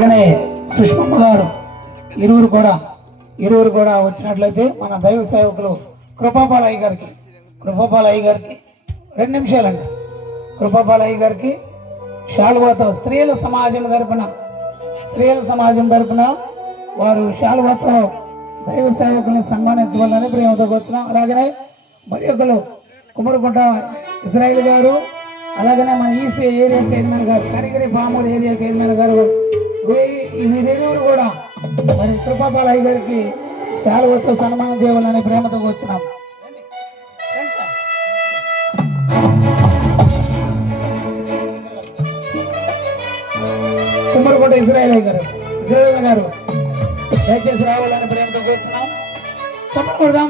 అలానే సుష్మమ్మ గారు ఇరువురు కూడా వచ్చినట్లయితే మన దైవ సేవకులు కృపాపాలయ్య గారికి 2 నిమిషాలండి. కృపాపాలయ్య గారికి శాలువాతో స్త్రీల సమాజం తరపున వారు శాలువాతో దైవ సేవకుల్ని సన్మానించవాలని ప్రేమతో వచ్చినాం. అలాగనే మరి ఒకరు కుమ్మరికుంట ఇజ్రాయిల్ గారు, అలాగనే మన ఈసీ ఏరియా చైర్మన్ గారు, కనిగిరి పామూరు ఏరియా చైర్మన్ గారు, వీరిరువురు కూడా మరి కృపాపాలయ్య గారికి శాలువతో సన్మానం చేయాలని ప్రేమతో వచ్చినాం. కుమ్మరికోట ఇజ్రాయిల్ గారు దయచేసి రావాలని ప్రేమతో కూర్చున్నాం. చప్పలు కొడదాం.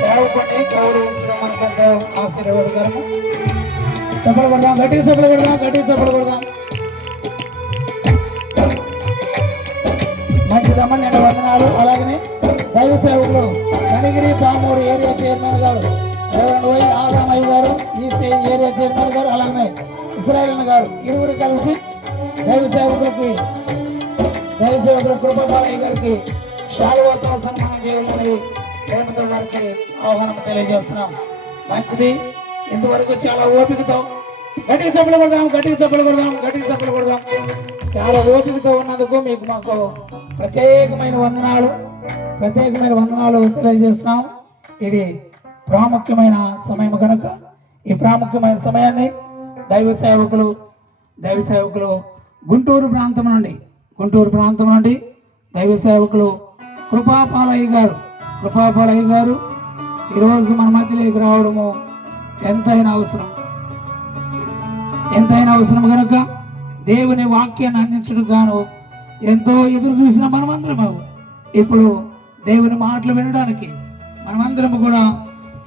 సేవకుని గౌరవించడం మనకంతా ఆశీర్వాదకరము. చప్పలు కొడదాం, గట్టిగా చప్పలు కొడదాం. మంచిదమ్మ, నేను వందనాలు. అలాగనే దైవ సేవకులు కనిగిరి పామూరు ఏరియా చైర్మన్ గారు ఆదామయ్య గారు, ఈసీ ఏరియా చైర్మన్ గారు, అలాగే ఇస్రాయిల్ గారు, ఇరువురు కలిసి దైవ సేవకులు కృపాపాలయ్య గారికి శాలువాతో సన్మానం చేయాలని ప్రేమతో వారికి ఆహ్వానం తెలియజేస్తున్నాం. మంచిది. ఇంతవరకు చాలా ఓపికతో గట్టిగా చప్పలు కొడదాం. చాలా ఓపికతో ఉన్నందుకు మాకు ప్రత్యేకమైన వందనాలు తెలియజేస్తున్నాం. ఇది ప్రాముఖ్యమైన సమయం కనుక ఈ ప్రాముఖ్యమైన సమయాన్ని దైవ సేవకులు గుంటూరు ప్రాంతం నుండి దైవ సేవకులు కృపాపాలయ్య గారు ఈరోజు మన మధ్యలోకి రావడము ఎంతైనా అవసరం కనుక దేవుని వాక్యాన్ని అందించడం గాను ఎంతో ఎదురు చూసిన మనమందరము ఇప్పుడు దేవుని మాటలు వినడానికి మనమందరము కూడా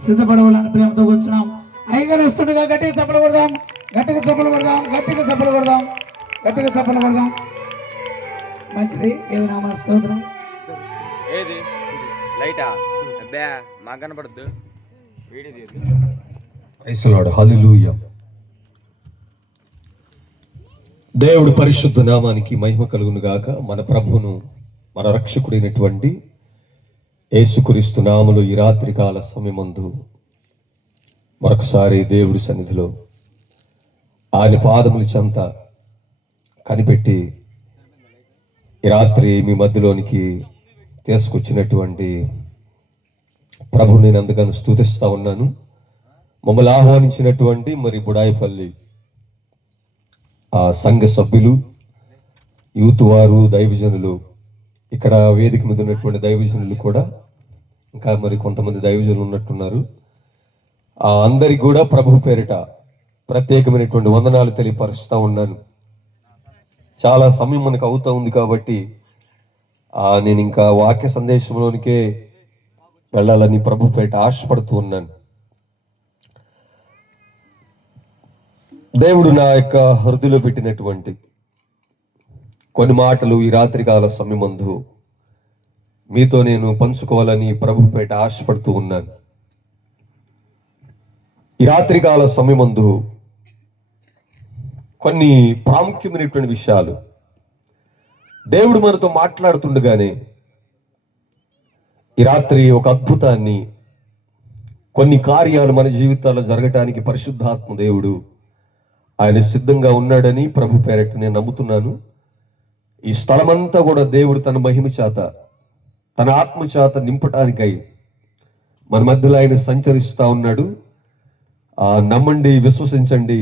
సిద్ధపడవాలని ప్రేమతో వచ్చినాం. అయ్యగారు వస్తుండగా గట్టిగా చప్పలు కొడదాం. మంచిది. ఏమైనా స్తోత్రం. ఏది లైటా అబ్బా మాకు కనపడద్దు. హల్లెలూయా. దేవుడి పరిశుద్ధ నామానికి మహిమ కలుగును గాక. మన ప్రభువును మన రక్షకుడైనటువంటి యేసుక్రీస్తు నామములో ఈ రాత్రికాల సమయమందు మరొకసారి దేవుడి సన్నిధిలో ఆయన పాదముల చెంత కనిపెట్టి ఈ రాత్రి మీ మధ్యలోనికి తీసుకొచ్చినటువంటి ప్రభుని నేను అందుకని స్తుతిస్తా ఉన్నాను. మమ్మల్ని ఆహ్వానించినటువంటి మరి బుడాయిపల్లి సంఘ సభ్యులు, యూత్ వారు, దైవజనులు, ఇక్కడ వేదిక మీద ఉన్నటువంటి దైవజనులు కూడా ఇంకా మరి కొంతమంది దైవజనులు ఉన్నట్టున్నారు. అందరికి కూడా ప్రభు పేరిట ప్రత్యేకమైనటువంటి వందనాలు తెలియపరుస్తూ ఉన్నాను. చాలా సమయం మనకు అవుతూ ఉంది కాబట్టి నేను ఇంకా వాక్య సందేశంలోనికే వెళ్ళాలని ప్రభు పేరిట ఆశపడుతూ ఉన్నాను. దేవుడు నా యొక్క హృదయలో పెట్టినటువంటి కొన్ని మాటలు ఈ రాత్రికాల సమయమందు మీతో నేను పంచుకోవాలని ప్రభు పేరిట ఆశపడుతూ ఉన్నాను. ఈ రాత్రికాల సమయమందు కొన్ని ప్రాముఖ్యమైనటువంటి విషయాలు దేవుడు మనతో మాట్లాడుతుండగానే ఈ రాత్రి ఒక అద్భుతాన్ని, కొన్ని కార్యాలు మన జీవితాల్లో జరగటానికి పరిశుద్ధాత్మ దేవుడు ఆయన సిద్ధంగా ఉన్నాడని ప్రభు పేరట నేను నమ్ముతున్నాను. ఈ స్థలమంతా కూడా దేవుడు తన మహిమ చేత, తన ఆత్మ చేత నింపటానికై మన మధ్యలో ఆయన సంచరిస్తూ ఉన్నాడు. నమ్మండి, విశ్వసించండి.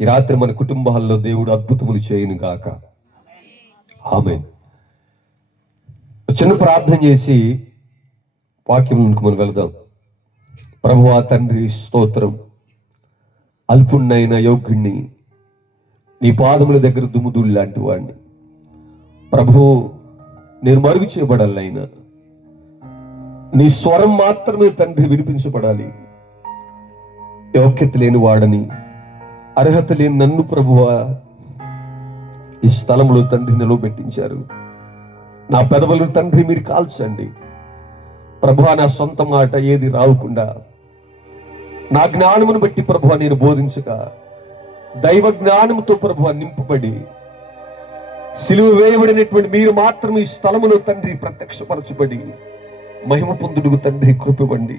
ఈ రాత్రి మన కుటుంబాల్లో దేవుడు అద్భుతములు చేయను గాక. ఆమేన్. చిన్న ప్రార్థన చేసి వాక్యంలోకి మనం వెళదాం. ప్రభువా తండ్రి స్తోత్రం. అల్పుణ్ణైన యోగ్యుణ్ణి, నీ పాదముల దగ్గర దుమ్ముదుళ్ళు లాంటి వాడిని ప్రభు, నేను మరుగు చేయబడాలైనా నీ స్వరం మాత్రమే తండ్రి వినిపించబడాలి. యోగ్యత లేని వాడని, అర్హత లేని నన్ను ప్రభువా ఈ స్థలంలో తండ్రి నిలవబెట్టించారు. నా పెదవులను తండ్రి మీరు కాల్చండి ప్రభువా. నా సొంత మాట ఏది రావకుండా నా జ్ఞానమును బట్టి ప్రభువా నేను బోధించగా దైవ జ్ఞానముతో ప్రభువా నింపబడి సిలువ వేయబడినటువంటి మీరు మాత్రం ఈ స్థలములో తండ్రి ప్రత్యక్షపరచబడి మహిమ పొందుడుకు తండ్రి కృపవండి.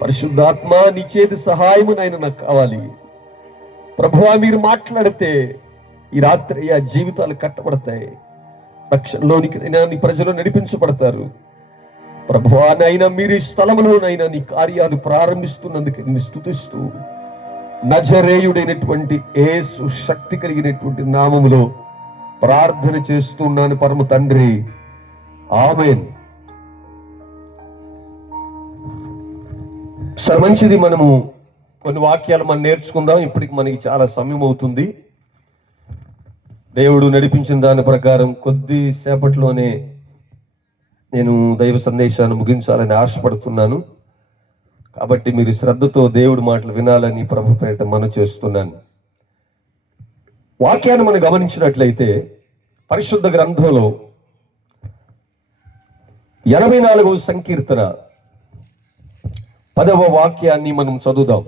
పరిశుద్ధాత్మ నీ చేతి సహాయము నాయన నాకు కావాలి ప్రభువా. మీరు మాట్లాడితే ఈ రాత్రి ఆ జీవితాలు కట్టబడతాయి, రక్షణలోనికి నీ ప్రజలు నడిపించబడతారు ప్రభువా. నైనా మీరు ఈ స్థలంలోనైనా నీ కార్యాలు ప్రారంభిస్తున్నందుకు నిన్ను స్తుతిస్తూ నజరేయుడైనటువంటి యేసు శక్తి కలిగినటువంటి నామములో ప్రార్థన చేస్తున్నాను పరమ తండ్రి, ఆమేన్. సరే, మంచిది. మనము కొన్ని వాక్యాలు మనం నేర్చుకుందాం. ఇప్పటికి మనకి చాలా సమయం అవుతుంది. దేవుడు నడిపించిన దాని ప్రకారం కొద్ది సేపట్లోనే నేను దైవ సందేశాన్ని ముగించాలని ఆశపడుతున్నాను. కాబట్టి మీరు శ్రద్ధతో దేవుడి మాటలు వినాలని ప్రభు పేరిట మనం చేస్తున్నాను. వాక్యాన్ని మనం గమనించినట్లయితే పరిశుద్ధ గ్రంథంలో 84వ సంకీర్తన 10వ వాక్యాన్ని మనం చదువుదాం.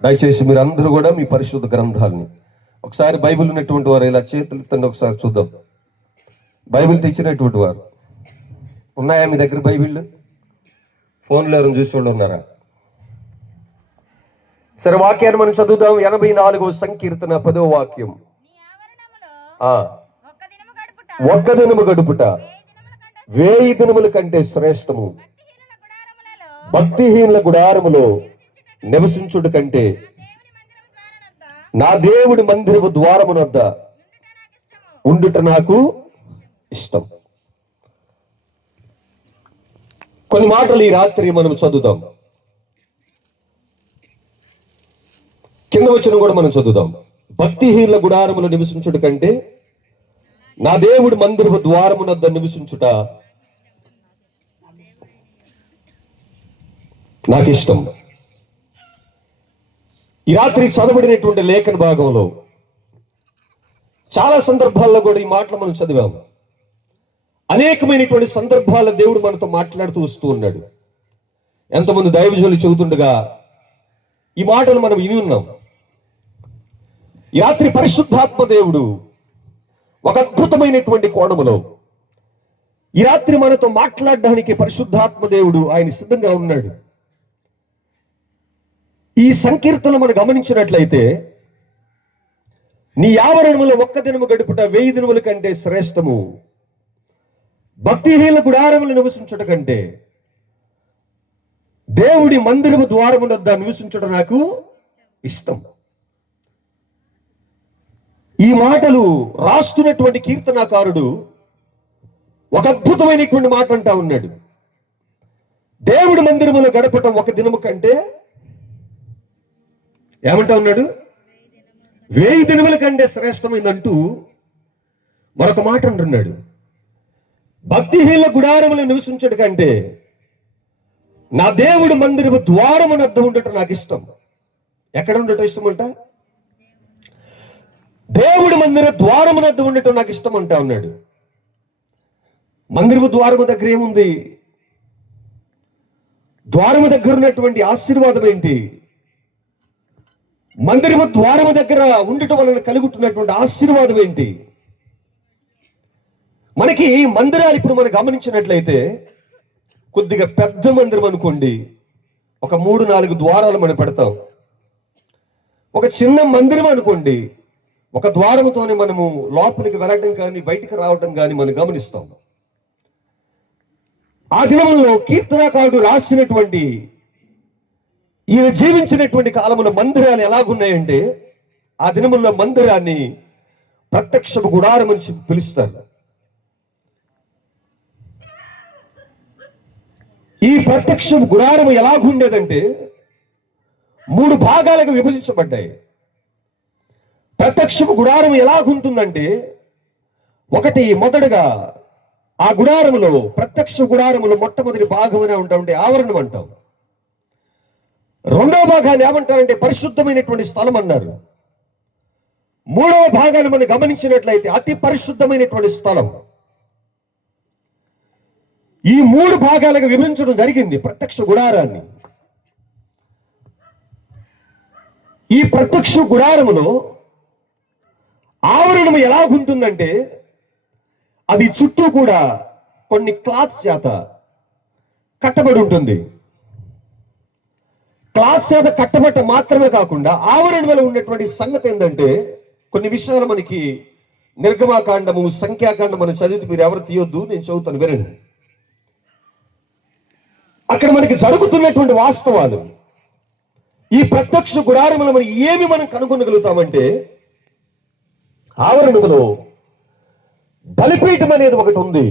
దయచేసి మీరు అందరూ కూడా మీ పరిశుద్ధ గ్రంథాలని ఒకసారి బైబిల్ ఉన్నటువంటి వారు ఇలా చేతులు ఎత్తండి, ఒకసారి చూద్దాం. బైబిల్ తెచ్చినటువంటి వారు ఉన్నాయా మీ దగ్గర? బైబిల్ ఫోన్లో ఎవరైనా చూసి వాళ్ళు ఉన్నారా? సరే, వాక్యాన్ని మనం చదువుదాం. 84వ సంకీర్తన 10వ వాక్యం. ఒక్క దినము గడుపుట 1000 దినముల కంటే శ్రేష్టము, భక్తిహీనుల గుడారములో నివసించుట కంటే నా దేవుడి మందిరపు ద్వారమునొద్ద ఉండుట నాకు ఇష్టం. కొన్ని మాటలు ఈ రాత్రి మనం చదువుదాం. కింద వచ్చిన కూడా మనం చదువుదాం. భక్తిహీనుల గుడారములో నివసించుట కంటే నా దేవుడి మందిరపు ద్వారమునొద్ద నివసించుట నాకు ఇష్టం. ఈ రాత్రి చదవబడినటువంటి లేఖన భాగంలో చాలా సందర్భాల్లో కూడా ఈ మాటలు మనం చదివాము. అనేకమైనటువంటి సందర్భాల దేవుడు మనతో మాట్లాడుతూ వస్తూ ఉన్నాడు. ఎంతమంది దైవజనులు చెబుతుండగా ఈ మాటలు మనం విని ఉన్నాం. ఈ రాత్రి పరిశుద్ధాత్మ దేవుడు ఒక అద్భుతమైనటువంటి కోణములో ఈ రాత్రి మనతో మాట్లాడడానికి పరిశుద్ధాత్మ దేవుడు ఆయన సిద్ధంగా ఉన్నాడు. ఈ సంకీర్తన మనం గమనించినట్లయితే నీ ఆవరణములో ఒక్క దినము గడుపుట 1000 దినముల కంటే శ్రేష్టము, భక్తిహీనుల గుడారములు నివసించుట కంటే దేవుడి మందిరము ద్వారము వద్ద నివసించుట నాకు ఇష్టం. ఈ మాటలు రాస్తున్నటువంటి కీర్తనాకారుడు ఒక అద్భుతమైనటువంటి మాట అంటా ఉన్నాడు. దేవుడి మందిరములో గడపటం ఒక దినము కంటే ఏమంటా ఉన్నాడు? 1000 దినముల కంటే శ్రేష్టమైందంటూ మరొక మాట అంటున్నాడు. భక్తిహీనుల గుడారములు నివసించడం కంటే నా దేవుడి మందిరము ద్వారమునొద్ద ఉండటం నాకు ఇష్టం. ఎక్కడ ఉండటం ఇష్టం అంట? దేవుడి మందిర ద్వారమునొద్ద ఉండటం నాకు ఇష్టం అంటా ఉన్నాడు. మందిరము ద్వారము దగ్గర ఏముంది? ద్వారము దగ్గర ఉన్నటువంటి ఆశీర్వాదం ఏంటి? మందిరము ద్వారము దగ్గర ఉండటం వలన కలుగుతున్నటువంటి ఆశీర్వాదం ఏంటి? మనకి మందిరాలు ఇప్పుడు మనం గమనించినట్లయితే కొద్దిగా పెద్ద మందిరం అనుకోండి, ఒక 3-4 ద్వారాలు మనం పెడతాం. ఒక చిన్న మందిరం అనుకోండి, ఒక ద్వారముతోనే మనము లోపలికి వెళ్ళడం కానీ బయటికి రావడం కానీ మనం గమనిస్తాం. ఆ దినముల్లో కీర్తనాకారుడు రాసినటువంటి ఈయన జీవించినటువంటి కాలంలో మందిరాలు ఎలాగున్నాయంటే ఆ దినముల్లో మందిరాన్ని ప్రత్యక్ష గుడారం అని పిలుస్తారు. ఈ ప్రత్యక్ష గుడారం ఎలాగుండేదంటే 3 భాగాలుగా విభజించబడ్డాయి. ప్రత్యక్ష గుడారం ఎలాగుంటుందంటే ఒకటి, మొదటగా ఆ గుడారములో ప్రత్యక్ష గుడారములో మొట్టమొదటి భాగం ఉంటామంటే ఆవరణం అంటాం. రెండవ భాగాన్ని ఏమంటారంటే పరిశుద్ధమైనటువంటి స్థలం అన్నారు. మూడవ భాగాన్ని మనం గమనించినట్లయితే అతి పరిశుద్ధమైనటువంటి స్థలం. ఈ 3 భాగాలుగా విభజించడం జరిగింది ప్రత్యక్ష గుడారాన్ని. ఈ ప్రత్యక్ష గుడారములో ఆవరణం ఎలాగుంటుందంటే అది చుట్టూ కూడా కొన్ని క్లాత్స్ చేత కట్టబడి ఉంటుంది. క్లాత్స్ చేత కట్టబట్ట మాత్రమే కాకుండా ఆవరణలో ఉన్నటువంటి సంగతి ఏంటంటే కొన్ని విషయాలు మనకి నిర్గమాకాండము, సంఖ్యాకాండం మనం చదివితే మీరు ఎవరు తీయొద్దు, నేను చదువుతాను వినండి. అక్కడ మనకి జరుగుతున్నటువంటి వాస్తవాలు, ఈ ప్రత్యక్ష గుడారములో మనం కనుగొనగలుగుతామంటే ఆవరణములో బలిపీఠం అనేది ఒకటి ఉంది.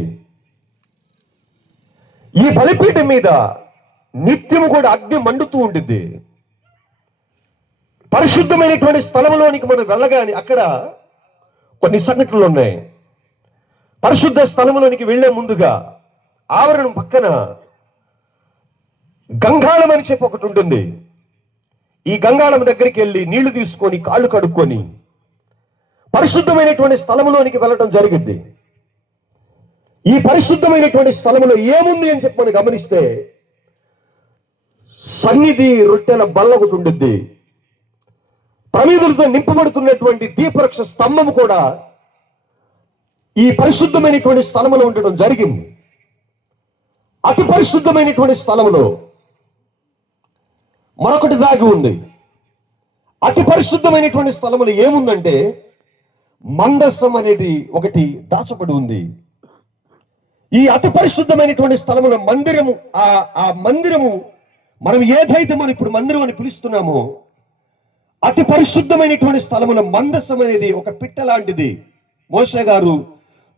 ఈ బలిపీఠం మీద నిత్యము కూడా అగ్ని మండుతూ ఉంటుంది. పరిశుద్ధమైనటువంటి స్థలంలోనికి మనం వెళ్ళగానే అక్కడ కొన్ని సంఘటనలు ఉన్నాయి. పరిశుద్ధ స్థలంలోనికి వెళ్లే ముందుగా ఆవరణం పక్కన గంగాళం అని చెప్పి ఒకటి ఉంటుంది. ఈ గంగాళం దగ్గరికి వెళ్ళి నీళ్లు తీసుకొని కాళ్ళు కడుక్కొని పరిశుద్ధమైనటువంటి స్థలంలోనికి వెళ్ళటం జరిగింది. ఈ పరిశుద్ధమైనటువంటి స్థలంలో ఏముంది అని చెప్పి మనం గమనిస్తే సన్నిధి రొట్టెల బల్ల ఒకటి ఉంటుంది. ప్రమిదలతో నింపబడుతున్నటువంటి దీపవృక్ష స్తంభము కూడా ఈ పరిశుద్ధమైనటువంటి స్థలంలో ఉండడం జరిగింది. అతి పరిశుద్ధమైనటువంటి స్థలంలో మరొకటి దాగి ఉంది. అతి పరిశుద్ధమైనటువంటి స్థలంలో ఏముందంటే మందసం అనేది ఒకటి దాచబడి ఉంది. ఈ అతి పరిశుద్ధమైనటువంటి స్థలంలో మందిరము, ఆ మందిరము మనం ఏదైతే మనం ఇప్పుడు మందిరం అని పిలుస్తున్నామో అతి పరిశుద్ధమైనటువంటి స్థలములో మందసం అనేది ఒక పిట్ట లాంటిది. మోషే గారు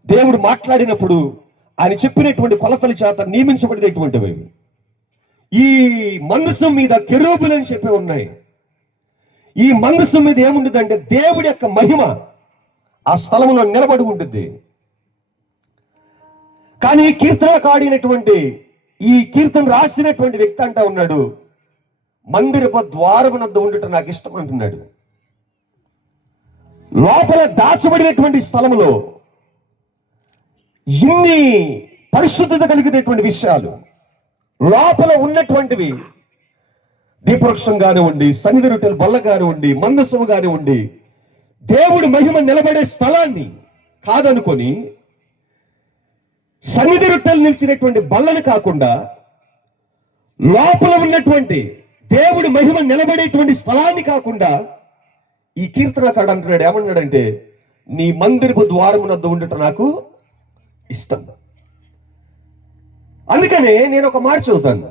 దేవుడు మాట్లాడినప్పుడు ఆయన చెప్పినటువంటి కొలతల చేత నియమించబడినటువంటివి. ఈ మందసం మీద కెరూబులు అని చెప్పి ఉన్నాయి. ఈ మందసం మీద ఏముంటుందంటే దేవుడి యొక్క మహిమ ఆ స్థలంలో నిలబడి ఉంటుంది. కానీ కీర్తనకాడినటువంటి ఈ కీర్తన రాసినటువంటి వ్యక్తి అంటా ఉన్నాడు, మందిరపు ద్వారమునద్ద ఉండటం నాకు ఇష్టం అంటున్నాడు. లోపల దాచబడినటువంటి స్థలంలో ఇన్ని పరిశుద్ధత కలిగినటువంటి విషయాలు, లోపల ఉన్నటువంటివి దీపవృక్షం కానివ్వండి, సన్నిధి రొట్టెల బల్ల కానివ్వండి, మందసము కానివ్వండి, దేవుడి మహిమ నిలబడే స్థలాన్ని కాదనుకొని సన్నిధి రొట్టెలు నిలిచినటువంటి బల్లను కాకుండా లోపల ఉన్నటువంటి దేవుడి మహిమ నిలబడేటువంటి స్థలాన్ని కాకుండా ఈ కీర్తనకాడు అంటున్నాడు, ఏమన్నాడంటే నీ మందిరపు ద్వారమునద్ద ఉండటం నాకు ఇష్టం. అందుకనే నేను ఒక మాట చెబుతాను.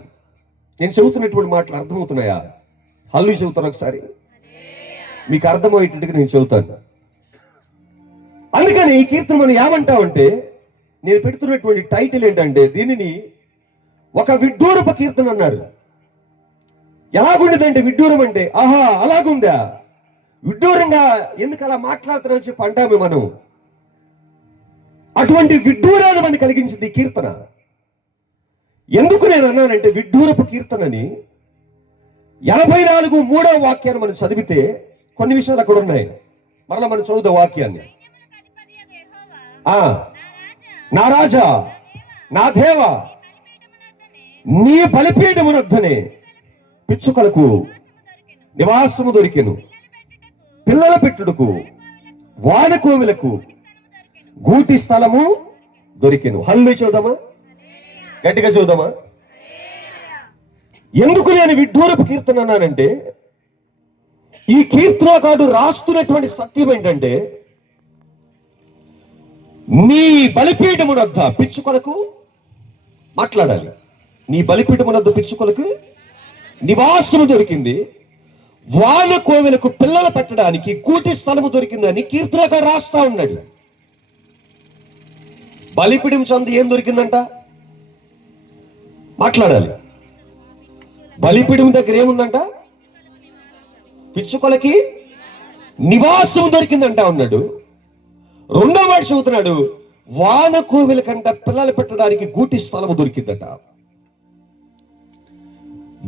నేను చెబుతున్నటువంటి మాటలు అర్థమవుతున్నాయా? హల్లు చెబుతాను ఒకసారి, మీకు అర్థమయ్యేటట్టుగా నేను చెబుతాను. అందుకని ఈ కీర్తన మనం ఏమంటామంటే, నేను పెడుతున్నటువంటి టైటిల్ ఏంటంటే దీనిని ఒక విడ్డూరపు కీర్తన అన్నారు. ఎలాగుండదంటే విడ్డూరం అంటే ఆహా అలాగుందా, విడ్డూరంగా ఎందుకు అలా మాట్లాడుతున్నావు చెప్పి అంటామే మనం. అటువంటి విడ్డూరాన్ని మనకి కలిగించింది ఈ కీర్తన. ఎందుకు నేను అన్నానంటే విడ్డూరపు కీర్తనని 84:3వ వాక్యాన్ని మనం చదివితే కొన్ని విషయాలు అక్కడ ఉన్నాయి. మరలా మనం చదువుదాం వాక్యాన్ని. నా రాజా, నా దేవ, నీ బలిపీఠమునొద్దనే పిచ్చుకలకు నివాసము దొరికెను, పిల్లల పెట్టుడుకు వానకోవిలకు గూటి స్థలము దొరికెను. హల్లు చూద్దామా, గట్టిగా చూద్దామా. ఎందుకు నేను విడ్డూరపు కీర్తన అన్నానంటే ఈ కీర్తనకాడు రాస్తున్నటువంటి సత్యం ఏంటంటే నీ బలిపీఠమునొద్ద పిచ్చుకొలకు మాట్లాడాలి. నీ బలిపీఠమునొద్ద పిచ్చుకొలకు నివాసము దొరికింది, వాన కోవెలకు పిల్లలు పెట్టడానికి కూటి స్థలము దొరికిందని కీర్తనకాడు రాస్తా ఉన్నాడు. బలిపీఠం చంద ఏం దొరికిందంట మాట్లాడాలి. బలిపీఠం దగ్గర ఏముందంట? పిచ్చుకొలకి నివాసం దొరికిందంట ఉన్నాడు. రెండో మాట చెబుతున్నాడు, వాన కోవెల కంట పిల్లలు పెట్టడానికి గూటి స్థలము దొరికిందట.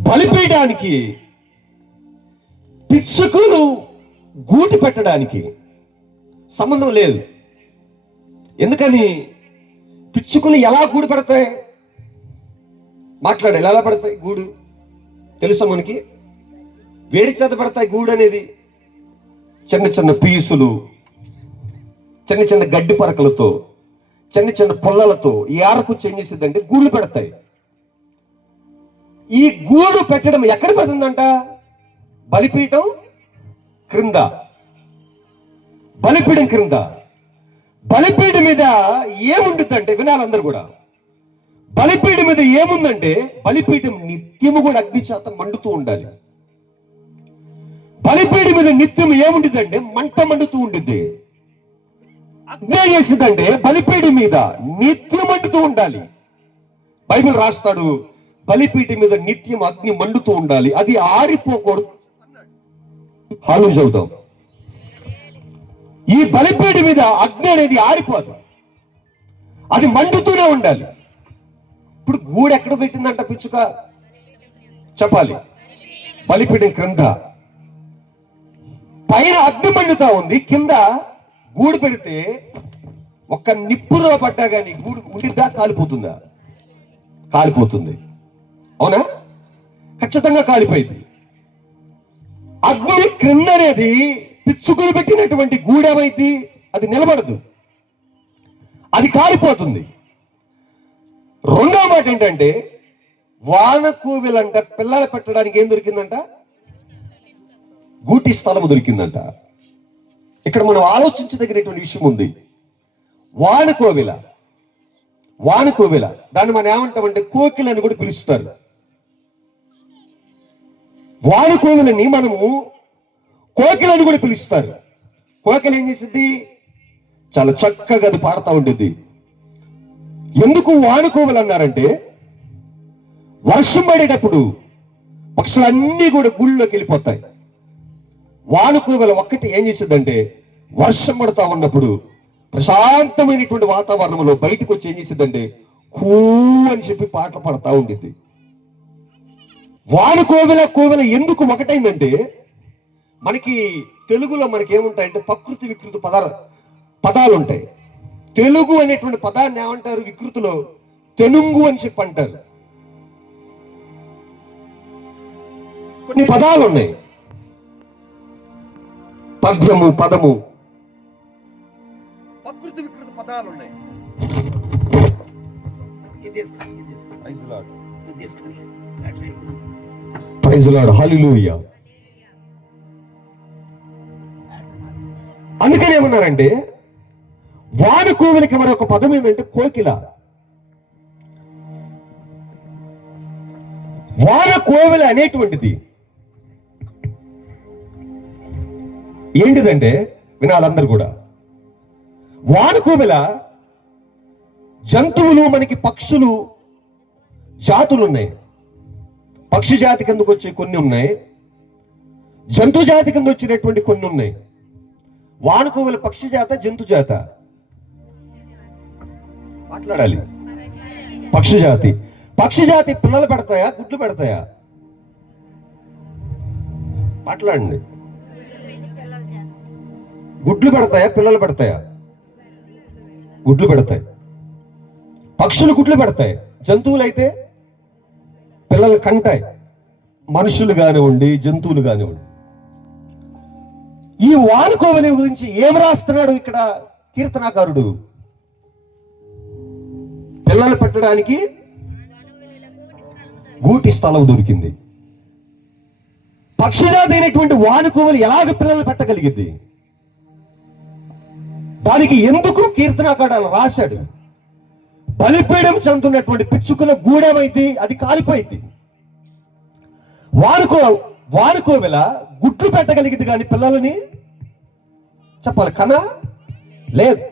బలిపీఠానికి పిచ్చుకలు గూటి పెట్టడానికి సంబంధం లేదు. ఎందుకని? పిచ్చుకలు ఎలా గూడు పెడతాయి? మాట్లాడాలి. ఎలా పెడతాయి గూడు తెలుసా మనకి? వేడి చేత పెడతాయి గూడు అనేది. చిన్న చిన్న పీసులు, చిన్న చిన్న గడ్డి పరకలతో, చిన్న చిన్న పుల్లలతో ఈ ఆరకు ఏం చేసిద్దంటే గూళ్ళు పెడతాయి. ఈ గూడు పెట్టడం ఎక్కడ పెడుతుందంట? బలిపీఠం క్రింద. బలిపీఠం క్రింద. బలిపీఠం మీద ఏముంటుందంటే, వినాలందరూ కూడా, బలిపీఠం మీద ఏముందంటే బలిపీఠం నిత్యము కూడా అగ్ని చేత మండుతూ ఉండాలి. బలిపీఠం మీద నిత్యం ఏముంటుందంటే మంట మండుతూ ఉంటుంది. అగ్ని చేసిందంటే బలిపీఠం మీద నిత్యం మండుతూ ఉండాలి. బైబిల్ రాస్తాడు, బలిపీఠం మీద నిత్యం అగ్ని మండుతూ ఉండాలి, అది ఆరిపోకూడదు. హాలు చదువుతాం. ఈ బలిపీఠం మీద అగ్ని అనేది ఆరిపోదు, అది మండుతూనే ఉండాలి. ఇప్పుడు గూడు ఎక్కడ పెట్టిందంట పిచ్చుక? చెప్పాలి. బలిపీఠం క్రింద. పైన అగ్ని మండుతా ఉంది, కింద గూడు పెడితే ఒక్క నిప్పులో పడ్డా కానీ గూడు ఉండిద్దా? కాలిపోతుందా? కాలిపోతుంది. అవునా? ఖచ్చితంగా కాలిపోయింది. అగ్ని క్రింద అనేది పిచ్చుకుని పెట్టినటువంటి గూడేమైంది? అది నిలబడదు, అది కాలిపోతుంది. రెండో మాట ఏంటంటే, వానకోవిలంట పిల్లలు పెట్టడానికి ఏం దొరికిందంట? గూటి స్థలము దొరికిందంట. ఇక్కడ మనం ఆలోచించదగినటువంటి విషయం ఉంది. వానకోవిల, వానకోవిల, దాన్ని మనం ఏమంటామంటే కోకిల అని కూడా పిలుస్తారు. వానకోవిలని మనము కోకిల అని కూడా పిలుస్తారు. కోకిల ఏం చేసింది? చాలా చక్కగా అది పాడుతూ ఉంటుంది. ఎందుకు వానకోవిలు అన్నారంటే, వర్షం పడేటప్పుడు పక్షులన్నీ కూడా గుళ్ళలోకి వెళ్ళిపోతాయి. వానకోవిల ఒక్కటి ఏం చేసిందంటే, వర్షం పడుతూ ఉన్నప్పుడు ప్రశాంతమైనటువంటి వాతావరణంలో బయటకు వచ్చి ఏం చేసిందంటే కూ అని చెప్పి పాటలు పాడుతూ ఉండింది. వానకోవిల కోవిల ఎందుకు ఒకటైందంటే, మనకి తెలుగులో మనకి ఏముంటాయంటే ప్రకృతి వికృతి పదాలు ఉంటాయి. తెలుగు అనేటువంటి పదాన్ని ఏమంటారు వికృతిలో? తెనుంగు అని చెప్పి అంటారు. కొన్ని పదాలు ఉన్నాయి, పద్యము, పదము, ప్రకృతి వికృతి పదాలు ఉన్నాయి. ప్రైజ్ లార్డ్, హల్లెలూయా. అందుకని ఏమన్నారంటే, వానకోవిలకి మరొక పదం ఏంటంటే కోకిల. వానకోవిల అనేటువంటిది ఏంటిదంటే, వినాలందరూ కూడా, వానకోవిల జంతువులు, మనకి పక్షులు జాతులు ఉన్నాయి. పక్షి జాతి కిందకు వచ్చే కొన్ని ఉన్నాయి, జంతు జాతి కింద వచ్చినటువంటి కొన్ని ఉన్నాయి. వానకోవిల పక్షి జాత, జంతు జాత? మాట్లాడాలి. పక్షి జాతి. పక్షి జాతి పిల్లలు పెడతాయా, గుడ్లు పెడతాయా? మాట్లాడండి. గుడ్లు పెడతాయా, పిల్లలు పెడతాయా? గుడ్లు పెడతాయి. పక్షులు గుడ్లు పెడతాయి, జంతువులు అయితే పిల్లలు కంటాయి. మనుషులు కానివ్వండి, జంతువులు కానివ్వండి. ఈ వానకోవిల గురించి ఏం రాస్తున్నాడు ఇక్కడ కీర్తనాకారుడు? పిల్లలు పెట్టడానికి గూటి స్థలం దొరికింది. పక్షిజాతి అయినటువంటి వానకోవిలు ఎలాగ పిల్లలు పెట్టగలిగింది? దానికి ఎందుకు కీర్తనాకారుడు అలా రాశాడు? బలిపీఠం చెందుతున్నటువంటి పిచ్చుకుల గూడెమైంది? అది కాలిపోయింది. వానకోవిల గుడ్లు పెట్టగలిగింది కానీ పిల్లలని చెప్పాలి కనా లేదు.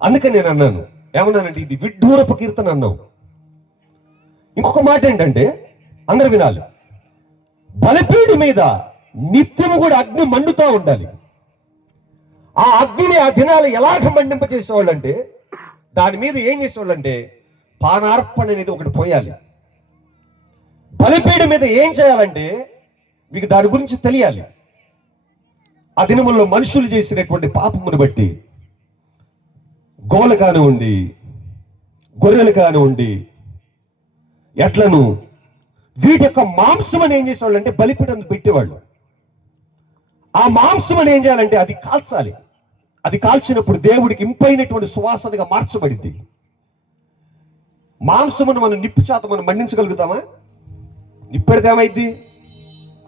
అందుకని నేను అన్నాను, ఏమన్నానంటే ఇది విడ్డూరపు కీర్తన అన్నాం. ఇంకొక మాట ఏంటంటే, అందరు వినాలి, బలిపీఠం మీద నిత్యము కూడా అగ్ని మండుతూ ఉండాలి. ఆ అగ్నిని ఆ దినాలు ఎలాగ మండింపజేసేవాళ్ళంటే, దాని మీద ఏం చేసేవాళ్ళంటే పానార్పణ అనేది ఒకటి పోయాలి. బలిపీఠం మీద ఏం చేయాలంటే మీకు దాని గురించి తెలియాలి. ఆ దినముల్లో మనుషులు చేసినటువంటి పాపమును బట్టి గోలు కానివ్వండి, గొర్రెలు కానివ్వండి, ఎడ్లను వీటి యొక్క మాంసం అని ఏం చేసేవాళ్ళు అంటే బలిపీఠం పెట్టేవాళ్ళు. ఆ మాంసం అని ఏం చేయాలంటే అది కాల్చాలి. అది కాల్చినప్పుడు దేవుడికి ఇంపైనటువంటి సువాసనగా మార్చబడింది. మాంసమును మనం నిప్పు చేత మనం మండించగలుగుతామా? నిప్పెడితే ఏమైంది?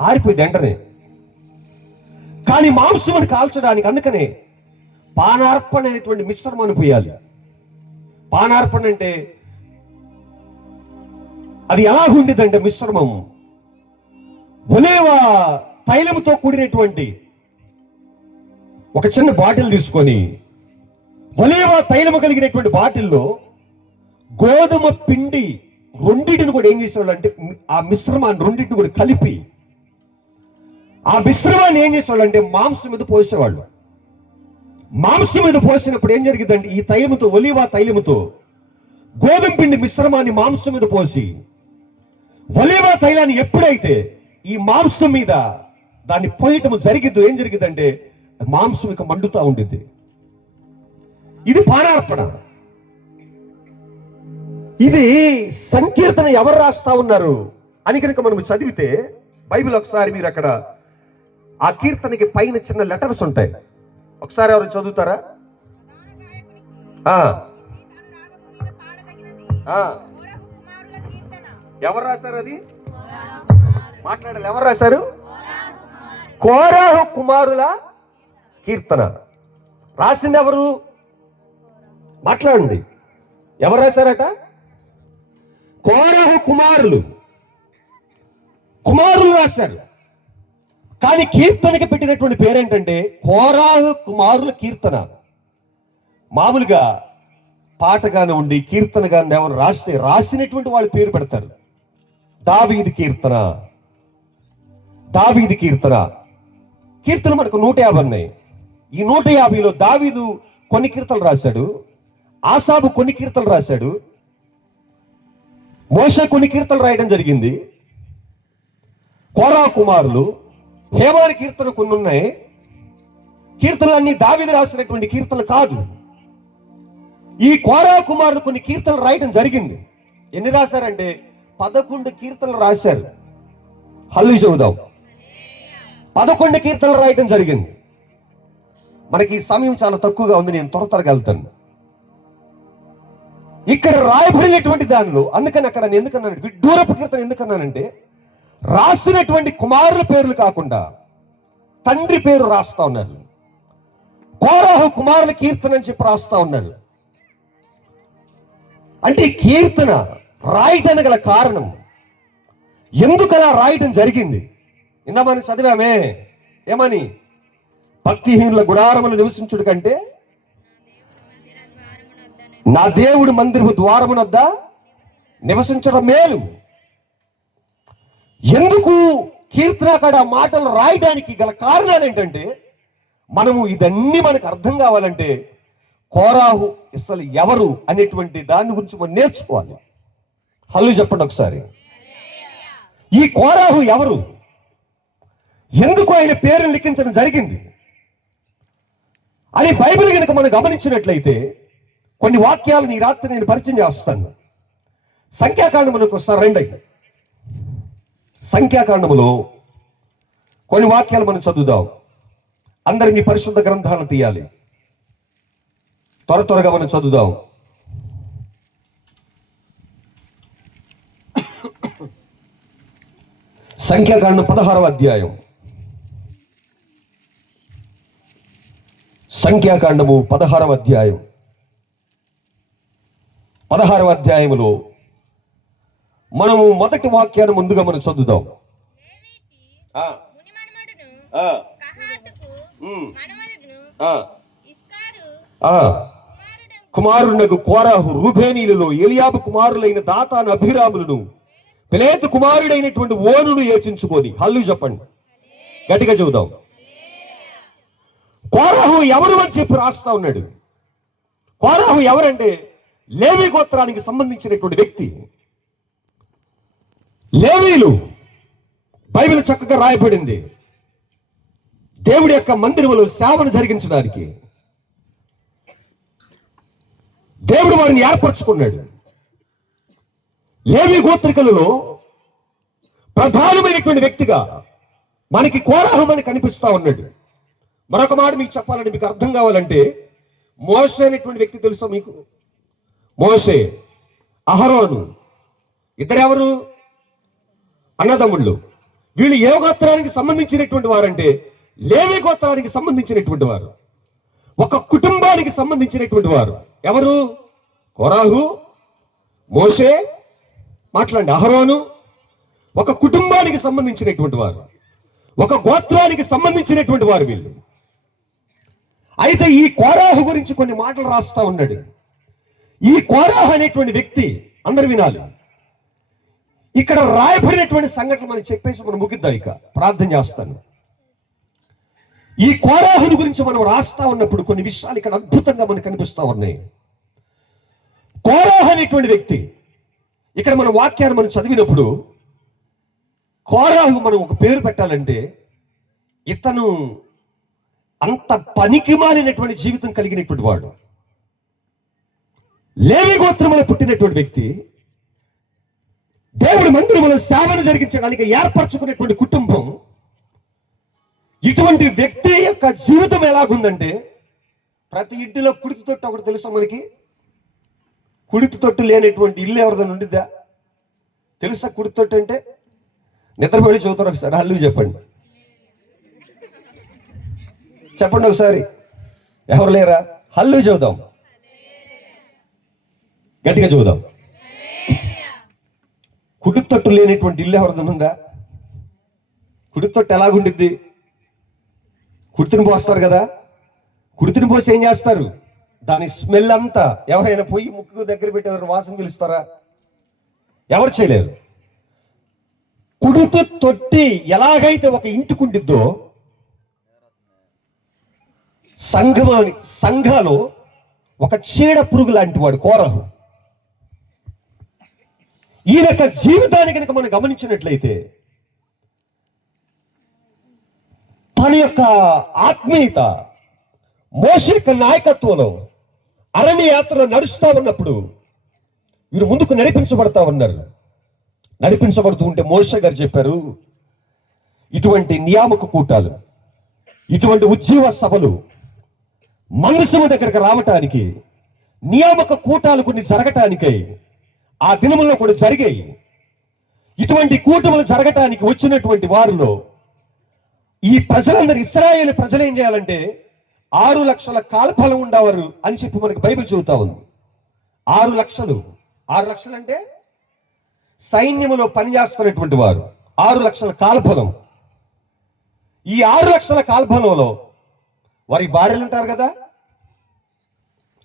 ఆరిపోయింది వెంటనే. కానీ మాంసమును కాల్చడానికి అందుకనే పానార్పణ అనేటువంటి మిశ్రమాన్ని పోయాలి. పానార్పణ అంటే అది ఎలాగుండేదంటే మిశ్రమం ఒలీవ తైలముతో కూడినటువంటి ఒక చిన్న బాటిల్ తీసుకొని ఒలీవ తైలము కలిగినటువంటి బాటిల్లో గోధుమ పిండి రెండింటిని కూడా ఏం చేసేవాళ్ళు అంటే ఆ మిశ్రమాన్ని రెండింటిని కూడా కలిపి ఆ మిశ్రమాన్ని ఏం చేసేవాళ్ళు అంటే మాంసం మీద పోసేవాళ్ళు. మాంసం మీద పోసినప్పుడు ఏం జరిగిందంటే ఈ తైలముతో ఒలీవ తైలముతో గోధుమ పిండి మిశ్రమాన్ని మాంసం మీద పోసి ఒలీవ తైలాన్ని ఎప్పుడైతే ఈ మాంసం మీద దాన్ని పోయటం జరిగిద్దో ఏం జరిగిందంటే మాంసం ఇక మండుతా ఉండింది. ఇది పానార్పణ. ఇది సంకీర్తన ఎవరు రాస్తా ఉన్నారు అని కనుక మనం చదివితే బైబిల్ ఒకసారి మీరు అక్కడ ఆ కీర్తనకి పైన చిన్న లెటర్స్ ఉంటాయి. ఒకసారి ఎవరు చదువుతారా? ఎవరు రాశారు? అది మాట్లాడాలి. ఎవరు రాశారు? కోరాహు కుమారుల కీర్తన. రాసింది ఎవరు? మాట్లాడండి. ఎవరు రాశారట? కోరాహు కుమారులు రాశారు. కానీ కీర్తనకి పెట్టినటువంటి పేరేంటంటే కోరాహు కుమారుల కీర్తన. మామూలుగా పాటగానే ఉండి కీర్తనగానే ఎవరు రాస్తే రాసినటువంటి వాళ్ళు పేరు పెడతారు. దావీదు కీర్తన, దావీదు కీర్తన. కీర్తన మనకు 150 ఉన్నాయి. ఈ 150లో దావీదు కొన్ని కీర్తనలు రాశాడు, ఆసాబు కొన్ని కీర్తనలు రాశాడు, మోషే కొన్ని కీర్తనలు రాయడం జరిగింది. కోరా కుమారులు హేమాని కీర్తన కొన్ని ఉన్నాయి. కీర్తనలన్నీ దావీదు రాసినటువంటి కీర్తనలు కాదు. ఈ కోరా కుమారులు కొన్ని కీర్తనలు రాయడం జరిగింది. ఎన్ని రాశారంటే 11 కీర్తనలు రాశారు. హల్లు చెబుదాం. 11 కీర్తనలు రాయడం జరిగింది. మనకి ఈ సమయం చాలా తక్కువగా ఉంది, నేను త్వరగా వెళ్తాను. ఇక్కడ రాయబడినటువంటి దానిలో అందుకని అక్కడ నేను ఎందుకన్నాను విడ్డూరపు కీర్తన ఎందుకన్నానంటే రాసినటువంటి కుమారుల పేర్లు కాకుండా తండ్రి పేరు రాస్తా ఉన్నారు. కోరాహు కుమారుల కీర్తన అని చెప్పి రాస్తా ఉన్నారు. అంటే కీర్తన రాయటానికి గల కారణం, ఎందుకు అలా రాయటం జరిగింది ఇందా మనం చదివామే. ఏమని? భక్తిహీనుల గుడారములు నివసించుడు కంటే నా దేవుడి మందిరము ద్వారమునొద్ద నివసించడం మేలు. ఎందుకు కీర్తనకాడ మాటలు రాయడానికి గల కారణాలు ఏంటంటే మనము ఇదన్నీ మనకు అర్థం కావాలంటే కోరాహు అసలు ఎవరు అనేటువంటి దాని గురించి మనం నేర్చుకోవాలి. హల్లు చెప్పండి ఒకసారి. ఈ కోరాహు ఎవరు? ఎందుకు ఆయన పేరును లిఖించడం జరిగింది అని బైబిల్ కనుక మనం గమనించినట్లయితే కొన్ని వాక్యాలను ఈ రాత్రి నేను పరిచయం చేస్తాను. సంఖ్యాకాండములకు ఒకసారి రండి. సంఖ్యాకాండములో కొన్ని వాక్యాలు మనం చదువుదాం. అందరినీ పరిశుద్ధ గ్రంథాలను తీయాలి. త్వరగా మనం చదువుదాం. సంఖ్యాకాండం 16వ అధ్యాయం. సంఖ్యాకాండము 16వ అధ్యాయం. 16వ అధ్యాయములో మనము మొదటి వాక్యాన్ని ముందుగా మనం చదువుదాం. కుమారునకు కోరాహు రూబేనీలలో ఎలియాబు కుమారులైన దాతాను అభిరాములను పెలేతు కుమారుడైనటువంటి ఓనును యోచించుకొని. హల్లు చెప్పండి, గట్టిగా చదువుదాం. కోరాహు ఎవరు అని చెప్పి రాస్తా ఉన్నాడు. కోరాహు ఎవరంటే లేవి గోత్రానికి సంబంధించినటువంటి వ్యక్తి. లేవీలు బైబిల్ చక్కగా రాయబడింది దేవుడి యొక్క మందిరములో సేవను జరిగించడానికి. దేవుడు వారిని ఏర్పరచుకున్నాడు. లేవి గోత్రికులలో ప్రధానమైనటువంటి వ్యక్తిగా మనకి కోరాహు మనకి కనిపిస్తా ఉన్నాడు. మరొక మాట మీకు చెప్పాలంటే, మీకు అర్థం కావాలంటే, మోషే అనేటువంటి వ్యక్తి తెలుసా మీకు? మోషే, అహరోను ఇద్దరెవరు? అన్నదమ్ముళ్ళు. వీళ్ళు ఏ గోత్రానికి సంబంధించినటువంటి వారంటే లేవి గోత్రానికి సంబంధించినటువంటి వారు, ఒక కుటుంబానికి సంబంధించినటువంటి వారు. ఎవరు? కోరాహు, మోషే, మాట్లాడండి, అహరోను. ఒక కుటుంబానికి సంబంధించినటువంటి వారు, ఒక గోత్రానికి సంబంధించినటువంటి వారు వీళ్ళు. అయితే ఈ కోరాహు గురించి కొన్ని మాటలు రాస్తా ఉన్నాడు. ఈ కోరాహు అనేటువంటి వ్యక్తి, అందరు వినాలి, ఇక్కడ రాయబడినటువంటి సంఘటనలు మనం చెప్పేసి మనం ముగిద్దాం. ఇక ప్రార్థన చేస్తాను. ఈ కోరాహుని గురించి మనం రాస్తా ఉన్నప్పుడు కొన్ని విషయాలు ఇక్కడ అద్భుతంగా మనకు కనిపిస్తా ఉన్నాయి. కోరాహు అనేటువంటి వ్యక్తి, ఇక్కడ మన వాక్యాన్ని మనం చదివినప్పుడు కోరాహు మనం ఒక పేరు పెట్టాలంటే, ఇతను అంత పనికిమాలినటువంటి జీవితం కలిగినటువంటి వాడు. లేవి గోత్రములో పుట్టినటువంటి వ్యక్తి, దేవుడి మందిరములో సేవను జరిగించడానికి ఏర్పరచుకునేటువంటి కుటుంబం. ఇటువంటి వ్యక్తి యొక్క జీవితం ఎలాగుందంటే, ప్రతి ఇంటిలో కుడితి తొట్టు ఒకటి తెలుసా మనకి? కుడితి తొట్టు లేనటువంటి ఇల్లు ఎవరిదైనా ఉండిద్దా? తెలుసా కుడితి తొట్టు అంటే? నిద్రపోయి చదువుతారు ఒకసారి, హల్లు చెప్పండి, చెప్పండి ఒకసారి. ఎవరు లేరా? హల్లు చూద్దాం, గట్టిగా చూద్దాం. కుడి తొట్టు లేనటువంటి ఇల్లు ఎవరిదైనా ఉందా? కుడి తొట్టు ఎలాగుండిద్ది? కుడితిని పోస్తారు కదా, కుడితిని పోసి ఏం చేస్తారు? దాని స్మెల్ అంతా ఎవరైనా పోయి ముక్కు దగ్గర పెట్టి ఎవరు వాసన పిలుస్తారా? ఎవరు చేయలేరు. కుడితి తొట్టి ఎలాగైతే ఒక ఇంటికి ఉండిద్దో, సంఘాలో ఒక చీడ పురుగు లాంటి వాడు కోరహు. ఈయన యొక్క జీవితాన్ని కనుక మనం గమనించినట్లయితే, తన యొక్క ఆత్మీయత, మోషే యొక్క నాయకత్వంలో అరణ్య యాత్రలో నడుస్తా ఉన్నప్పుడు వీరు ముందుకు నడిపించబడతా ఉన్నారు. నడిపించబడుతూ ఉంటే మోషే గారు చెప్పారు, ఇటువంటి నియామక కూటాలు, ఇటువంటి ఉజ్జీవ సభలు మనసుమ దగ్గరకు రావటానికి, నియామక కూటాలు కొన్ని జరగటానికై ఆ దినముల్లో కూడా జరిగాయి. ఇటువంటి కూటములు జరగటానికి వచ్చినటువంటి వారిలో ఈ ప్రజలందరూ, ఇశ్రాయేలు ప్రజలు ఏం చేయాలంటే 6 లక్షల కాల్ఫలం ఉండేవారు అని చెప్పి మనకి బైబిల్ చెబుతా ఉంది. 6 లక్షలు. 6 లక్షలు అంటే సైన్యములో పనిచేస్తున్నటువంటి వారు. 6 లక్షల కాల్ఫలం. ఈ 6 లక్షల కాల్ఫలంలో వారి భార్యలు ఉంటారు కదా,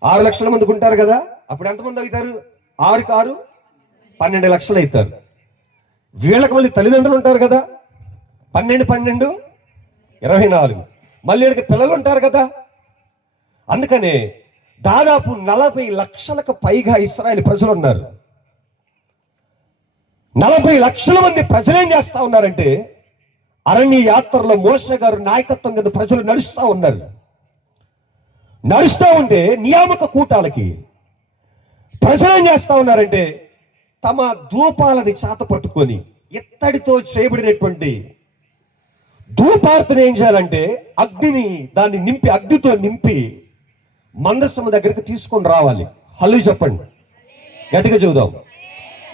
6 లక్షల మందికి ఉంటారు కదా. అప్పుడు ఎంతమంది అవుతారు? 6కి 6 12 లక్షలు అవుతారు. వీళ్ళకి మళ్ళీ తల్లిదండ్రులు ఉంటారు కదా, 12 12 24. మళ్ళీ వీళ్ళకి పిల్లలు ఉంటారు కదా. అందుకనే దాదాపు 40 లక్షలకు పైగా ఇశ్రాయేలు ప్రజలు ఉన్నారు. 40 లక్షల మంది ప్రజలు ఏం చేస్తా ఉన్నారంటే, అరణ్య యాత్రలో మోషే గారు నాయకత్వం కింద ప్రజలు నడుస్తూ ఉన్నారు. నడుస్తూ ఉంటే నియామక కూటాలకి ప్రజలు ఏం చేస్తా ఉన్నారంటే, తమ ధూపాలని చేత పట్టుకొని ఇత్తడితో చేయబడినటువంటి ధూపార్తను ఏం చేయాలంటే, దాన్ని నింపి, అగ్నితో నింపి మందస్సము దగ్గరికి తీసుకొని రావాలి. హల్లు చెప్పండి, గట్టిగా చెబుదాం.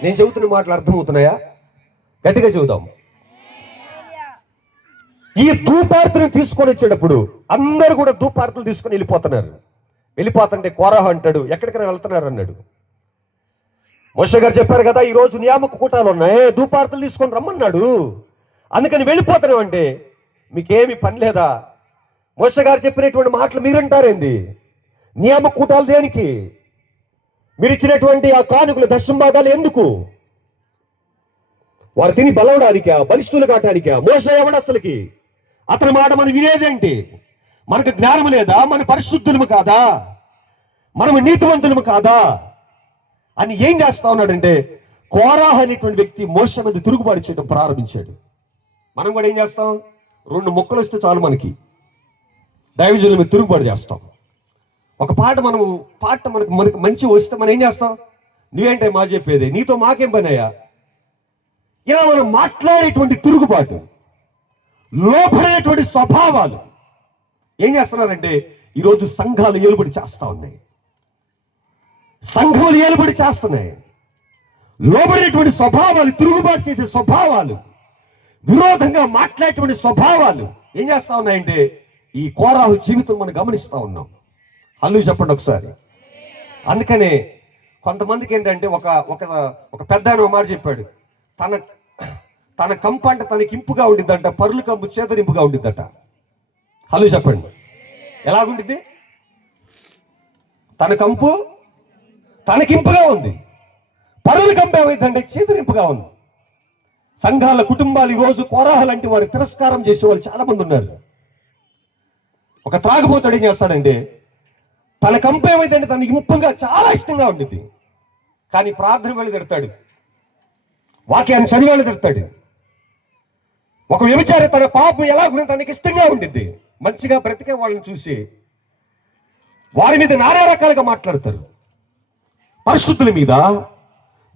నేను చెబుతున్న మాటలు అర్థమవుతున్నాయా? గట్టిగా చెబుదాం. ఈ ధూపార్తను తీసుకొని వచ్చేటప్పుడు అందరూ కూడా ధూపార్తలు తీసుకొని వెళ్ళిపోతున్నారు. వెళ్ళిపోతుంటే కోరాహు అంటాడు, ఎక్కడికైనా వెళ్తున్నారు అన్నాడు. మోషే గారు చెప్పారు కదా, ఈ రోజు నియామక కూటాలు ఉన్నాయి, ధూపార్తలు తీసుకొని రమ్మన్నాడు, అందుకని వెళ్ళిపోతున్నాం అంటే మీకేమి పని లేదా? మోషే గారు చెప్పినటువంటి మాటలు మీరంటారేంది? నియామక కూటాలు దేనికి? మీరు ఇచ్చినటువంటి ఆ కానుకలు, దశమ భాగాలు ఎందుకు? వారు తిని బలవడానికా, బలిష్ఠులు కావటానికా? మోషే ఎవడు అసలుకి? అతని మాట మనం వినేదేంటి? మనకు జ్ఞానం లేదా? మన పరిశుద్ధులము కాదా? మనము నీతివంతులము కాదా అని ఏం చేస్తా ఉన్నాడంటే, కోరాహు అనేటువంటి వ్యక్తి మోషే మీద తిరుగుబాటు చేయడం ప్రారంభించాడు. మనం కూడా ఏం చేస్తాం? 2 ముక్కలు వస్తే చాలు మనకి దైవజనుల మీద తిరుగుబాటు చేస్తాం. ఒక పాట మనకు మంచి వస్తే మనం ఏం చేస్తాం? నువ్వేంటే మా చెప్పేది, నీతో మాకేం పని అయ్యా? ఇలా మనం మాట్లాడేటువంటి తిరుగుబాటు, లోపడేటువంటి స్వభావాలు ఏం చేస్తున్నారంటే ఈరోజు సంఘాలు ఏలుబడి చేస్తా ఉన్నాయి, సంఘములు ఏలుబడి చేస్తున్నాయి. లోబడేటువంటి స్వభావాలు, తిరుగుబాటు చేసే స్వభావాలు, విరోధంగా మాట్లాడేటువంటి స్వభావాలు ఏం చేస్తా ఉన్నాయంటే ఈ కోరాహు జీవితం మనం గమనిస్తా ఉన్నాం. హల్లు చెప్పండి ఒకసారి. అందుకనే కొంతమందికి ఏంటంటే ఒక ఒక ఒక పెద్ద ఆయన మాట చెప్పాడు, తన కంపు అంటే తనకి ఇంపుగా ఉండిద్దంట, పరుల కంపు చేదరింపుగా ఉండిద్దట. హల్లు చెప్పండి. ఎలాగుండిద్ది? తన కంపు తనకింపుగా ఉంది, పరుల కంపు ఏమైందంటే చేదరింపుగా ఉంది. సంఘాల కుటుంబాలు ఈరోజు కోరాహు లాంటి వారు తిరస్కారం చేసే వాళ్ళు చాలా మంది ఉన్నారు. ఒక త్రాగుబోతాడు ఏం చేస్తాడంటే తన కంపు ఏమైందంటే తనకి ముప్పంగా చాలా ఇష్టంగా ఉండిద్ది, కానీ ప్రార్థన వెళ్ళి తిడతాడు, వాక్యాన్ని చదివి వెళ్ళి తిడతాడు. ఒక వ్యభిచారి తన పాపం ఎలా గురించి తనకి ఇష్టంగా ఉండిద్ది, మంచిగా బ్రతికే వాళ్ళని చూసి వారి మీద నానా రకాలుగా మాట్లాడతారు. పరిశుద్ధుల మీద,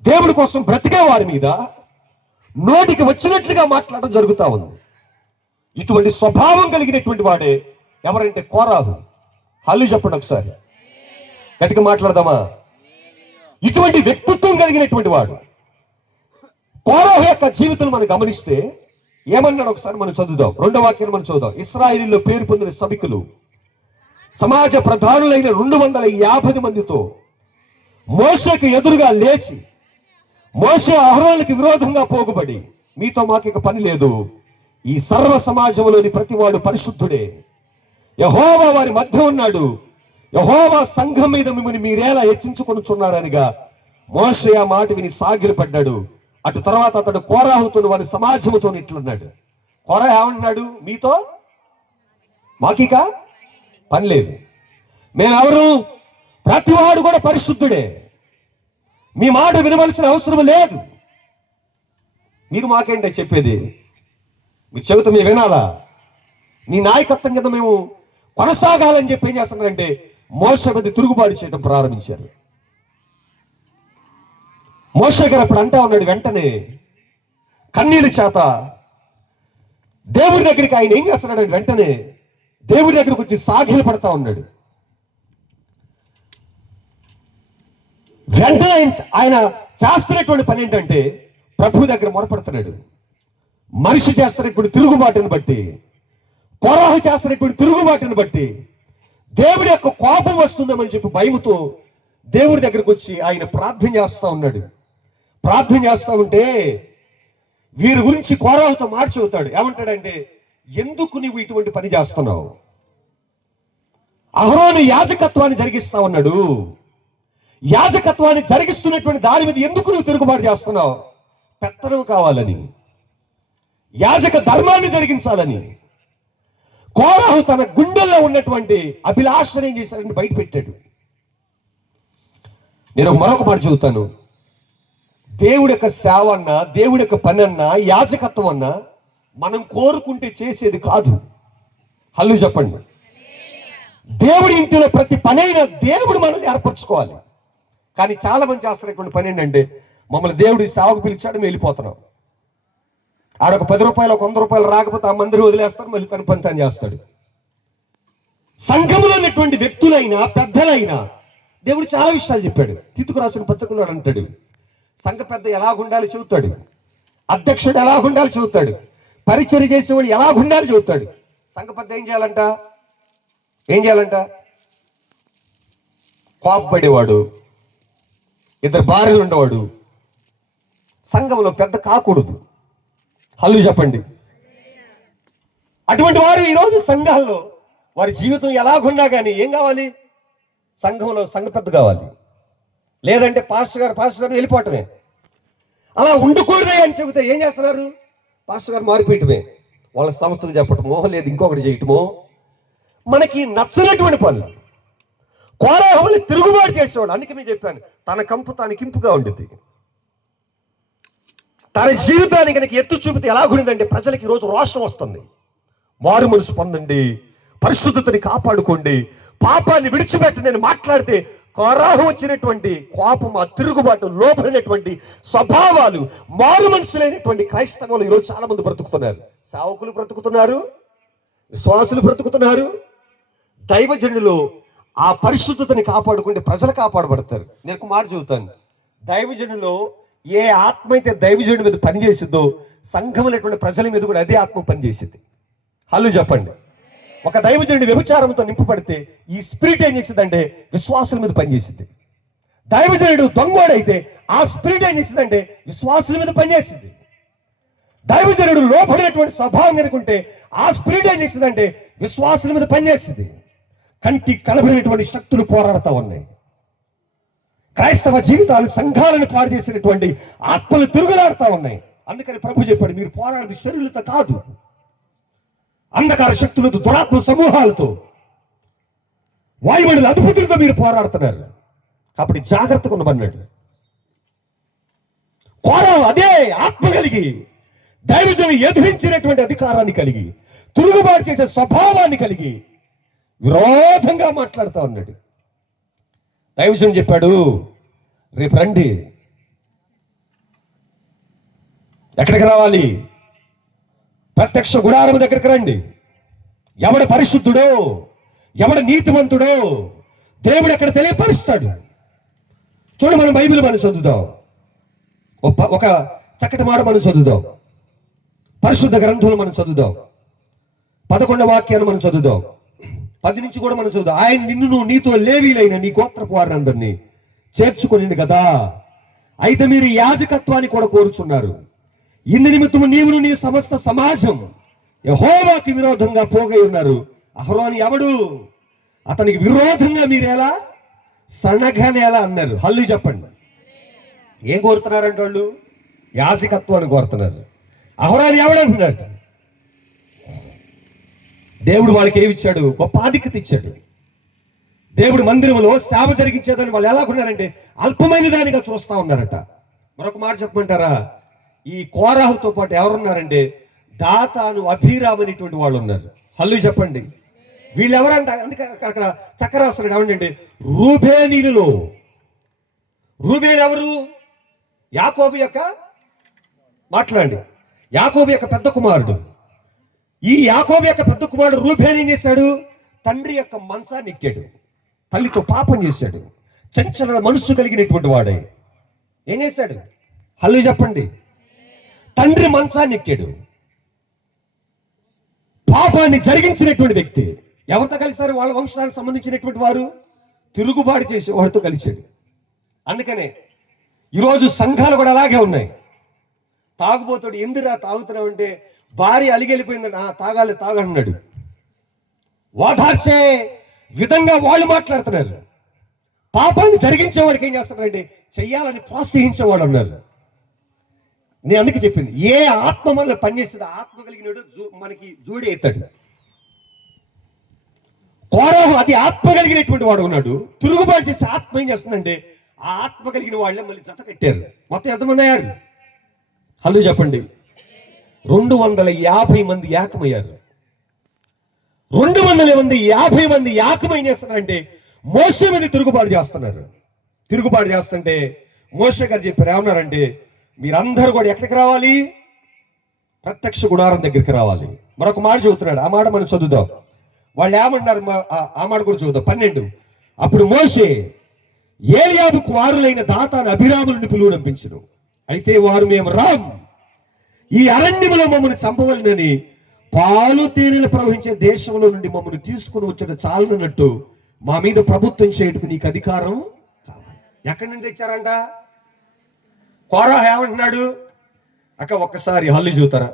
దేవుడి కోసం బ్రతికే వారి మీద నోటికి వచ్చినట్లుగా మాట్లాడడం జరుగుతూ ఉంది. ఇటువంటి స్వభావం కలిగినటువంటి వాడే ఎవరంటే కోరాహు. హల్లు చెప్పండి ఒకసారి, గట్టిగా మాట్లాడదామా? ఇటువంటి వ్యక్తిత్వం కలిగినటువంటి వాడు కోరాహు యొక్క జీవితం మనం గమనిస్తే ఏమన్నాడు ఒకసారి మనం చదువుదాం. 2వ వాక్యాన్ని మనం చదువుదాం. ఇశ్రాయేలులో పేరు పొందిన సభికులు సమాజ ప్రధానులైన 250 మందితో మోషేకు ఎదురుగా లేచి, మోషే అహరోనులకు విరోధంగా పోగుబడి, మీతో మాకు ఇక పని లేదు, ఈ సర్వ సమాజంలోని ప్రతివాడు పరిశుద్ధుడే, యెహోవా వారి మధ్య ఉన్నాడు, యెహోవా సంఘం మీద మిమ్మల్ని మీరేలా హెచ్చించుకొనుచున్నారనిగా మోషే ఆ మాట విని సాగిలపడ్డాడు. అటు తర్వాత అతడు కోరాహుతో వారి సమాజముతో ఇట్లన్నాడు. కోరాహు ఏమన్నాడు? మీతో మాకిక పని లేదు, మేమెవరు, ప్రతివాడు కూడా పరిశుద్ధుడే, మీ మాట వినవలసిన అవసరం లేదు. మీరు మాకేంటే చెప్పేది? మీ చెబుతా మేము వినాలా? నీ నాయకత్వం కింద మేము కొనసాగాలని చెప్పి ఏం చేస్తున్నారంటే మోషే మీద తిరుగుబాటు చేయడం ప్రారంభించారు. మోషే గారు అప్పుడు అంటా ఉన్నాడు, వెంటనే కన్నీళ్ళ చేత దేవుడి దగ్గరికి ఆయన ఏం చేస్తున్నాడు? వెంటనే దేవుడి దగ్గరికి వచ్చి సాగిలు పడతా ఉన్నాడు. వెంటనే ఆయన చేస్తున్నటువంటి పని ఏంటంటే ప్రభు దగ్గర మొరపడుతున్నాడు. మనిషి చేస్తున్నటువంటి తిరుగుబాటును బట్టి, కోరాహు చేస్తున్నటువంటి తిరుగుబాటును బట్టి దేవుడి యొక్క కోపం వస్తుందేమని చెప్పి భయముతో దేవుడి దగ్గరకు వచ్చి ఆయన ప్రార్థన చేస్తా ఉన్నాడు. ప్రార్థన చేస్తా ఉంటే వీరి గురించి కోరాహుతో మాట చెబుతాడు. ఏమంటాడంటే, ఎందుకు నువ్వు ఇటువంటి పని చేస్తున్నావు? అహరోను యాజకత్వాన్ని జరిగిస్తా ఉన్నాడు, యాజకత్వాన్ని జరిగిస్తున్నటువంటి దాని మీద ఎందుకు నువ్వు తిరుగుబాటు చేస్తున్నావు? పెత్తనం కావాలని, యాజక ధర్మాన్ని జరిగించాలని కోరాహు తన గుండెల్లో ఉన్నటువంటి అభిలాషను ఏం చేశాడని బయట పెట్టాడు. నేను మరొక మాట చెబుతాను. దేవుడి యొక్క సేవ అన్నా, దేవుడి యొక్క పని అన్నా, యాజకత్వం అన్నా మనం కోరుకుంటే చేసేది కాదు. హల్లు చెప్పండి. దేవుడి ఇంటిలో ప్రతి పనైనా దేవుడు మనల్ని ఏర్పరచుకోవాలి. కానీ చాలా మంది చేస్తున్నటువంటి పని ఏంటంటే, మమ్మల్ని దేవుడి సేవకు పిలిచాడు, మేము వెళ్ళిపోతున్నాం. ఆడొక 10 రూపాయలు, 100 రూపాయలు రాకపోతే ఆ మందిని వదిలేస్తాడు, మళ్ళీ తన పని తను చేస్తాడు. సంఘంలో ఉన్నటువంటి వ్యక్తులైనా పెద్దలైనా దేవుడు చాలా విషయాలు చెప్పాడు. తీతుకు రాసిన పత్రికలో అంటాడు, సంఘ పెద్ద ఎలాగుండాలి చెబుతాడు, అధ్యక్షుడు ఎలాగుండాలి చెబుతాడు, పరిచర్య చేసేవాడు ఎలాగుండాలి చెబుతాడు. సంఘ పెద్ద ఏం చేయాలంట? కోపపడేవాడు, 2 భార్యలు ఉండేవాడు సంఘంలో పెద్ద కాకూడదు. హల్లు చెప్పండి. అటువంటి వారు ఈరోజు సంఘాల్లో వారి జీవితం ఎలాగున్నా కానీ ఏం కావాలి? సంఘంలో సంఘ పెద్ద కావాలి, లేదంటే పాస్టర్ గారు వెళ్ళిపోవటమే. అలా ఉండకూడదే అని చెబితే ఏం చేస్తున్నారు? పాస్టర్ గారు మారిపోయటమే, వాళ్ళ సంస్థలు చెప్పటమో లేదు ఇంకొకటి చేయటమో, మనకి నచ్చనటువంటి పనులు. కోరాహుని తిరుగుబాటు చేసేవాడు. అందుకే నేను చెప్పాను, తన కంపు తానికి ఇంపుగా ఉండేది. తన జీవితాన్ని కనుక ఎత్తు చూపితే ఎలాగుందంటే ప్రజలకి ఈరోజు రోషం వస్తుంది. మారు మనసు పొందండి, పరిశుద్ధతని కాపాడుకోండి, పాపాన్ని విడిచిపెట్టి నేను మాట్లాడితే కోరాహు వచ్చినటువంటి కోపం, ఆ తిరుగుబాటు, లోపడినటువంటి స్వభావాలు, మారు మనసులైనటువంటి క్రైస్తవులు ఈరోజు చాలా మంది బ్రతుకుతున్నారు. సేవకులు బ్రతుకుతున్నారు, విశ్వాసులు బ్రతుకుతున్నారు. దైవజనులు ఆ పరిశుద్ధతని కాపాడుకుంటే ప్రజలు కాపాడబడతారు. నేను ఒక మాట చెబుతాను, దైవజనులు ఏ ఆత్మ అయితే దైవజనుడి మీద పనిచేసిందో సంఘములైనటువంటి ప్రజల మీద కూడా అదే ఆత్మ పనిచేసింది. హల్లు చెప్పండి. ఒక దైవజనుడి వ్యభిచారంతో నింపబడితే ఈ స్పిరిట్ ఏం చేసిందంటే విశ్వాసుల మీద పనిచేసింది. దైవజనుడు దొంగోడైతే ఆ స్పిరిట్ ఏం చేసిందంటే విశ్వాసుల మీద పనిచేసింది. దైవజనుడు లోపడినటువంటి స్వభావం కనుకుంటే ఆ స్పిరిట్ ఏం చేసిందంటే విశ్వాసుల మీద పనిచేసింది. కంటి కనబడినటువంటి శక్తులు పోరాడుతూ ఉన్నాయి. క్రైస్తవ జీవితాలు, సంఘాలను పాడు చేసినటువంటి ఆత్మలు తిరుగులాడుతూ ఉన్నాయి. అందుకని ప్రభు చెప్పాడు, మీరు పోరాడేది శరీరులతో కాదు, అంధకార శక్తులతో, దురాత్మ సమూహాలతో, వాయుమండల అధిపతులతో మీరు పోరాడుతున్నారు. కాబట్టి జాగ్రత్తగా ఉండమన్నాడు. కోరాహు అదే ఆత్మ కలిగి, దైవజనుని ఎదిరించినటువంటి అధికారాన్ని కలిగి, తిరుగుబాటు చేసే స్వభావాన్ని కలిగి విరోధంగా మాట్లాడుతూ ఉన్నాడు. దైవజనుడు చెప్పాడు, రేపు రండి. ఎక్కడికి రావాలి? ప్రత్యక్ష గుడారం దగ్గరికి రండి. ఎవడ పరిశుద్ధుడో, ఎవడ నీతివంతుడో దేవుడు ఎక్కడ తెలియపరుస్తాడు. చూడు, మనం బైబిల్ మనం చదువుదాం. ఒక చక్కటి మాట మనం చదువుదాం. పరిశుద్ధ గ్రంథంలో మనం చదువుదాం. 11వ వాక్యాన్ని మనం చదువుదాం. 10 నుంచి కూడా మనం చదువుదాం. ఆయన నిన్ను నీతో లేవీలైన నీ గోత్రపు వారిని అందరినీ చేర్చుకుని కదా, అయితే మీరు యాజకత్వాన్ని కూడా కోరుచున్నారు. ఇందు నిమిత్తము నీవును నీ సమస్త సమాజం యెహోవాకి విరోధంగా పోగై ఉన్నారు. అహరోను ఎవడు? అతనికి విరోధంగా మీరేలా సనగనేలా అన్నారు. హల్లు చెప్పండి. ఏం కోరుతున్నారంటే వాళ్ళు యాజకత్వాన్ని కోరుతున్నారు. అహరోను ఎవడంటున్నాడు? దేవుడు వాళ్ళకి ఏమి ఇచ్చాడు? గొప్ప ఆధిక్యత ఇచ్చాడు. దేవుడు మందిరంలో సేవ జరిగించేదాన్ని వాళ్ళు ఎలాగున్నారంటే అల్పమైన దానిగా చూస్తా ఉన్నారట. మరొక మాట చెప్పమంటారా? ఈ కోరాహుతో పాటు ఎవరున్నారంటే దాతాను, అభిరామ్ అనేటువంటి వాళ్ళు ఉన్నారు. హల్లు చెప్పండి. వీళ్ళు ఎవరంట? అందుకే అక్కడ చక్కర వస్తున్నాడు. ఏమంటే రూబేనీయులలో. రూబేన్ ఎవరు? యాకోబు యొక్క మాట్లాడండి, యాకోబు యొక్క పెద్ద కుమారుడు. ఈ యాకోబు యొక్క పెద్ద కుమారుడు రూబేన్ ఏం చేశాడు? తండ్రి యొక్క మంచాన్ని ఎక్కాడు, తల్లితో పాపం చేశాడు, చంచల మనస్సు కలిగినటువంటి వాడే. ఏం చేశాడు? హల్లు చెప్పండి. తండ్రి మంచాన్ని ఎక్కాడు, పాపాన్ని జరిగించినటువంటి వ్యక్తి. ఎవరితో కలిశారు? వాళ్ళ వంశానికి సంబంధించినటువంటి వారు తిరుగుబాటు చేసి వాడితో కలిశాడు. అందుకనే ఈరోజు సంఘాలు కూడా అలాగే ఉన్నాయి. తాగుబోతాడు. ఎందురా తాగుతున్నావు అంటే భార్య అలిగెళ్ళిపోయిందండి, తాగన్నాడు. ఓదార్చే విధంగా వాళ్ళు మాట్లాడుతున్నారు. పాపాన్ని జరిగించే వాడికి ఏం చేస్తున్నారంటే చెయ్యాలని ప్రోత్సహించేవాడు ఉన్నారు. నేను అందుకే చెప్పింది, ఏ ఆత్మ మనలో పనిచేస్తుంది ఆత్మ కలిగినడు మనకి జోడి ఎత్తాడు. కోరాహు అది ఆత్మ కలిగినటువంటి వాడు ఉన్నాడు. తిరుగుబాటు చేసి ఆత్మ ఏం చేస్తుందంటే ఆ ఆత్మ కలిగిన వాళ్ళే మళ్ళీ జత కట్టారు. మొత్తం ఎంతమంది అయ్యారు? హల్లు చెప్పండి. 250 మంది ఏకమయ్యారు. 250 మంది ఏకమై చేస్తున్నారంటే మోషే మీద తిరుగుబాటు చేస్తున్నారు. తిరుగుబాటు చేస్తుంటే మోషే గారు చెప్పారు, ఏమన్నారంటే మీరందరూ కూడా ఎక్కడికి రావాలి? ప్రత్యక్ష గుడారం దగ్గరికి రావాలి. మరొక మాట చదువుతున్నాడు, ఆ మాట మనం చదువుదాం. వాళ్ళు ఏమన్నారు? ఆ మాట కూడా చదువుదాం. 12. అప్పుడు మోషే ఏలియాబు కుమారులైన దాతాను, అభిరాములను పిలువనంపించును. అయితే వారు, మేము రాం, ఈ అరణ్యములో మమ్మల్ని చంపవలనని పాలు తేనెలు ప్రవహించే దేశంలో నుండి మమ్మల్ని తీసుకుని వచ్చిన చాలనట్టు మా మీద ప్రభుత్వం చేయటకు నీకు అధికారం కావాలి. ఎక్కడి నుండి తెచ్చారంట? కోరాహు ఏమంటున్నాడు? అక్క ఒక్కసారి హల్లు చూతారా?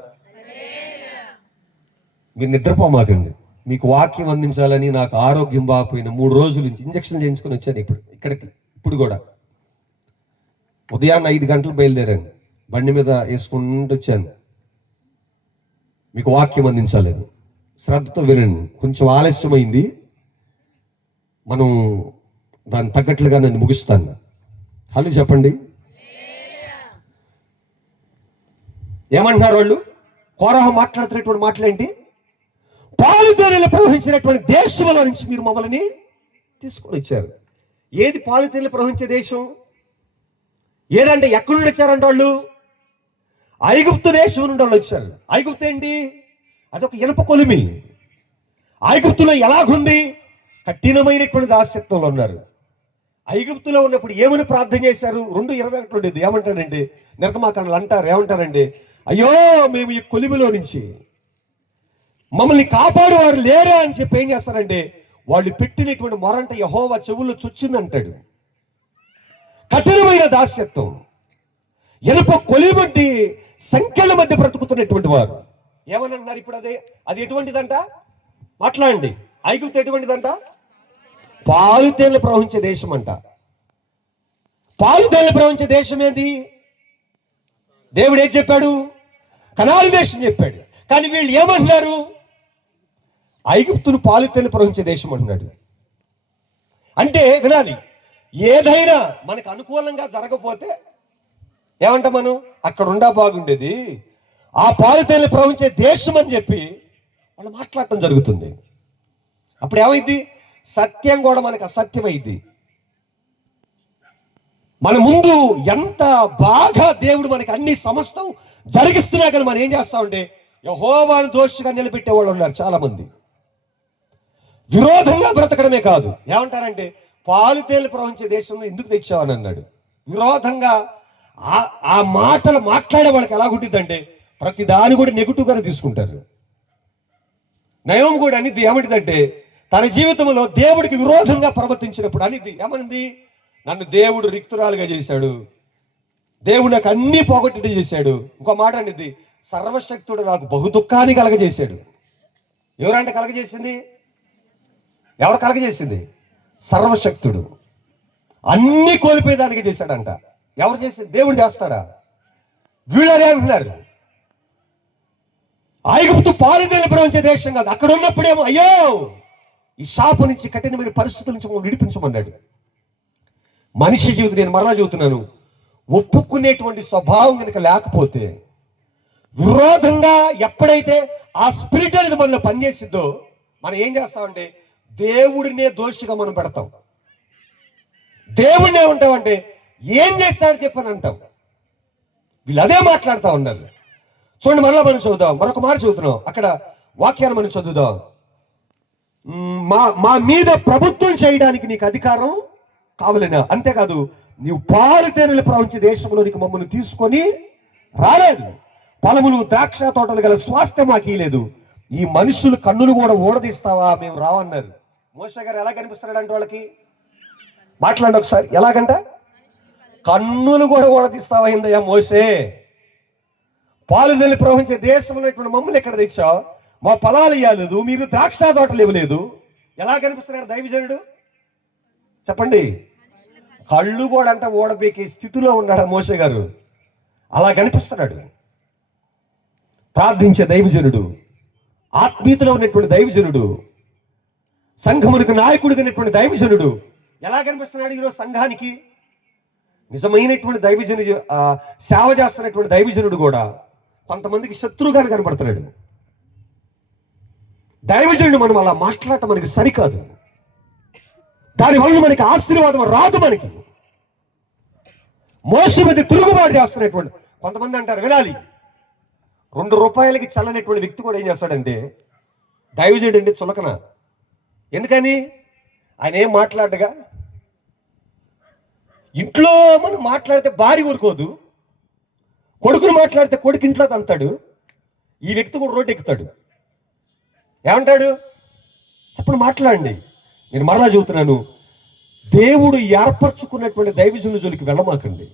మీరు నిద్రపోమాకండి. మీకు వాక్యం అందించాలని నాకు ఆరోగ్యం బాగుపోయిన 3 రోజుల నుంచి ఇంజక్షన్ చేయించుకొని వచ్చాను ఇక్కడికి. ఇప్పుడు కూడా ఉదయాన్నే 5 గంటలు బయలుదేరాను, బండి మీద వేసుకుంటూ వచ్చాను. మీకు వాక్యం అందించాలని శ్రద్ధతో వినండి. కొంచెం ఆలస్యమైంది, మనం దాన్ని తగ్గట్లుగా నన్ను ముగిస్తాను. హల్లు చెప్పండి. ఏమంటున్నారు వాళ్ళు? కోరాహు మాట్లాడుతున్నటువంటి మాటలేంటి? పాలు తేనెలు ప్రవహించినటువంటి దేశంలో నుంచి మీరు మమ్మల్ని తీసుకొని వచ్చారు. ఏది పాలు తేనెలు ప్రవహించే దేశం? ఏదంటే ఎక్కడి నుండి వచ్చారంట వాళ్ళు? ఐగుప్తు దేశం నుండి వాళ్ళు వచ్చారు. ఐగుప్తు ఏంటి? అదొక ఇనప కొలిమి. ఐగుప్తులో ఎలాగుంది? కఠినమైనటువంటి దాస్యత్వంలో ఉన్నారు. ఐగుప్తులో ఉన్నప్పుడు ఏమని ప్రార్థన చేశారు? 2:21 ఉండేది. ఏమంటారండి? నిర్గమాకాండలు అంటారు, ఏమంటారండి? అయ్యో మేము ఈ కొలిమిలో నుంచి మమ్మల్ని కాపాడువారు లేరా అని చెప్పి ఏం చేస్తారంటే వాళ్ళు పెట్టినటువంటి మొరంట యెహోవా చెవుల్లో చొచ్చిందంటాడు. కఠినమైన దాస్యత్వం, ఇనుప కొలిమి సంఖ్యల మధ్య బ్రతుకుతున్నటువంటి వారు ఏమన్నారు ఇప్పుడు? అది ఎటువంటిదంట? మాట్లాడండి. ఐగుప్తు ఎటువంటిదంట? పాలు తేనెలు ప్రవహించే దేశం అంట. పాలు తేనెలు ప్రవహించే దేశం ఏది? దేవుడు ఏం చెప్పాడు? కనాను దేశం చెప్పాడు. కానీ వీళ్ళు ఏమంటున్నారు? ఐగుప్తును పాలు తేనెలు ప్రవహించే దేశం అంటున్నాడు. అంటే వినాలి, ఏదైనా మనకు అనుకూలంగా జరగకపోతే ఏమంటాం మనం? అక్కడ ఉండా బాగుండేది, ఆ పాలు తేనెలు ప్రవహించే దేశం అని చెప్పి వాళ్ళు మాట్లాడటం జరుగుతుంది. అప్పుడు ఏమైంది? సత్యం కూడా మనకు అసత్యం అయింది. మన ముందు ఎంత బాగా దేవుడు మనకి అన్ని సమస్తం జరిగిస్తున్నా కానీ మనం ఏం చేస్తామంటే యెహోవాను దోషిగా నిలబెట్టే వాళ్ళు ఉన్నారు చాలా మంది. విరోధంగా బ్రతకడమే కాదు, ఏమంటారంటే పాలు తేనెలు ప్రవహించే దేశంలో ఎందుకు తెచ్చావని అన్నాడు. విరోధంగా ఆ మాటలు మాట్లాడే వాళ్ళకి ఎలాగుంటుందంటే ప్రతి దాన్ని కూడా నెగిటివ్గానే తీసుకుంటారు. నయం కూడా అనిది ఏమంటిదంటే తన జీవితంలో దేవుడికి విరోధంగా ప్రవర్తించినప్పుడు అనిది ఏమనింది? నన్ను దేవుడు రిక్తురాలుగా చేశాడు, దేవుడు నాకు అన్ని పోగొట్టి చేశాడు. ఇంకో మాట అనేది, సర్వశక్తుడు నాకు బహు దుఃఖాన్ని కలగజేశాడు. ఎవరంటే కలగజేసింది? ఎవరు కలగజేసింది? సర్వశక్తుడు. అన్ని కోల్పోయేదానికి చేశాడంట. ఎవరు చేసి? దేవుడు చేస్తాడా? వీళ్ళదే అంటున్నారు. ఐగుప్తు పాలు తేనెలు ప్రవహించే దేశం కాదు. అక్కడ ఉన్నప్పుడేమో అయ్యో ఈ శాపం నుంచి, కఠినమైన పరిస్థితుల నుంచి విడిపించమన్నాడు. మనిషి జీవితం, నేను మరలా చెబుతున్నాను, ఒప్పుకునేటువంటి స్వభావం కనుక లేకపోతే, విరోధంగా ఎప్పుడైతే ఆ స్పిరిట్ అనేది మనలో పనిచేసిద్దో మనం ఏం చేస్తామంటే దేవుడినే దోషిగా మనం పెడతాం. దేవుడిని ఏమంటామంటే ఏం చేస్తాడు చెప్పని అంటాం. వీళ్ళు అదే మాట్లాడుతూ ఉన్నారు. చూడండి, మరలా మనం చదువుదాం. మరొక మాట చదువుతున్నాం. అక్కడ వాక్యాన్ని మనం చదువుదాం. మా మీద ప్రభుత్వం చేయడానికి నీకు అధికారం కావాలనా? అంతేకాదు, నీవు పాలు తేనెలు ప్రవహించే దేశంలోనికి మమ్మల్ని తీసుకొని రాలేదు, పొలములు ద్రాక్ష తోటలు గల స్వాస్థ్యం మాకు ఇయ్యలేదు, ఈ మనుషులు కన్నులు కూడా ఊడదీస్తావా? మేము రావన్నారు. మోషే గారు ఎలా కనిపిస్తున్నాడంటే వాళ్ళకి? మాట్లాడండి ఒకసారి. ఎలాగంట? కన్నులు కూడా ఊడదీస్తావా ఏందయ్యా మోషే? పాలు తేనెలు ప్రవహించే దేశంలో మమ్మల్ని ఎక్కడ తెచ్చావు? మా పొలాలు ఇవ్వలేదు, మీరు ద్రాక్ష తోటలు ఇవ్వలేదు. ఎలా కనిపిస్తున్నాడు దైవజనుడు? చెప్పండి. కళ్ళు కూడా అంటే ఓడబెక్కే స్థితిలో ఉన్నాడు మోషే గారు. అలా కనిపిస్తున్నాడు. ప్రార్థించే దైవజనుడు, ఆత్మీయతలో ఉన్నటువంటి దైవజనుడు, సంఘమునికి నాయకుడిగినటువంటి దైవజనుడు ఎలా కనిపిస్తున్నాడు ఈరోజు సంఘానికి? నిజమైనటువంటి దైవజను, సేవ చేస్తున్నటువంటి దైవజనుడు కూడా కొంతమందికి శత్రువుగానే కనబడుతున్నాడు. దైవజనుడు మనం అలా మాట్లాడటం మనకి సరికాదు. దానివల్ల మనకి ఆశీర్వాదం రాదు. మనకి మోస మీద తిరుగుబాటు చేస్తున్నటువంటి కొంతమంది అంటారు, వినాలి, 2 రూపాయలకి చల్లనటువంటి వ్యక్తి కూడా ఏం చేస్తాడంటే దైవజనుడు అంటే చులకన. ఎందుకని? ఆయన ఏం మాట్లాడగా, ఇంట్లో మనం మాట్లాడితే భార్య ఊరుకోదు, కొడుకును మాట్లాడితే కొడుకు ఇంట్లో తంతాడు, ఈ వ్యక్తి కూడా రోడ్డు ఎక్కుతాడు. ఏమంటాడు చెప్పండి? మాట్లాడండి. నేను మరలా చెబుతున్నాను, దేవుడు ఏర్పరచుకున్నటువంటి దైవజనుల జోలికి వెళ్ళమాకండి.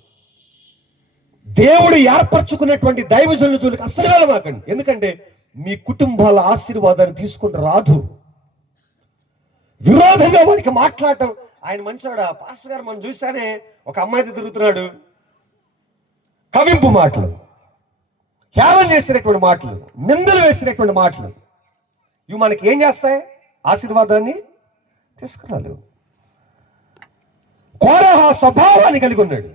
దేవుడు ఏర్పరచుకున్నటువంటి దైవజనుల జోలికి అస్సలు వెళ్ళమాకండి. ఎందుకంటే మీ కుటుంబాల ఆశీర్వాదాన్ని తీసుకుని రాదు. విరోధంగా వారికి మాట్లాడటం. ఆయన మంచివాడా? పాస్టర్ గారు మనం చూసానే ఒక అమ్మాయితో తిరుగుతున్నాడు, కవింపు మాటలు, కేవలం చేసినటువంటి మాటలు, నిందలు వేసినటువంటి మాటలు, ఇవి మనకి ఏం చేస్తాయి? ఆశీర్వాదాన్ని తీసుకురాలేవు. కోరహ స్వభావాన్ని కలిగి ఉన్నాడు,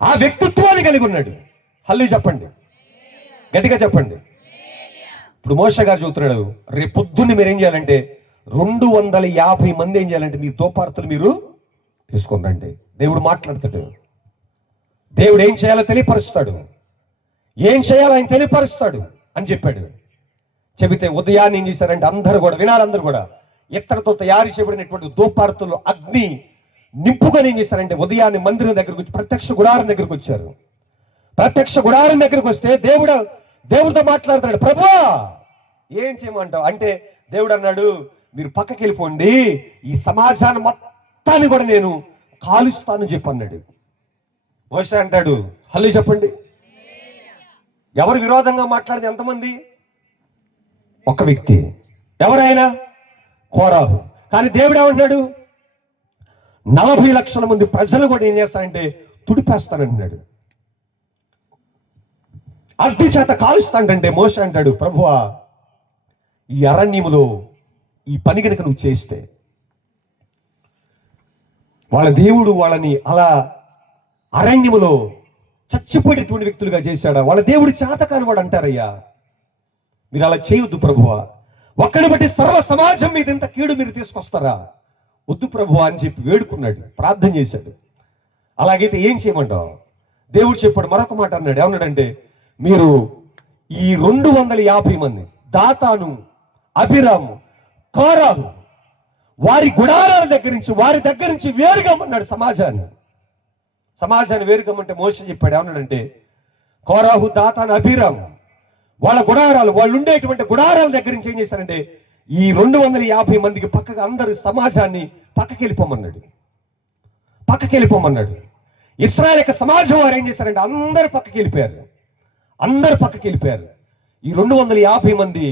ఆ వ్యక్తిత్వాన్ని కలిగి ఉన్నాడు. హల్లు చెప్పండి, గట్టిగా చెప్పండి. ఇప్పుడు మోషే గారు చెబుతున్నాడు, రేపు పొద్దున్నే మీరు ఏం చేయాలంటే 250 మంది ఏం చేయాలంటే మీ దూపార్తులు మీరు తీసుకొని రండి. దేవుడు మాట్లాడతాడు. దేవుడు ఏం చేయాలో తెలియపరుస్తాడు, ఏం చేయాలో ఆయన తెలియపరుస్తాడు అని చెప్పాడు. చెబితే ఉదయాన్ని ఏం చేశారంటే అందరూ కూడా వినాలందరూ కూడా ఇత్తడితో తయారు చేయబడినటువంటి దూపార్తులు అగ్ని నింపుకొని ఏం చేశారంటే ఉదయాన్నే మందిరం దగ్గరకు వచ్చి ప్రత్యక్ష గుడారం దగ్గరకు వచ్చారు. ప్రత్యక్ష గుడారం దగ్గరకు వస్తే దేవుడితో మాట్లాడుతున్నాడు. ప్రభువా ఏం చేయమంటావు అంటే దేవుడు అన్నాడు, మీరు పక్కకి వెళ్ళిపోండి, ఈ సమాజాన్ని మొత్తాన్ని కూడా నేను కాలుస్తానని చెప్పి అన్నాడు. మోషే అంటాడు, హల్లు చెప్పండి, ఎవరు విరోధంగా మాట్లాడింది ఎంతమంది? ఒక వ్యక్తి. ఎవరైనా? కోరాహు. కానీ దేవుడు ఏమంటున్నాడు, 40 లక్షల మంది ప్రజలు కూడా ఏం చేస్తారంటే తుడిపేస్తానంటున్నాడు, అగ్ని చేత కాలుస్తానంటే మోషే అంటాడు, ప్రభువా ఈ అరణ్యములో ఈ పని కనుక నువ్వు చేస్తే, వాళ్ళ దేవుడు వాళ్ళని అలా అరణ్యములో చచ్చిపోయేటటువంటి వ్యక్తులుగా చేశాడా? వాళ్ళ దేవుడు చేతకాని వాడు అంటారయ్యా, మీరు అలా చేయొద్దు ప్రభువా, ఒక్కడిని బట్టి సర్వ సమాజం మీద ఇంత కీడు మీరు తీసుకొస్తారా? వద్దు ప్రభువా అని చెప్పి వేడుకున్నాడు, ప్రార్థన చేశాడు. అలాగైతే ఏం చేయమంటావు? దేవుడు చెప్పాడు, మరొక మాట అన్నాడు. ఏమన్నాడంటే, మీరు ఈ 250 మంది దాతాను, అభిరాము, కోరాహు వారి గుడారాల దగ్గర నుంచి వేరుగమ్మన్నాడు సమాజాన్ని వేరుగమ్మంటే మోషే చెప్పాడు. ఏమన్నాడంటే, కోరాహు, దాతాను, అభిరాము వాళ్ళ గుడారాలు, వాళ్ళు ఉండేటువంటి గుడారాల దగ్గర నుంచి ఏం చేశారంటే ఈ 250 మందికి పక్కగా అందరు సమాజాన్ని పక్కకి వెళ్ళిపోమన్నాడు. ఇశ్రాయేలు యొక్క సమాజం వారు ఏం చేశారంటే అందరు పక్కకి వెళ్ళిపోయారు. ఈ 250 మంది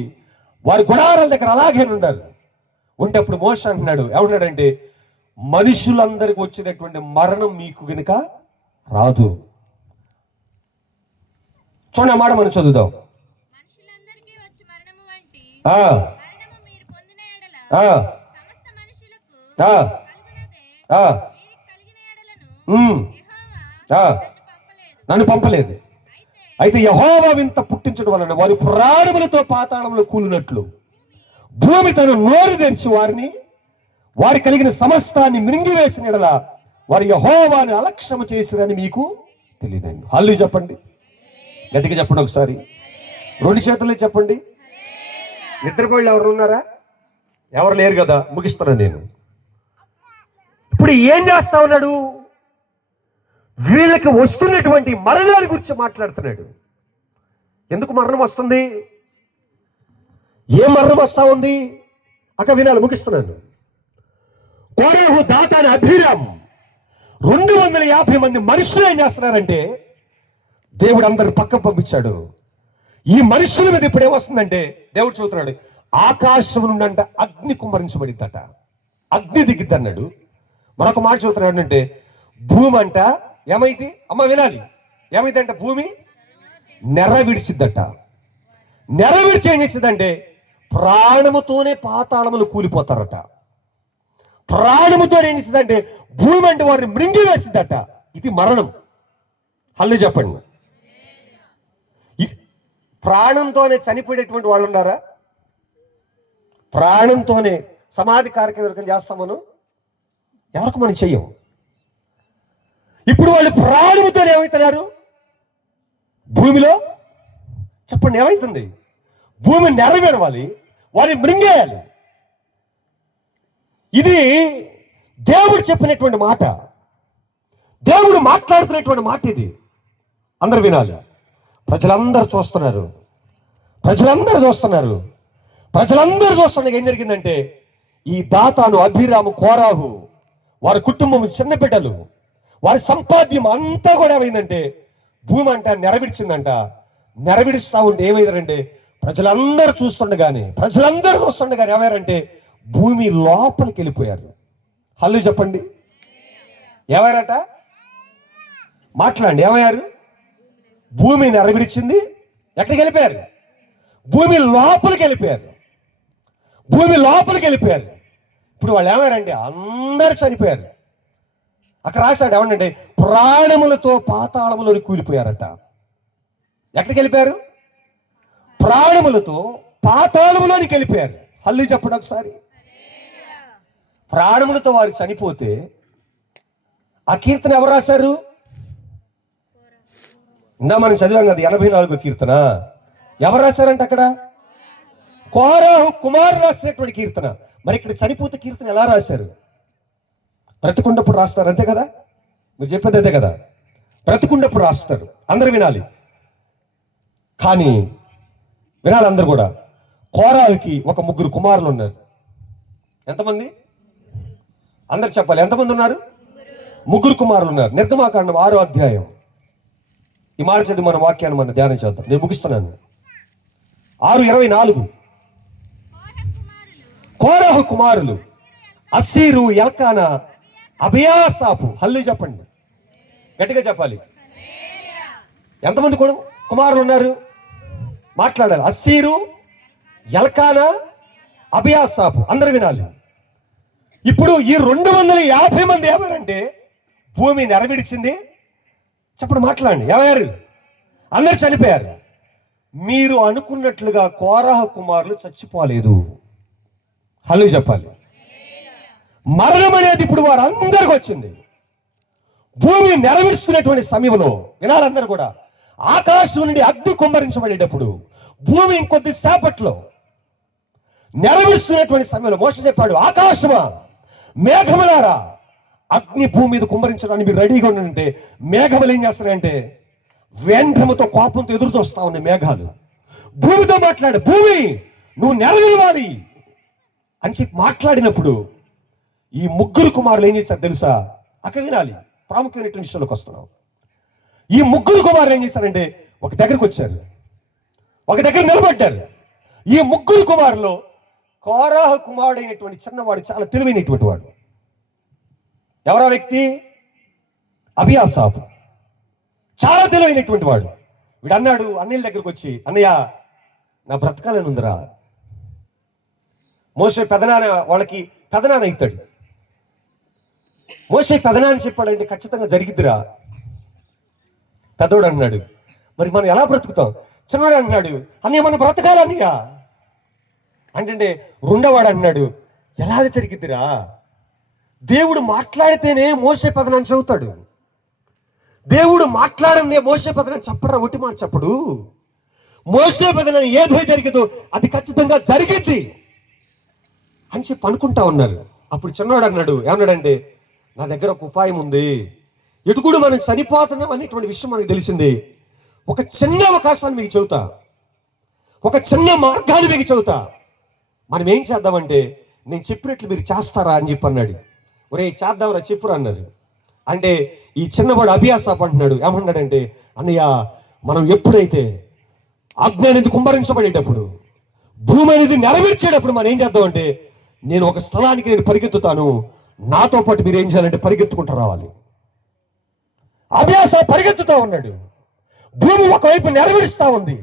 వారి గుడారాల దగ్గర అలాగే ఉండారు. ఉంటే అప్పుడు మోషే అంటున్నాడు, ఏమన్నాడంటే, మనుషులందరికి వచ్చినటువంటి మరణం మీకు గనుక రాదు. చూడండి మాట మనం చదువుదాం. నన్ను పంపలేదు. అయితే యెహోవా వింత పుట్టించడం వలన వారు ప్రాణములతో పాతాళంలో కూలినట్లు భూమి తన నోరు తెరిచి వారి కలిగిన సమస్తాన్ని మింగివేసిన ఎడల వారు యెహోవాని అలక్ష్యము చేసిరని మీకు తెలియదండి. హల్లు చెప్పండి, గట్టిగా చెప్పండి ఒకసారి, 2 చేతులు చెప్పండి. నిద్రపోయి ఎవరు ఉన్నారా? ఎవరు లేరు కదా. ముగిస్తున్నాను నేను. ఇప్పుడు ఏం చేస్తా ఉన్నాడు? వీళ్ళకి వస్తున్నటువంటి మరణాన్ని గురించి మాట్లాడుతున్నాడు. ఎందుకు మరణం వస్తుంది? ఏ మరణం వస్తా ఉంది? వినాలి, ముగిస్తున్నాను. కోరాహు, దాతాను, అభిరామ్ 250 మంది మనుషులు ఏం చేస్తున్నారంటే దేవుడు అందరిని పక్క పంపించాడు. ఈ మనుషుల మీద ఇప్పుడు ఏమొస్తుందంటే దేవుడు చూస్తున్నాడు, ఆకాశం నుండి అగ్ని కుమ్మరించబడిద్దట, అగ్ని దిగిద్ది అన్నాడు. మరొక మాట చూస్తున్నాడు అంటే భూమి అంట ఏమైంది? అమ్మ వినాలి, ఏమైందంట? భూమి నెర విడిచిద్దట. నెర విడిచి ఏం చేసిందంటే ప్రాణముతోనే పాతాళములు కూలిపోతారట. ప్రాణముతో ఏం చేసిందంటే భూమి అంటే వారిని మృంగి వేసిద్దట. ఇది మరణం. హల్లు చెప్పండి. ప్రాణంతోనే చనిపోయేటువంటి వాళ్ళు ఉన్నారా? ప్రాణంతోనే సమాధి కార్యక్రమం చేస్తామను ఎవరికి మనం చెయ్యం. ఇప్పుడు వాళ్ళు ప్రాణముతో ఏమవుతున్నారు? భూమిలో చెప్పండి ఏమవుతుంది? భూమి నెరవేరవాలి, వారిని మృంగేయాలి. ఇది దేవుడు చెప్పినటువంటి మాట, దేవుడు మాట్లాడుతున్నటువంటి మాట. ఇది అందరు వినాలి. ప్రజలందరూ చూస్తున్నారు. ఏం జరిగిందంటే ఈ దాతాను, అభిరాము, కోరాహు వారి కుటుంబం, చిన్న బిడ్డలు, వారి సంపాద్యం అంతా కూడా ఏమైందంటే భూమి అంట నెరవిడిచిందంట. నెరవిడుస్తా ఉంటే ఏమైందంటే ప్రజలందరూ చూస్తుండగానే ఏమయ్యారంటే భూమి లోపలికి వెళ్ళిపోయారు. హల్లు చెప్పండి, ఏమయ్యారట? మాట్లాడండి, ఏమయ్యారు? భూమి నెరవిడిచింది. ఎక్కడికి వెళ్ళిపోయారు? భూమి లోపలికి వెళ్ళిపోయారు. ఇప్పుడు వాళ్ళు ఏమయ్యారంటే అందరూ చనిపోయారు. అక్కడ రాశాడు ఏమనంటే ప్రాణములతో పాతాళములో కూలిపోయారట. ఎక్కడికి వెళ్ళిపోయారు? ప్రాణములతో పాతాళములోనికి వెళ్ళిపోయారు. హల్లు చెప్పండి ఒకసారి. ప్రాణములతో వారు చనిపోతే ఆ కీర్తన ఎవరు రాశారు? ఇందా మనం చదివాం కదా 84 కీర్తన. ఎవరు రాశారంటే అక్కడ? కోరాహు కుమారు రాసినటువంటి కీర్తన. మరి ఇక్కడ చనిపోతే కీర్తన ఎలా రాశారు? బ్రతికుండప్పుడు రాస్తారు, అంతే కదా? మీరు చెప్పేది అదే కదా, బ్రతికుండప్పుడు రాస్తారు. అందరు వినాలి, కానీ వినాలి అందరు కూడా. కోరాహుకి ఒక 3 కుమారులు ఉన్నారు. ఎంతమంది? అందరు చెప్పాలి, ఎంతమంది ఉన్నారు? 3 కుమారులు ఉన్నారు. నిర్గమాకాండం 6వ అధ్యాయం. ఈ మాట చదివి మన వాక్యాన్ని మనం ధ్యానం చేద్దాం. నేను ముగిస్తున్నాను. 6:24. కోరాహు కుమారులు అస్సీరు, ఎల్కానా, అబియాసాపు. హల్లు చెప్పండి, గట్టిగా చెప్పాలి. ఎంతమంది కుమారులు ఉన్నారు? మాట్లాడాలి. అస్సీరు, ఎల్కానా, అబియాసాపు. అందరు వినాలి. ఇప్పుడు ఈ 250 మంది ఏమారంటే భూమి నెరవేర్చింది. చెప్పండి, మాట్లాడండి. ఏమయ్యారు? అందరు చనిపోయారు. మీరు అనుకున్నట్లుగా కోరాహ కుమారులు చచ్చిపోలేదు. హల్లు చెప్పాలి. మరణం అనేది ఇప్పుడు వారందరికి వచ్చింది. భూమి నెరవేర్చుకునేటువంటి సమయంలో వినాలందరూ కూడా, ఆకాశం నుండి అగ్ని కుమ్మరించబడేటప్పుడు భూమి ఇంకొద్ది సేపట్లో నెరవేర్చుకునేటువంటి సమయంలో మోషే చెప్పాడు, ఆకాశమా మేఘములారా అగ్ని భూమి మీద కుమ్మరించడానికి మీరు రెడీగా ఉండంటే మేఘములు ఏం చేస్తున్నాయంటే వేంద్రముతో కోపంతో ఎదురు చూస్తా ఉన్నాయి మేఘాలు. భూమితో మాట్లాడు, భూమి నువ్వు నెరవేరాలి అని చెప్పి మాట్లాడినప్పుడు ఈ 3 కుమారులు ఏం చేశారు తెలుసా? అక్కడ వినాలి, ప్రాముఖ్యమైనటువంటి విషయంలోకి వస్తున్నాం. ఈ 3 కుమారులు ఏం చేశారంటే ఒక దగ్గరికి వచ్చారు, ఒక దగ్గర నిలబడ్డారు. ఈ 3 కుమారులు కోరాహ కుమారుడైనటువంటి చిన్నవాడు చాలా తెలివైనటువంటి వాడు. ఎవరా వ్యక్తి? అబియాసాపు. చాలా తెలివైనటువంటి వాడు. వీడు అన్నాడు అన్నయ్య దగ్గరకు వచ్చి, అన్నయ్య నా బ్రతకాలని ఉందిరా. మోషే పెదనాన్న వాళ్ళకి పెదనాన్న అవుతాడు. మోషే పెదనాన్న చెప్పాడంటే ఖచ్చితంగా జరిగిద్దిరా. పెద్దోడు అన్నాడు, మరి మనం ఎలా బ్రతుకుతాం? చిన్నవాడు అన్నాడు, అన్నయ్య మనం బ్రతకాలన్నయ్య అంటే రెండోవాడు అన్నాడు, ఎలాగ జరిగిద్దిరా? దేవుడు మాట్లాడితేనే మోసే పెదనాన్ని చెబుతాడు. దేవుడు మాట్లాడిందే మోసే పెదనాన్ని చెప్పరా, ఒట్టి మాట చెప్పడు. మోసే పెదనాన్ని ఏదో జరిగదో అది ఖచ్చితంగా జరిగింది అని చెప్పి అనుకుంటా ఉన్నారు. అప్పుడు చిన్నవాడు అన్నాడు, ఏమన్నాడంటే నా దగ్గర ఒక ఉపాయం ఉంది. ఎటు కూడా మనం చనిపోతున్నాం అనేటువంటి విషయం మనకు తెలిసింది. ఒక చిన్న అవకాశాన్ని మీకు చెబుతా, ఒక చిన్న మార్గాన్ని మీకు చెబుతా. మనం ఏం చేద్దామంటే నేను చెప్పినట్లు మీరు చేస్తారా అని చెప్పి అన్నాడు. ఒరే చేద్దాంరా చెప్పురా అన్నారు. అంటే ఈ చిన్నవాడు అబియాసాపు అంటున్నాడు, ఏమన్నాడంటే అన్నయ్య మనం ఎప్పుడైతే అగ్ని అనేది కుమ్మరించబడేటప్పుడు భూమి అనేది నెరవేర్చేటప్పుడు మనం ఏం చేద్దామంటే నేను ఒక స్థలానికి నేను పరిగెత్తుతాను, నాతో పాటు మీరు ఏం చేయాలంటే పరిగెత్తుకుంటూ రావాలి. అబియాసాపు పరిగెత్తుతా ఉన్నాడు. భూమి ఒకవైపు నెరవేరుస్తా ఉంది,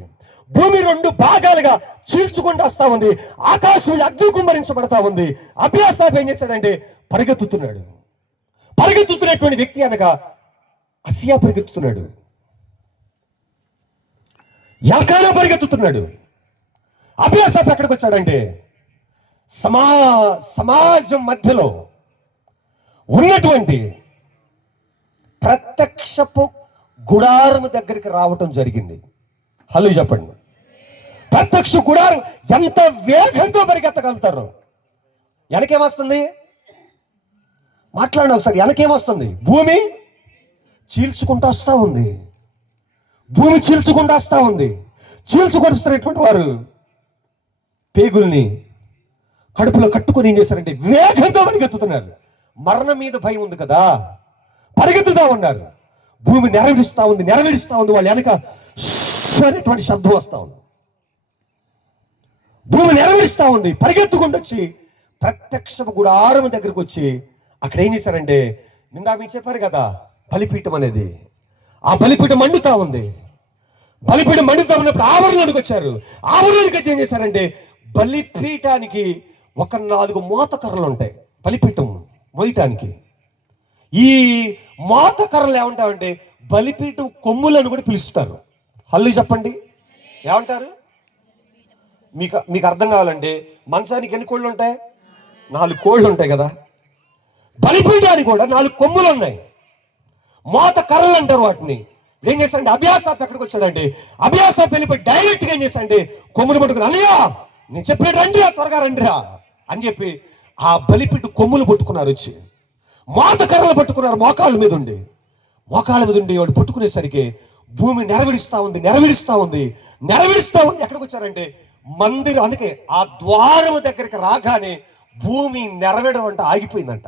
భూమి 2 భాగాలుగా చీల్చుకుంటూ వస్తా ఉంది, ఆకాశం అగ్ని కుమ్మరించబడతా ఉంది. అబియాసాపు ఏం చేశాడంటే పరిగెత్తుతున్నాడు. పరిగెత్తుతున్నటువంటి వ్యక్తి అనగా అసియా పరిగెత్తుతున్నాడు, ఎల్కానా పరిగెత్తుతున్నాడు. అబియాసాపు ఎక్కడికి వచ్చాడంటే సమాజం మధ్యలో ఉన్నటువంటి ప్రత్యక్షపు గుడారము దగ్గరికి రావటం జరిగింది. హల్లు చెప్పండి. ప్రత్యక్ష గుడారం ఎంత వేగంతో పరిగెత్తగలుగుతారు? వెనకేమొస్తుంది? మాట్లాడండి ఒకసారి. వెనకేమొస్తుంది? భూమి చీల్చుకుంటూ వస్తా ఉంది. భూమి చీల్చుకుంటూ వస్తా ఉంది. చీల్చుకొస్తున్నటువంటి వారు పేగుల్ని కడుపులో కట్టుకొని ఏం చేశారంటే వేగంతో పరిగెత్తుతున్నారు. మరణం మీద భయం ఉంది కదా, పరిగెత్తుతా ఉన్నారు. భూమి నెరవేరుస్తా ఉంది, నెరవేరుస్తా ఉంది. వాళ్ళు వెనక అనేటువంటి శబ్దం వస్తా ఉంది. భూమి నెరవేరుస్తా ఉంది. పరిగెత్తుకుంటూ వచ్చి ప్రత్యక్ష గుడారం దగ్గరికి వచ్చి అక్కడ ఏం చేశారంటే నిన్న మీకు చెప్పారు కదా బలిపీఠం అనేది, ఆ బలిపీఠం మండుతా ఉంది. బలిపీఠం మండుతా ఉన్నప్పుడు ఆవరణలోకి వచ్చారు. ఆవరణలోకి వచ్చి ఏం చేశారంటే బలిపీఠానికి ఒక 4 మోతకర్రలు ఉంటాయి బలిపీఠం మోయటానికి. ఈ మోతకర్రలు ఏమంటారంటే బలిపీఠం కొమ్ములను కూడా పిలుస్తారు. హల్లు చెప్పండి, ఏమంటారు? మీకు అర్థం కావాలంటే మంచానికి ఎన్ని కోళ్ళు ఉంటాయి? 4 కోళ్ళు ఉంటాయి కదా. బలిపీఠానికి కూడా 4 కొమ్ములు ఉన్నాయి, మోత కర్రలు అంటారు వాటిని. ఏం చేస్తాడంటే అభియాసాప్ ఎక్కడికి వచ్చాడంటే అభియాసాప్ వెళ్ళిపోయి డైరెక్ట్గా ఏం చేస్తాడంటే కొమ్ములు పట్టుకుని, అన్నయ్య నేను చెప్పినట్టు రండిరా, త్వరగా రండిరా అని చెప్పి ఆ బలిపీఠ కొమ్ములు పట్టుకున్నారు. వచ్చి మోత కర్రలు పట్టుకున్నారు, మోకాళ్ళ మీద ఉండి వాడు పట్టుకునేసరికి భూమి నెరవేరుస్తా ఉంది. ఎక్కడికి వచ్చారంటే మందిరం. అందుకే ఆ ద్వారము దగ్గరికి రాగానే భూమి నెరవేరడం అంటే ఆగిపోయిందంట.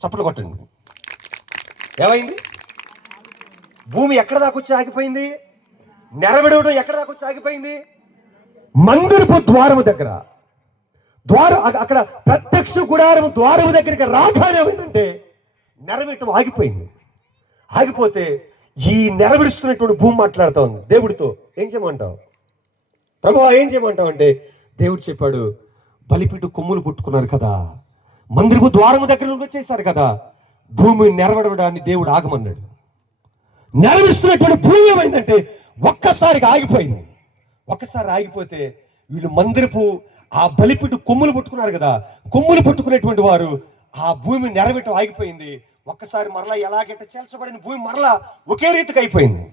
చప్పట్లు కొట్టండి. ఏమైంది? భూమి ఎక్కడ దాకా వచ్చి ఆగిపోయింది? నెరవేరడం ఎక్కడ దాకా వచ్చి ఆగిపోయింది? మందిరపు ద్వారము దగ్గర. అక్కడ ప్రత్యక్ష గుడారము ద్వారము దగ్గరికి రాగానే ఏమైందంటే నెరవేరటం ఆగిపోయింది. ఆగిపోతే ఈ నెరవేరుస్తున్నటువంటి భూమి మాట్లాడుతూ ఉంది దేవుడితో. ఏం చేయమంటావు ప్రభువా, ఏం చేయమంటావు అంటే దేవుడు చెప్పాడు, బలిపీఠ కొమ్ములు పుట్టుకున్నారు కదా, మందిరపు ద్వారము దగ్గర వచ్చేసారు కదా, భూమి నెరవేరడాన్ని దేవుడు ఆగమన్నాడు. నెరవేరుస్తున్నటువంటి భూమి ఏమైందంటే ఒక్కసారిగా ఆగిపోయింది. ఒక్కసారి ఆగిపోతే వీళ్ళు మందిరపు ఆ బలిపీఠ కొమ్ములు పుట్టుకున్నారు కదా, కొమ్ములు పుట్టుకునేటువంటి వారు ఆ భూమి నెరవేరటం ఆగిపోయింది. ఒక్కసారి మరలా ఎలాగైతే చేల్చబడిన భూమి మరలా ఒకే రీతికి అయిపోయింది.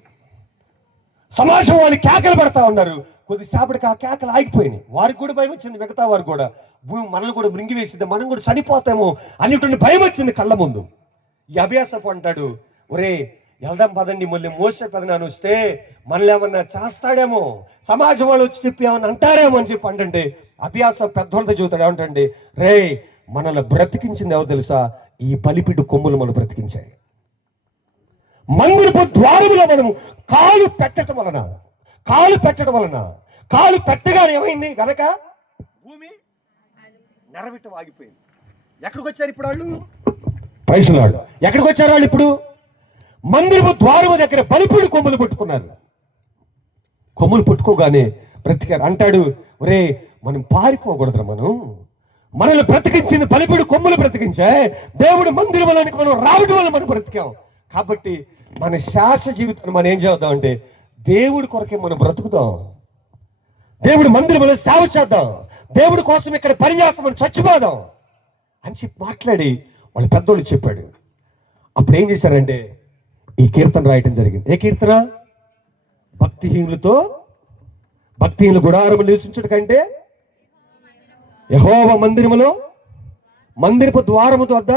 సమాజం వాళ్ళు కేకలు పడతా ఉన్నారు. కొద్దిసేపటికి ఆ కేకలు ఆగిపోయినాయి. వారికి కూడా భయం వచ్చింది, మిగతా వారు కూడా భూమి మనల్ని కూడా మృంగివేసింది, మనం కూడా చనిపోతామో అనేటువంటి భయం వచ్చింది కళ్ళ ముందు. ఈ అభ్యాసపు అంటాడు, ఒరే వెళ్దాం పదండి, మళ్ళీ మోసే పెదనాన్ని వస్తే మనల్ని ఏమన్నా చేస్తాడేమో, సమాజం వాళ్ళు వచ్చి చెప్పి ఏమన్నా అంటారేమో అని చెప్పి అంటే అభ్యాస పెద్దోళ్ళతో చెబుతాడు. ఏమంటండి, రే మనల్ని బ్రతికించింది ఎవరు తెలుసా? ఈ బలిపీఠ కొమ్ములు మనం బ్రతికించాయి. మందిరపు ద్వారములో మనము కాలు పెట్టడం వలన కాలు పెట్టగానే ఏమైంది? వెనక భూమి నెరవేరటం ఆగిపోయింది. ఎక్కడికి వచ్చారు ఇప్పుడు వాళ్ళు? పైసలాడు. ఎక్కడికి వచ్చారు వాళ్ళు ఇప్పుడు? మందిరపు ద్వారము దగ్గర బలిపీఠ కొమ్ములు పట్టుకున్నారు. కొమ్ములు పట్టుకోగానే బ్రతికారు. అంటాడు, ఒరే మనం పారిపోకూడదురా, మనల్ని బ్రతికించింది బలిపీఠ కొమ్ములు బ్రతికించాయి. దేవుడు మందిరంలోనికి మనం రావడం వల్ల మనం బ్రతికాం. కాబట్టి మన శాశ్వత జీవితాన్ని మనం ఏం చేద్దాం అంటే దేవుడి కొరకే మనం బ్రతుకుదాం, దేవుడి మందిరంలో సేవ చేద్దాం, దేవుడి కోసం ఇక్కడ పని చేస్తాం, మనం చచ్చిపోదాం అని చెప్పి మాట్లాడి వాళ్ళ పెద్దోళ్ళు చెప్పాడు. అప్పుడు ఏం చేశారంటే ఈ కీర్తన రాయటం జరిగింది. ఏ కీర్తన? భక్తిహీనులు గుడారము నివసించుట కంటే యెహోవా మందిరపు ద్వారము వద్ద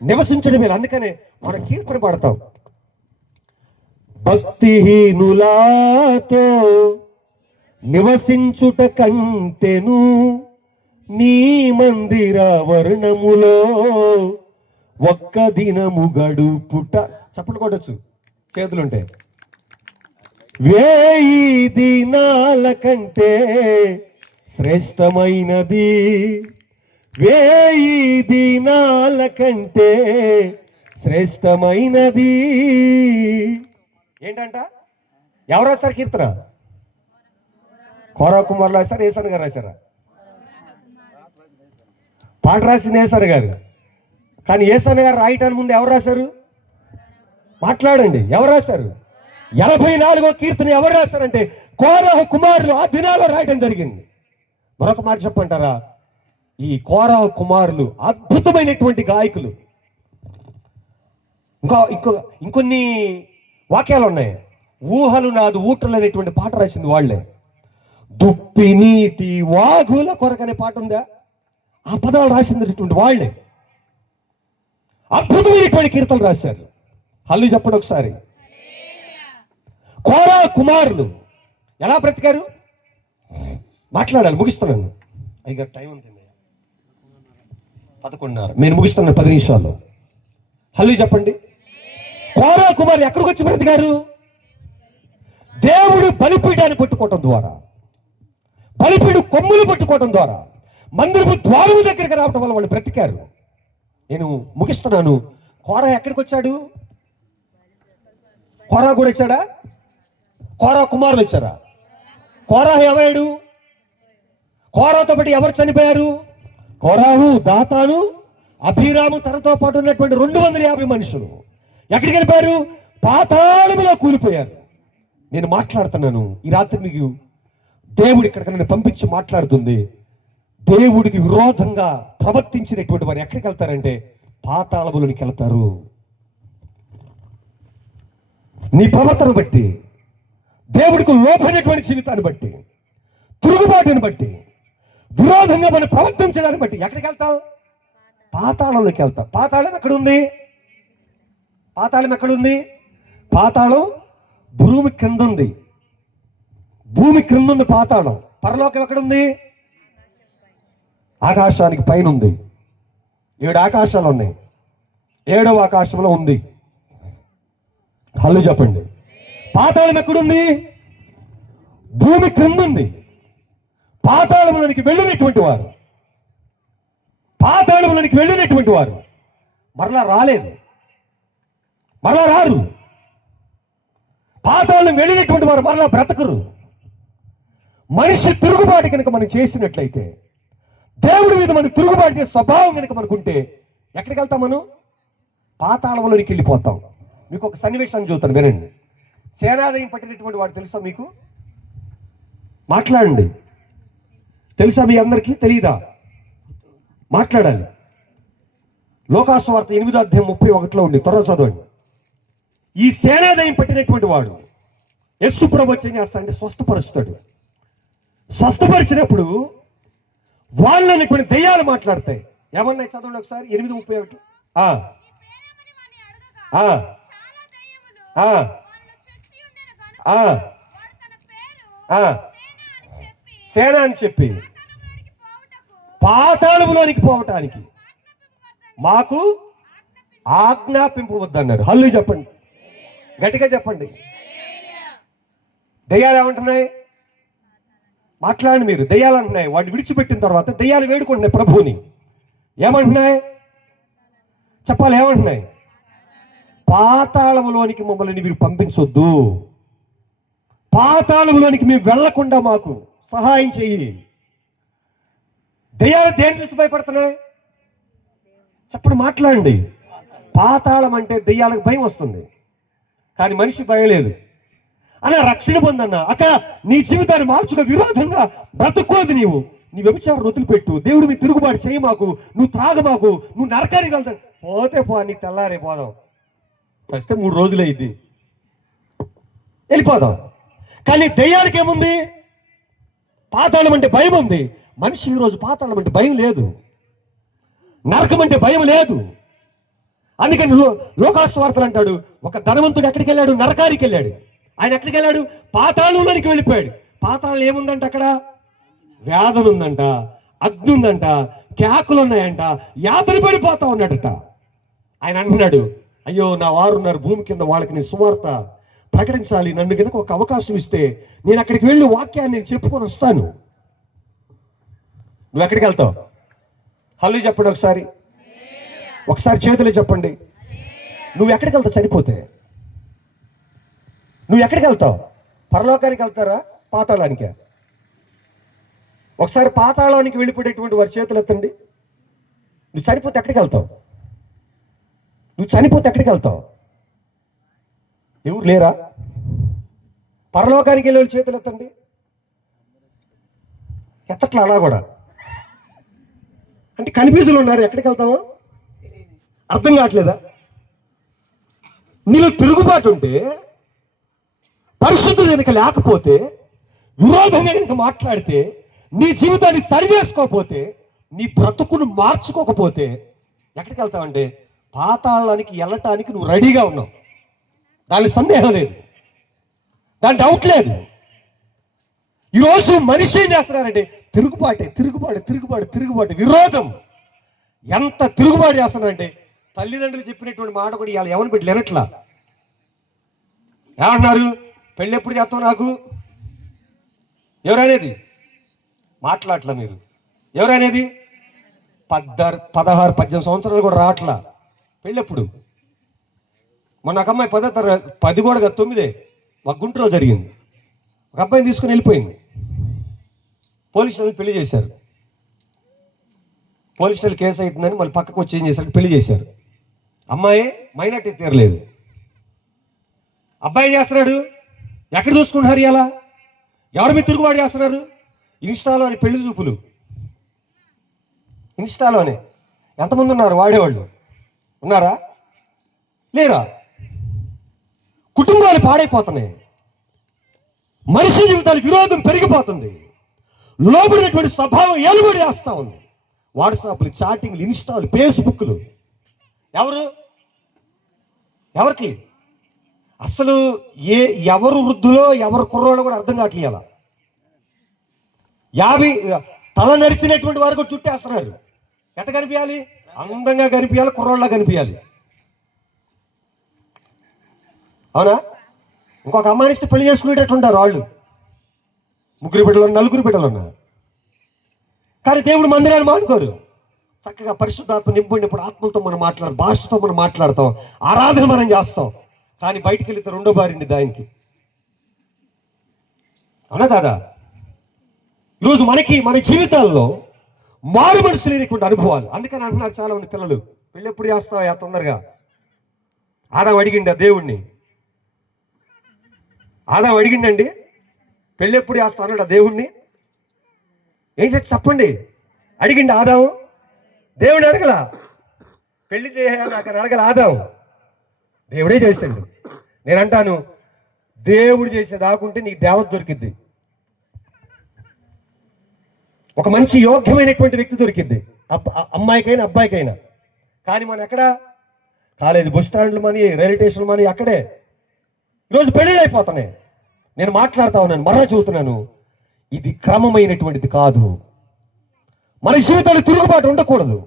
నివసించడం మీరు. అందుకనే మనం కీర్తన పాడతాం, భక్తిహీనులాతో నివసించుట కంటెను నీ మందిర వర్ణములో ఒక్క దినము గడుపుట. చప్పట్లు కొట్టచ్చు చేతులుంటే. 1000 దినాల కంటే శ్రేష్టమైనది, 1000 దినాల కంటే శ్రేష్టమైనది. ఏంటంట? ఎవరు రాశారు కీర్తన? కోరా కుమార్ రాశారు, ఏసన్ గారు రాశారా? పాట రాసింది ఏసన్ గారు. కానీ ఏసన్ గారు రాయటానికి ముందు ఎవరు రాశారు? మాట్లాడండి, ఎవరు రాశారు? 84వ కీర్తన ఎవరు రాశారంటే కోరాహ కుమారులు ఆ దినాల్లో రాయడం జరిగింది. మరొక మాట చెప్పంటారా? ఈ కోరాహ కుమారులు అద్భుతమైనటువంటి గాయకులు. ఇంకొన్ని వాక్యాలు ఉన్నాయి. ఊహలు నాదు ఊటలు అనేటువంటి పాట రాసింది వాళ్ళే. దుప్పి నీటి వాగుల కొరకనే పాట ఉందా? ఆ పదాలు రాసినటువంటి వాళ్ళే. అద్భుతమైనటువంటి కీర్తనలు రాశారు. హల్లు చెప్పండి ఒకసారి. కోరా కుమారులు ఎలా బ్రతికారు? మాట్లాడాలి, ముగిస్తున్నాను. అయ్యారు టైం ఉంది 11:30. నేను ముగిస్తున్నాను 10 నిమిషాల్లో. హల్లు చెప్పండి. కోరా కుమారులు ఎక్కడికి వచ్చి బ్రతికారు? దేవుడు బలిపీఠాన్ని పట్టుకోవటం ద్వారా, బలిపీఠ కొమ్ములు పట్టుకోవటం ద్వారా, మందిరపు ద్వారము దగ్గరికి రావటం వల్ల వాళ్ళు బ్రతికారు. నేను ముగిస్తున్నాను. కోరా ఎక్కడికి వచ్చాడు? కోరా కూడా వచ్చాడా? కోరా కుమారులు వచ్చారా? కోరా ఎవడు? కోరాతో పాటు ఎవరు చనిపోయారు? కోరాహు, దాతాను, అభిరాము తనతో పాటు ఉన్నటువంటి 250 మనుషులు ఎక్కడికి వెళ్ళిపోయారు? పాతాళములో కూలిపోయారు. నేను మాట్లాడుతున్నాను ఈ రాత్రి, మీకు దేవుడు ఇక్కడికి నన్ను పంపించి మాట్లాడుతుంది. దేవుడికి విరోధంగా ప్రవర్తించినటువంటి వారు ఎక్కడికి వెళ్తారంటే పాతాళములోనికి వెళ్తారు. నీ ప్రవర్తన బట్టి, దేవుడికి లోపైనటువంటి జీవితాన్ని బట్టి, తిరుగుబాటుని బట్టి, విరోధంగా మనం ప్రవర్తించడాన్ని బట్టి ఎక్కడికి వెళ్తాం? పాతాళంలోకి వెళ్తాం. పాతాళం ఎక్కడుంది? పాతాళం ఎక్కడుంది? పాతాళం భూమి క్రింద ఉంది. భూమి క్రింద ఉంది పాతాళం. పరలోకం ఎక్కడుంది? ఆకాశానికి పైన ఉంది. 7 ఆకాశాలు ఉన్నాయి. 7వ ఆకాశంలో ఉంది. హల్లు చెప్పండి. పాతాళం ఎక్కడుంది? భూమి క్రింద ఉంది. పాతాళంలోనికి వెళ్ళినటువంటి వారు, పాతాళంలోనికి వెళ్ళినటువంటి వారు మరలా రాలేదు, మరలా రారు. పాతాళం వెళ్ళినటువంటి వారు మరలా బ్రతకరు. మనిషి తిరుగుబాటు కనుక మనం చేసినట్లయితే, దేవుడి మీద మనం తిరుగుబాటు చేసే స్వభావం కనుక మనకుంటే ఎక్కడికి వెళ్తాం? మనం పాతాళంలోనికి వెళ్ళిపోతాం. మీకు ఒక సన్నివేశాన్ని చూస్తాను, వినండి. సేనాదయం పట్టినటువంటి వాడు తెలుసా మీకు? మాట్లాడండి. తెలుసా మీ అందరికీ? తెలీదా? మాట్లాడాలి. లోకాసువార్త 8వ అధ్యాయం 31లో ఉంది. త్వరగా చదవండి. ఈ సేనాదయం పట్టినటువంటి వాడు యేసు ప్రభువు ఏం చేస్తాడంటే స్వస్థపరుస్తాడు. స్వస్థపరిచినప్పుడు వాళ్ళని కొన్ని దెయ్యాలు మాట్లాడతాయి. ఏమన్నాయి? చదవండి ఒకసారి. 8:31. సేన అని చెప్పి పాతాళంలోనికి పోవటానికి మాకు ఆజ్ఞాపింపవద్దన్నారు. హల్లు చెప్పండి, గట్టిగా చెప్పండి. దెయ్యాలు ఏమంటున్నాయి? మాట్లాడండి మీరు. దెయ్యాలు అంటున్నాయి. వాడిని విడిచిపెట్టిన తర్వాత దెయ్యాలు వేడుకుంటున్నాయి ప్రభువుని. ఏమంటున్నాయి? చెప్పాలి. ఏమంటున్నాయి? పాతాళంలోనికి మమ్మల్ని మీరు పంపించొద్దు, పాతాళంలోనికి మేము వెళ్లకుండా మాకు సహాయం చెయ్యి. దెయ్యాలు దేని చూసి భయపడుతున్నాయి? చెప్పండి, మాట్లాడండి. పాతాళం అంటే దెయ్యాలకు భయం వస్తుంది, కానీ మనిషి భయం లేదు. అలా రక్షణ పొందన్నా అక్క నీ జీవితాన్ని మార్చుగా విరోధంగా బ్రతుక్కోదు. నీ వ్యభిచారం వదిలిపెట్టు. దేవుడు మీ తిరుగుబాటు చేయి మాకు, నువ్వు త్రాగమాకు, నువ్వు నరకానికి వెళ్తావు. పోతే పో, నీ తెల్లారే పోదాం. వస్తే 3 రోజులు అయింది, వెళ్ళిపోదాం. కానీ దెయ్యానికి ఏముంది? పాతాళం అంటే భయం ఉంది. మనిషి ఈరోజు పాతాళం అంటే భయం లేదు, నరకం అంటే భయం లేదు. అందుకని లోకాసువార్తలు అంటాడు, ఒక ధనవంతుడు ఎక్కడికి వెళ్ళాడు? నరకానికి వెళ్ళాడు. ఆయన ఎక్కడికి వెళ్ళాడు? పాతాళంలోనికి వెళ్ళిపోయాడు. పాతాళం ఏముందంట? అక్కడ వేదన ఉందంట, అగ్ని ఉందంట, కేకలు ఉన్నాయంట, యాతన పడిపోతా ఉన్నాడట. ఆయన అంటున్నాడు, అయ్యో నా వారు ఉన్నారు భూమి కింద, వాళ్ళకి నేను సువార్త ప్రకటించాలి. నన్ను కనుక ఒక అవకాశం ఇస్తే నేను అక్కడికి వెళ్ళి వాక్యాన్ని నేను చెప్పుకొని వస్తాను. నువ్వు ఎక్కడికి వెళ్తావు? హల్లు చెప్పండి ఒకసారి. ఒకసారి చేతులు చెప్పండి. నువ్వు ఎక్కడికి వెళ్తావు? చనిపోతే నువ్వు ఎక్కడికి వెళ్తావు? పరలోకానికి వెళ్తారా? పాతాళానికే? ఒకసారి పాతాళానికి వెళ్ళిపోయేటువంటి వారి చేతులు ఎత్తండి. నువ్వు చనిపోతే ఎక్కడికి వెళ్తావు? నువ్వు చనిపోతే ఎక్కడికి వెళ్తావు? ఎవరు లేరా? పరలోకానికి వెళ్ళే చేతులు ఎత్తండి. ఎత్తట్లా అలా కూడా అంటే కన్ఫ్యూజన్లో ఉన్నారు. ఎక్కడికి వెళ్తావో అర్థం కావట్లేదా? నీలో తిరుగుబాటు ఉంటే, పరిశుద్ధత కనుక లేకపోతే, విరోధంగా కనుక మాట్లాడితే, నీ జీవితాన్ని సరి చేసుకోకపోతే, నీ బ్రతుకును మార్చుకోకపోతే ఎక్కడికి వెళ్తావంటే పాతాళానికి వెళ్ళటానికి నువ్వు రెడీగా ఉన్నావు. దాని సందేహం లేదు, దాని డౌట్ లేదు. ఈరోజు మనిషి ఏం చేస్తున్నారంటే తిరుగుబాటే, తిరుగుబాటు తిరుగుబాటు తిరుగుబాటు, విరోధం. ఎంత తిరుగుబాటు చేస్తున్నారంటే తల్లిదండ్రులు చెప్పినటువంటి మాట కూడా ఇవాళ ఎవరిని పెట్టి లేనట్లా. ఏమంటున్నారు? పెళ్ళి ఎప్పుడు చేస్తావు నాకు? ఎవరనేది? మాట్లాడట్లా మీరు. ఎవరనేది? 16, 18 సంవత్సరాలు కూడా రావట్లా. పెళ్ళెప్పుడు? మొన్న ఒక అమ్మాయి 10వ తరగతి, 10 కూడా 9 ఒక గుంటూరులో జరిగింది. ఒక అబ్బాయిని తీసుకుని వెళ్ళిపోయింది. పోలీసు వాళ్ళు పెళ్లి చేశారు. పోలీసు వాళ్ళు కేసు అవుతుందని మళ్ళీ పక్కకు వచ్చి ఏం చేశారు? పెళ్లి చేశారు. అమ్మాయి మైనార్టీ తీరలేదు. అబ్బాయి చేస్తున్నాడు. ఎక్కడ చూసుకుంటున్నారు? ఇలా ఎవరి మీద తిరుగుబాటు చేస్తున్నారు? ఇన్స్టాలోని పెళ్లి చూపులు. ఇన్స్టాలోనే ఎంతమంది ఉన్నారు వాడేవాళ్ళు? ఉన్నారా? లేరా? కుటుంబాలు పాడైపోతున్నాయి, మనిషి జీవితాలు విరోధం పెరిగిపోతుంది, లోబడినటువంటి స్వభావం ఏలుబడి చేస్తా ఉంది. వాట్సాప్లు, చాటింగ్లు, ఇన్స్టాలు, ఫేస్బుక్లు. ఎవరికి అసలు ఎవరు వృద్ధులో ఎవరు కుర్రోడో కూడా అర్థం కావట్లేదు. 50 తల నరిచినటువంటి వారు కూడా చుట్టేస్తున్నారు. ఎట్ట కనిపించాలి? అందంగా కనిపించాలి, కుర్రోళ్ళ కనిపించాలి. అవునా? ఇంకొక అమ్మాయినిస్తే పెళ్లి చేసుకునేటట్టుంటారు వాళ్ళు. 3 బిడ్డలు, 4 బిడ్డలు ఉన్నారు. కానీ దేవుడు మందిరాన్ని మానుకోరు. చక్కగా పరిశుద్ధాత్మ నింపుడినప్పుడు ఆత్మలతో మనం మాట్లాడతాం, భాషతో మనం మాట్లాడతాం, ఆరాధన మనం చేస్తాం. కానీ బయటికి వెళితే రెండో భార్యండి దానికి. అవునా కాదా? ఈరోజు మన జీవితాల్లో మారు మనసు లేనటువంటి అనుభవాలు. అందుకని అంటున్నారు చాలా మంది పిల్లలు, పెళ్ళి ఎప్పుడు చేస్తావా తొందరగా? ఆదాం అడిగిండండి, పెళ్ళి ఎప్పుడు చేస్తావు అన్నాడు దేవుణ్ణి. ఏం చెప్పండి, అడిగిండి ఆదాము? దేవుడిని అడగలా. పెళ్లి చేయాలి నాకు అడగల ఆదాము, దేవుడే చేశాడు. నేను అంటాను, దేవుడు చేసేది ఆకుంటే నీకు దేవత దొరికిద్ది, ఒక మంచి యోగ్యమైనటువంటి వ్యక్తి దొరికిద్ది, అమ్మాయికైనా అబ్బాయికైనా. కానీ మనం ఎక్కడ? కాలేజీ, బస్ స్టాండ్లు మనీ, రైల్వే స్టేషన్లు మనీ, అక్కడే ఈరోజు పెళ్ళిళ్ళు అయిపోతున్నాయి. నేను మాట్లాడుతా ఉన్నాను, మరలా చూస్తున్నాను, ఇది క్రమమైనటువంటిది కాదు. మన జీవితాలు తిరుగుబాటు ఉండకూడదు.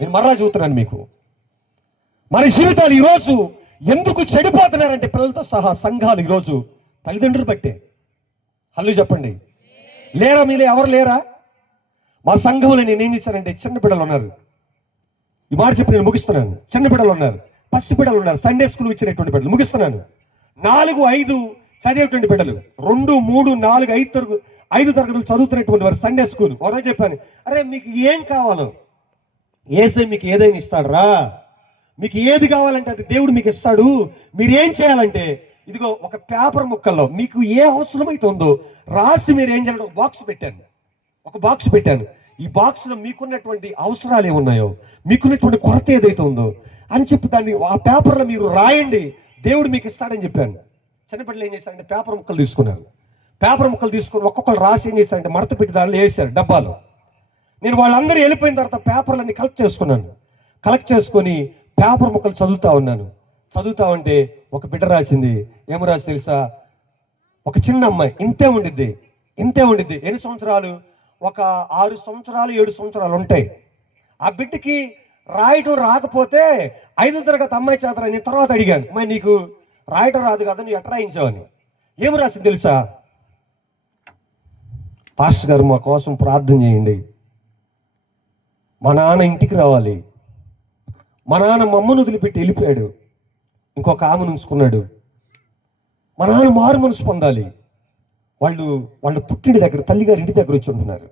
నేను మరలా చూస్తున్నాను మీకు, మన జీవితాలు ఈరోజు ఎందుకు చెడిపోతున్నారంటే పిల్లలతో సహా సంఘాలు ఈరోజు తల్లిదండ్రులు బట్టే. హల్లు చెప్పండి, లేరా? మీలో ఎవరు లేరా? మా సంఘంలో నేను ఏం చేశానంటే, చిన్న బిడ్డలు ఉన్నారు, ఈ మాట చెప్పి నేను ముగిస్తున్నాను. చిన్న బిడ్డలు ఉన్నారు, పసి బిడ్డలు ఉన్నారు, సండే స్కూల్ ఇచ్చినటువంటి బిడ్డలు. ముగిస్తున్నాను. 4, 5 చదివేటువంటి బిడ్డలు, 2, 3, 4, 5 తరగతులు చదువుతున్నటువంటి వారు సండే స్కూల్. ఒకరోజు చెప్పాను, అరే మీకు ఏం కావాలో ఏసై మీకు ఏదైనా ఇస్తాడు రా, మీకు ఏది కావాలంటే అది దేవుడు మీకు ఇస్తాడు. మీరు ఏం చేయాలంటే, ఇదిగో ఒక పేపర్ ముక్కల్లో మీకు ఏ అవసరమైతే ఉందో రాసి మీరు ఏం చేయాలంటే ఒక బాక్స్ పెట్టాను. ఈ బాక్స్లో మీకున్నటువంటి అవసరాలు ఏమున్నాయో, మీకున్నటువంటి కొరత ఏదైతే ఉందో అని చెప్పి దాన్ని ఆ పేపర్లో మీరు రాయండి, దేవుడు మీకు ఇస్తాడని చెప్పాను. చిన్నపిల్లలు ఏం చేశారంటే పేపర్ ముక్కలు తీసుకున్నారు. పేపర్ ముక్కలు తీసుకుని ఒక్కొక్కరు రాసి ఏం చేశారంటే మడత పెట్టి దానిలో వేసారు డబ్బాలో. నేను వాళ్ళందరూ వెళ్ళిపోయిన తర్వాత పేపర్లన్నీ కలెక్ట్ చేసుకొని పేపర్ ముక్కలు చదువుతా ఉంటే ఒక బిడ్డ రాసింది. ఏమో రాసి తెలుసా? ఒక చిన్న అమ్మాయి, ఇంతే ఉండిద్ది. ఎన్ని సంవత్సరాలు? ఒక 6 సంవత్సరాలు 7 సంవత్సరాలు ఉంటాయి. ఆ బిడ్డకి రాయటం రాకపోతే 5వ తరగతి అమ్మాయి చేత నేను తర్వాత అడిగాను, అమ్మాయి నీకు రాయటం రాదు కదా, నువ్వు ఎట్లా రాయించావని. ఏమి రాసింది తెలుసా? పాస్టర్ గారు మా కోసం ప్రార్థన చేయండి, మా నాన్న ఇంటికి రావాలి, మా నాన్న మమ్మను వదిలిపెట్టి వెళ్ళిపోయాడు, ఇంకొక ఆమెను ఉంచుకున్నాడు, మా నాన్న మారు మనసు పొందాలి, వాళ్ళు పుట్టింటి దగ్గర తల్లిగారి ఇంటి దగ్గర వచ్చి ఉంటున్నారు.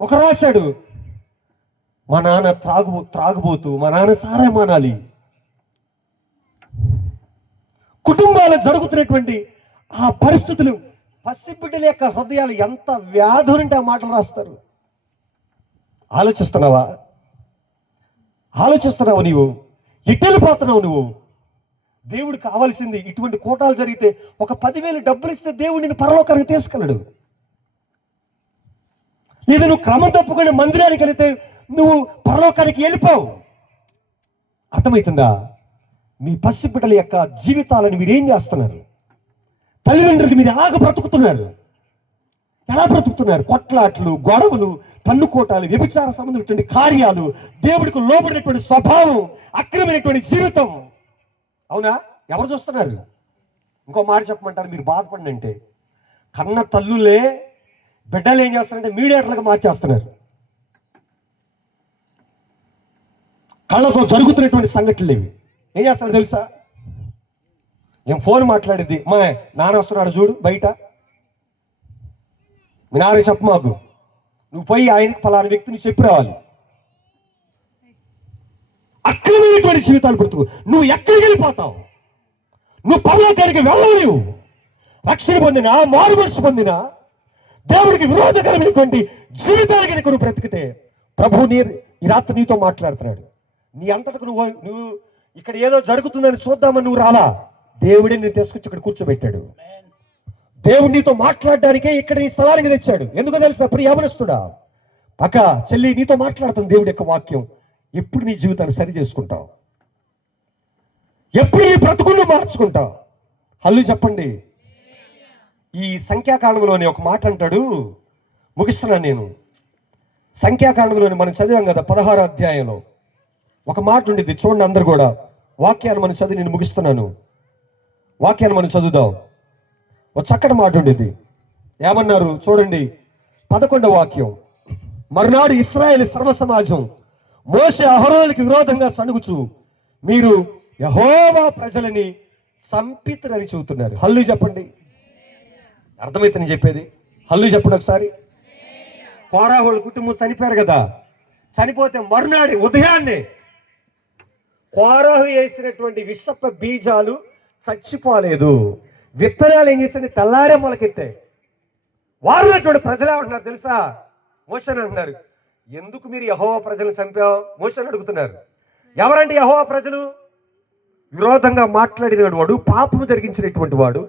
ఒక రాశాడు, మా నాన్న త్రాగుబోతూ, మా నాన్న సారా మానాలి. కుటుంబాలు జరుగుతున్నటువంటి ఆ పరిస్థితులు, పసిబిడ్డల యొక్క హృదయాలు ఎంత వ్యాధులుంటే ఆ మాటలు రాస్తారు. ఆలోచిస్తున్నావా నీవు? ఎట్టెళ్ళిపోతున్నావు నువ్వు? దేవుడు కావాల్సింది, ఇటువంటి కోటాలు జరిగితే ఒక 10,000 డబ్బులు ఇస్తే దేవుడు నిన్ను పరలోకానికి తీసుకెళ్ళడు. లేదా నువ్వు క్రమం తప్పుకొని మందిరానికి వెళితే నువ్వు పరలోకానికి వెళ్ళిపోవు. అర్థమవుతుందా? మీ పసిబిడ్డల యొక్క జీవితాలను మీరేం చేస్తున్నారు? తల్లిదండ్రులు మీరు ఎలాగ బ్రతుకుతున్నారు? ఎలా బ్రతుకుతున్నారు? కొట్లాట్లు, గొడవలు, తన్నుకోటాలు, వ్యభిచార సంబంధమైనటువంటి కార్యాలు, దేవుడికి లోబడినటువంటి స్వభావం, అక్రమైనటువంటి జీవితం. అవునా? ఎవరు చూస్తున్నారు? ఇంకో మాట చెప్పమంటారు, మీరు బాధపడండి అంటే, కన్న తల్లులే బిడ్డలు ఏం చేస్తారంటే మీడియేటర్లుగా మార్చేస్తున్నారు. కళ్ళతో జరుగుతున్నటువంటి సంఘటనలు ఇవి. ఏం చేస్తారు తెలుసా? ఏం ఫోన్ మాట్లాడేది, మా నాన్న వస్తున్నాడు చూడు బయట, మీ నాన్న చెప్పు మాకు, నువ్వు పోయి ఆయనకి ఫలానా వ్యక్తిని చెప్పి రావాలి. అక్రమైనటువంటి జీవితాలు బ్రతుకు. నువ్వు ఎక్కడికి వెళ్ళిపోతావు? నువ్వు పరలోకానికి వెళ్ళలేవు. రక్షణ పొందినా, మారు మనసు పొందినా, దేవుడికి విరోధకరమైనటువంటి జీవితాలు కనుక నువ్వు బ్రతికితే, ప్రభువు ఈ రాత్రి నీతో మాట్లాడుతున్నాడు. నీ అంతటకు నువ్వు ఇక్కడ ఏదో జరుగుతుందని చూద్దామని నువ్వు రాలా. దేవుడే నేను తీసుకొచ్చి ఇక్కడ కూర్చోబెట్టాడు. దేవుడు నీతో మాట్లాడడానికే ఇక్కడ ఈ స్థలానికి తెచ్చాడు. ఎందుకో తెలుసా ప్రియ యవనస్తుడా, అక్క చెల్లి, నీతో మాట్లాడుతుంది దేవుడి యొక్క వాక్యం. ఎప్పుడు నీ జీవితాన్ని సరి చేసుకుంటావు? ఎప్పుడు నీ బ్రతుకును మార్చుకుంటావు? హల్లు చెప్పండి. ఈ సంఖ్యాకాండంలోని ఒక మాట అంటాడు, ముగిస్తున్నాను నేను. సంఖ్యాకాండంలోని మనం చదివాం కదా 16వ అధ్యాయంలో ఒక మాట ఉండిద్ది. చూడండి అందరు కూడా వాక్యాన్ని మనం చదివి నేను ముగిస్తున్నాను. వాక్యాన్ని మనం చదువుదాం. ఒక చక్కటి మాట ఉండిద్ది. ఏమన్నారు చూడండి, 11వ వాక్యం. మరునాడు ఇశ్రాయేలు సర్వ సమాజం మోషే అహరోనులకు విరోధంగా సణుగుచు, మీరు యెహోవా ప్రజలని చంపితురని చెబుతున్నారు. హల్లు చెప్పండి. అర్థమైతే నేను చెప్పేది? హల్లు చెప్పండి ఒకసారి. కోరాహుల కుటుంబం చనిపోయారు కదా, చనిపోతే మరునాడు ఉదయాన్నే కోరాహు వేసినటువంటి విషప బీజాలు చచ్చిపోలేదు. విత్తనాలు ఏం చేసింది? తెల్లారే మొలకెత్తాయి. వారినటువంటి ప్రజలు ఏమంటున్నారు తెలుసా? మోషేని అంటున్నారు, ఎందుకు మీరు యెహోవా ప్రజలను చంపావు? మోషేని అడుగుతున్నారు. ఎవరంటే యెహోవా ప్రజలు? విరోధంగా మాట్లాడిన వాడు, పాపము జరిగించినటువంటి వాడు.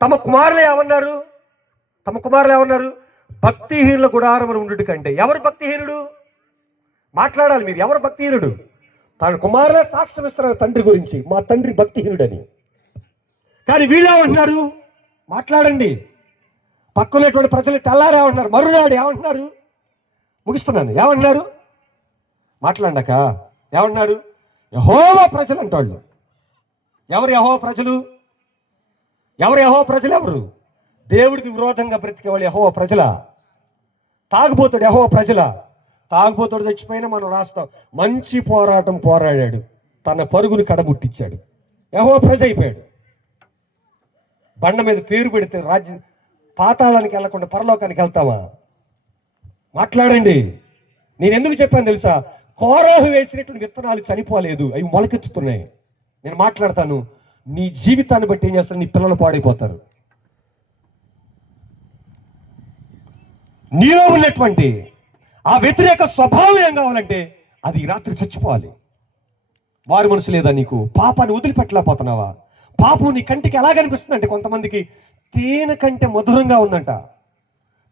తమ కుమారులు ఏమన్నారు? భక్తిహీనుల గుడారమున ఉండుట కంటే. ఎవరు భక్తిహీనుడు? మాట్లాడాలి మీరు. ఎవరు భక్తిహీనుడు? తన కుమారులే సాక్ష్యం ఇస్తున్నారు తండ్రి గురించి, మా తండ్రి భక్తిహీనుడని. కానీ వీళ్ళు ఏమంటున్నారు? మాట్లాడండి. పక్కనటువంటి ప్రజలు తెల్లారే ఏమంటున్నారు? మరునాడు ఏమంటున్నారు? ముగిస్తున్నాను. ఏమంటున్నారు? మాట్లాడాక ఏమంటున్నారు? యెహోవా ప్రజలు అంటాళ్ళు. ఎవరు యెహోవా ప్రజలు? ఎవరు? దేవుడికి విరోధంగా బ్రతికేవాళ్ళు యెహోవా ప్రజలా? తాగుబోతుడు యెహోవా ప్రజలా? తాగుబోతుడు చచ్చిపోయినా మనం రాస్తాం, మంచి పోరాటం పోరాడాడు, తన పరుగును కడబుట్టించాడు, యెహోవా ప్రజ అయిపోయాడు. బండ మీద పేరు పెడితే రాజ్యం పాతాళానికి వెళ్లకుండా పరలోకానికి వెళ్తావా? మాట్లాడండి. నేను ఎందుకు చెప్పాను తెలుసా? కోరాహు వేసినటువంటి విత్తనాలు చనిపోలేదు, అవి మొలకెత్తుతున్నాయి. నేను మాట్లాడతాను. నీ జీవితాన్ని బట్టి ఏం చేస్తారు? నీ పిల్లలు పాడైపోతారు. నీలో ఉన్నటువంటి ఆ వ్యతిరేక స్వభావం ఏం కావాలంటే అది రాత్రి చచ్చిపోవాలి. వారి మనసు లేదా నీకు? పాపాన్ని వదిలిపెట్టలేకపోతున్నావా? పాపం నీ కంటికి ఎలా కనిపిస్తుంది అంటే కొంతమందికి తేనె కంటే మధురంగా ఉందంట,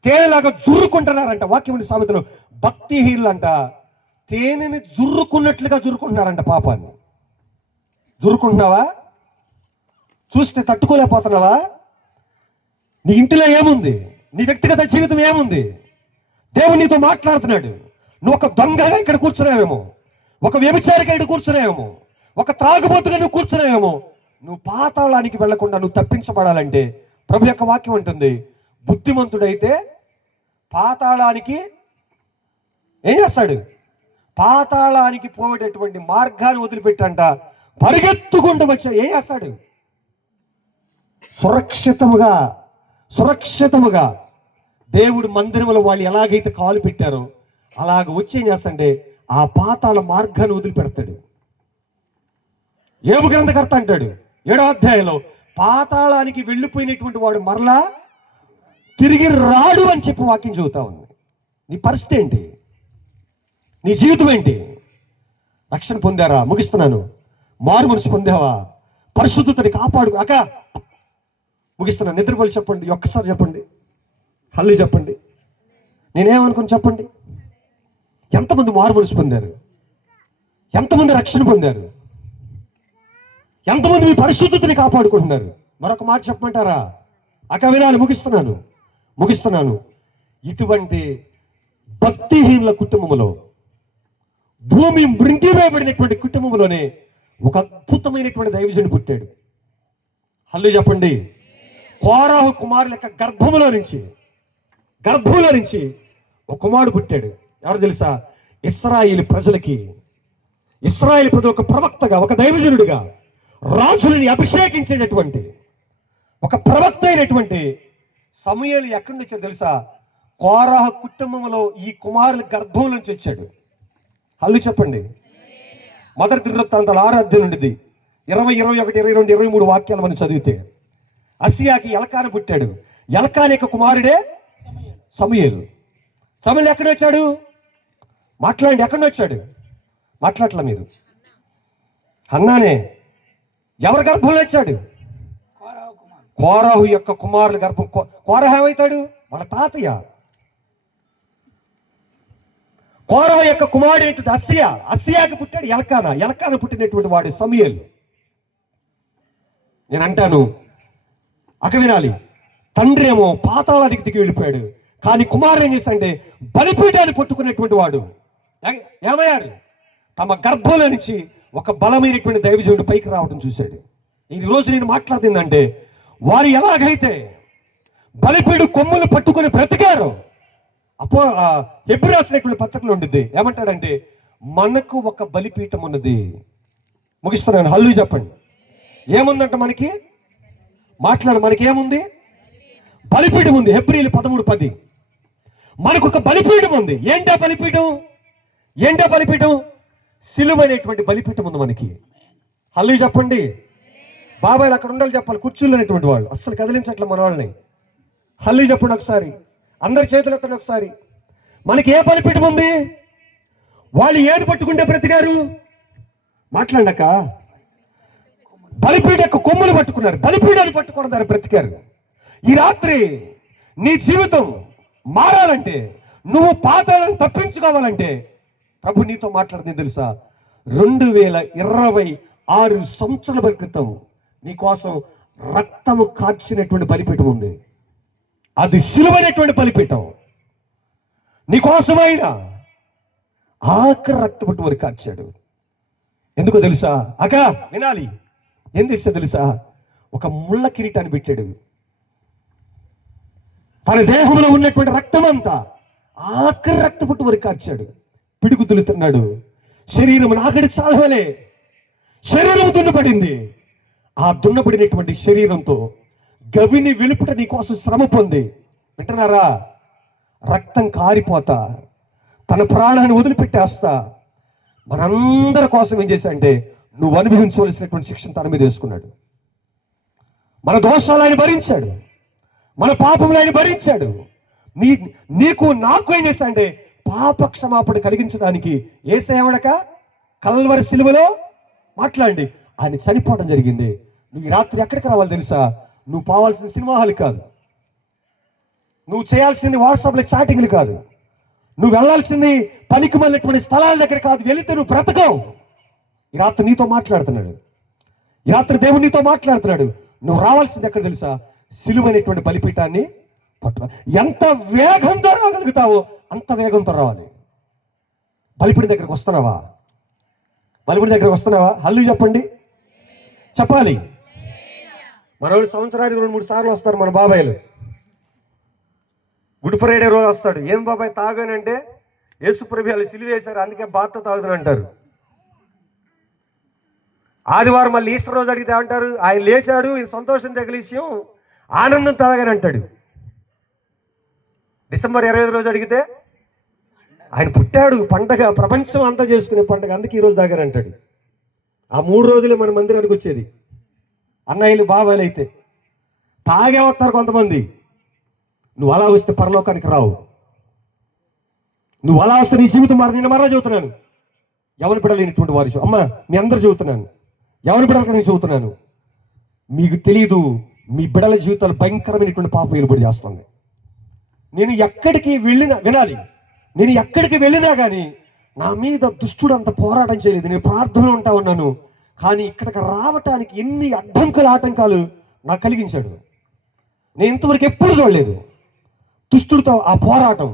తేనెలాగా జుర్రుకుంటున్నారంట. వాక్యం సామెతలు భక్తిహీనులంట తేనెని జుర్రుకున్నట్లుగా జుర్రుకుంటున్నారంట. పాపాన్ని జుర్రుకుంటున్నావా? చూస్తే తట్టుకోలేకపోతున్నావా? నీ ఇంటిలో ఏముంది? నీ వ్యక్తిగత జీవితం ఏముంది? దేవుడు నీతో మాట్లాడుతున్నాడు. నువ్వు ఒక దొంగగా ఇక్కడ కూర్చున్నావేమో, ఒక వ్యభిచారిగా ఇక్కడ కూర్చున్నావేమో, ఒక త్రాగుబోతుగా నువ్వు కూర్చున్నావేమో. నువ్వు పాతాళానికి వెళ్లకుండా నువ్వు తప్పించబడాలంటే ప్రభు యొక్క వాక్యం ఉంటుంది, బుద్ధిమంతుడైతే పాతాళానికి ఏం చేస్తాడు? పాతాళానికి పోయేటటువంటి మార్గాన్ని వదిలిపెట్టంట పరిగెత్తుకుంటూ వచ్చా ఏం చేస్తాడు? సురక్షితముగా దేవుడు మందిరంలో వాళ్ళు ఎలాగైతే కాలు పెట్టారో అలాగ వచ్చి ఏం చేస్తాడంటే ఆ పాతాళ మార్గాన్ని వదిలిపెడతాడు. యోబు గ్రంథకర్త అంటాడు 7వ అధ్యాయంలో, పాతాళానికి వెళ్ళిపోయినటువంటి వాడు మరలా తిరిగి రాడు అని చెప్పి వాక్యం చెబుతా ఉంది. నీ పరిస్థితి ఏంటి? నీ జీవితం ఏంటి? రక్షణ పొందారా? ముగిస్తున్నాను. మారు మనసు పొందావా? పరిశుద్ధతని కాపాడు. అక్క ముగిస్తున్నాను. నిద్రపోయి చెప్పండి, ఒక్కసారి చెప్పండి, హల్లు చెప్పండి, నేనేమనుకుని చెప్పండి. ఎంతమంది మారు మనసు పొందారు? ఎంతమంది రక్షణ పొందారు? ఎంతమంది మీ పరిశుద్ధతని కాపాడుకుంటున్నారు? మరొక మాట చెప్పమంటారా? అక్క వినాలి. ముగిస్తున్నాను. ఇటువంటి భక్తిహీనుల కుటుంబంలో, భూమి మృంగివేయబడినటువంటి కుటుంబంలోనే ఒక అద్భుతమైనటువంటి దైవజనుడు పుట్టాడు. హల్లు చెప్పండి. కోరాహు కుమారుల యొక్క గర్భంలో నుంచి ఒక కుమారుడు పుట్టాడు. ఎవరు తెలుసా? ఇశ్రాయేలు ప్రజలు ఒక ప్రవక్తగా, ఒక దైవజనుడిగా, రాజులని అభిషేకించేటటువంటి ఒక ప్రవక్త అయినటువంటి సమూయేలు ఎక్కడి నుంచి వచ్చాడు తెలుసా? కోరాహు కుటుంబంలో ఈ కుమారుల గర్భం నుంచి వచ్చాడు. హల్లు చెప్పండి. మొదటి దినవృత్తాంతాలు 6వ అధ్యాయం నుండి 20, 21, 22, 23 వాక్యాలు మనం చదివితే అసియాకి ఎల్కాను పుట్టాడు. ఎల్కాను యొక్క కుమారుడే సమూయేలు. ఎక్కడ వచ్చాడు? మాట్లాడండి. ఎక్కడ వచ్చాడు? మాట్లాడట్లా మీరు. హన్నానే ఎవరి గర్భంలో వచ్చాడు? కోరాహు యొక్క కుమారుల గర్భం. కోరాహు ఏమవుతాడు? వాళ్ళ తాతయ్య. కోరాహు యొక్క కుమారుడు ఏంటి? అస్సియా. అస్సియాకి పుట్టాడు ఎల్కానా. ఎల్కానా పుట్టినటువంటి వాడు సమూయేలు. నేను అంటాను, అక వినాలి, తండ్రి ఏమో పాతాళానికి దిగి వెళ్ళిపోయాడు, కానీ కుమారుడు ఏం చేశాడంటే బలిపీఠాన్ని పట్టుకునేటువంటి వాడు ఏమయ్యాడు? తమ గర్భంలో నుంచి ఒక బలమైనటువంటి దైవజనుడు పైకి రావడం చూశాడు. ఈ రోజు నేను మాట్లాడుతుందంటే, వారు ఎలాగైతే బలిపీడు కొమ్ములు పట్టుకుని బ్రతికారు, హెబ్రీ రాసినటువంటి పత్రికలో ఉండిద్ది. ఏమంటాడంటే, మనకు ఒక బలిపీఠం ఉన్నది. ముగిస్తున్నాను, హల్లు చెప్పండి. ఏముందంట మనకి? మనకి ఏముంది? బలిపీఠం ఉంది. హెబ్రీలు 13:10. మనకు ఒక బలిపీఠం ఉంది. ఏంటా బలిపీఠం? సిలువ అనేటువంటి బలిపీఠం ఉంది మనకి. హల్లు చెప్పండి. బాబాయ్లు అక్కడ ఉండాలి చెప్పాలి, కుర్చీలు అనేటువంటి వాళ్ళు అస్సలు కదిలించట్లే మన వాళ్ళని. హల్లు చెప్పండి ఒకసారి, అందరి చేతులు ఎత్తండి ఒకసారి. మనకి ఏ బలిపీఠం ఉంది? వాళ్ళు ఏది పట్టుకుంటే బ్రతికారు? మాట్లాడక బలిపీఠ యొక్క కొమ్ములు పట్టుకున్నారు, బలిపీఠాన్ని పట్టుకోవడం ద్వారా బ్రతికారు. ఈ రాత్రి నీ జీవితం మారాలంటే, నువ్వు పాతాలను తప్పించుకోవాలంటే, ప్రభు నీతో మాట్లాడుతుంది తెలుసా? 2026 సంవత్సరాల క్రితం నీ కోసం రక్తము కార్చినటువంటి బలిపీఠం ఉంది. అది సిలువైనటువంటి బలిపీఠం. నీకోసమైన ఆఖరి రక్తపుట్టు వరకు కార్చాడు. ఎందుకో తెలుసా? వినాలి. ఏం చేస్తే తెలుసా? ఒక ముళ్ళ కిరీటాన్ని పెట్టాడు. తన దేహంలో ఉన్నటువంటి రక్తం అంతా ఆఖరి రక్తపుట్టు వరకు కార్చాడు. పిడుగుతులు తిన్నాడు. శరీరం నాగడి చాలవలే శరీరం దున్నపడింది. ఆ దున్నపడినటువంటి శరీరంతో గవిని వెలుపుట నీ కోసం శ్రమ పొంది, వింటున్నారా, రక్తం కారిపోతా తన ప్రాణాన్ని వదిలిపెట్టేస్తా మనందరి కోసం ఏం చేశాడంటే, నువ్వు అనుభవించవలసినటువంటి శిక్షను తన మీద వేసుకున్నాడు. మన దోషాలు ఆయన భరించాడు, మన పాపములు ఆయన భరించాడు. నీకు నాకు ఏం చేశాడంటే, పాప క్షమాపణ కలిగించడానికి యేసయ్యవడక కల్వరి సిలువలో మాట్లాడండి ఆయన చనిపోవడం జరిగింది. నువ్వు ఈ రాత్రి ఎక్కడికి రావాలి తెలుసా? నువ్వు పోవాల్సిన సినిమా హాల్ కాదు, నువ్వు చేయాల్సింది వాట్సాప్లో చాటింగ్లు కాదు, నువ్వు వెళ్ళాల్సింది పనికి మళ్ళినటువంటి స్థలాల దగ్గర కాదు. వెళితే నువ్వు బ్రతకవు. ఈ రాత్రి నీతో మాట్లాడుతున్నాడు. ఈ రాత్రి దేవుడు నీతో మాట్లాడుతున్నాడు. నువ్వు రావాల్సింది ఎక్కడ తెలుసా? సిలువైనటువంటి బలిపీఠాన్ని పట్టు. ఎంత వేగంతో రాగలుగుతావో అంత వేగంతో రావాలి. బలిపీఠం దగ్గరకు వస్తున్నావా? హల్లు చెప్పండి, చెప్పాలి. మనోళ్ళు సంవత్సరానికి 2-3 సార్లు వస్తారు మన బాబాయ్లు. గుడ్ ఫ్రైడే రోజు వస్తాడు. ఏం బాబాయ్ తాగానంటే, యేసు ప్రభు వాళ్ళు సిలువ వేశారు అందుకే బాధతో తాగుతాను అంటారు. ఆదివారం మళ్ళీ ఈస్టర్ రోజు అడిగితే అంటారు ఆయన లేచాడు, ఇది సంతోషం తగిన విషయం, ఆనందం తాగాని అంటాడు. డిసెంబర్ 25 రోజు అడిగితే ఆయన పుట్టాడు, పండగ, ప్రపంచం అంతా చేసుకునే పండగ, అందుకే ఈరోజు తాగారంటాడు. ఆ 3 రోజులే మన మందిరానికి వచ్చేది. అన్నయ్యలు బాబాయిలు అయితే తాగే వస్తారు కొంతమంది. నువ్వు అలా వస్తే పరలోకానికి రావు. నువ్వు అలా వస్తే నీ జీవితం నేను మరలా చదువుతున్నాను. ఎవరి బిడలేనటువంటి వారి అమ్మ మీ అందరూ చదువుతున్నాను, ఎవరి బిడలకి నేను చదువుతున్నాను. మీకు తెలియదు, మీ బిడల జీవితాలు భయంకరమైనటువంటి పాపం వెలుబడి చేస్తుంది. నేను ఎక్కడికి వెళ్ళినా వినాలి, నేను ఎక్కడికి వెళ్ళినా కానీ నా మీద దుష్టుడు అంత పోరాటం చేయలేదు. నేను ప్రార్థనలో ఉంటా ఉన్నాను, కానీ ఇక్కడికి రావటానికి ఎన్ని ఆటంకాలు నాకు కలిగించాడు. నేను ఇంతవరకు ఎప్పుడు చూడలేదు దుష్టుడితో ఆ పోరాటం.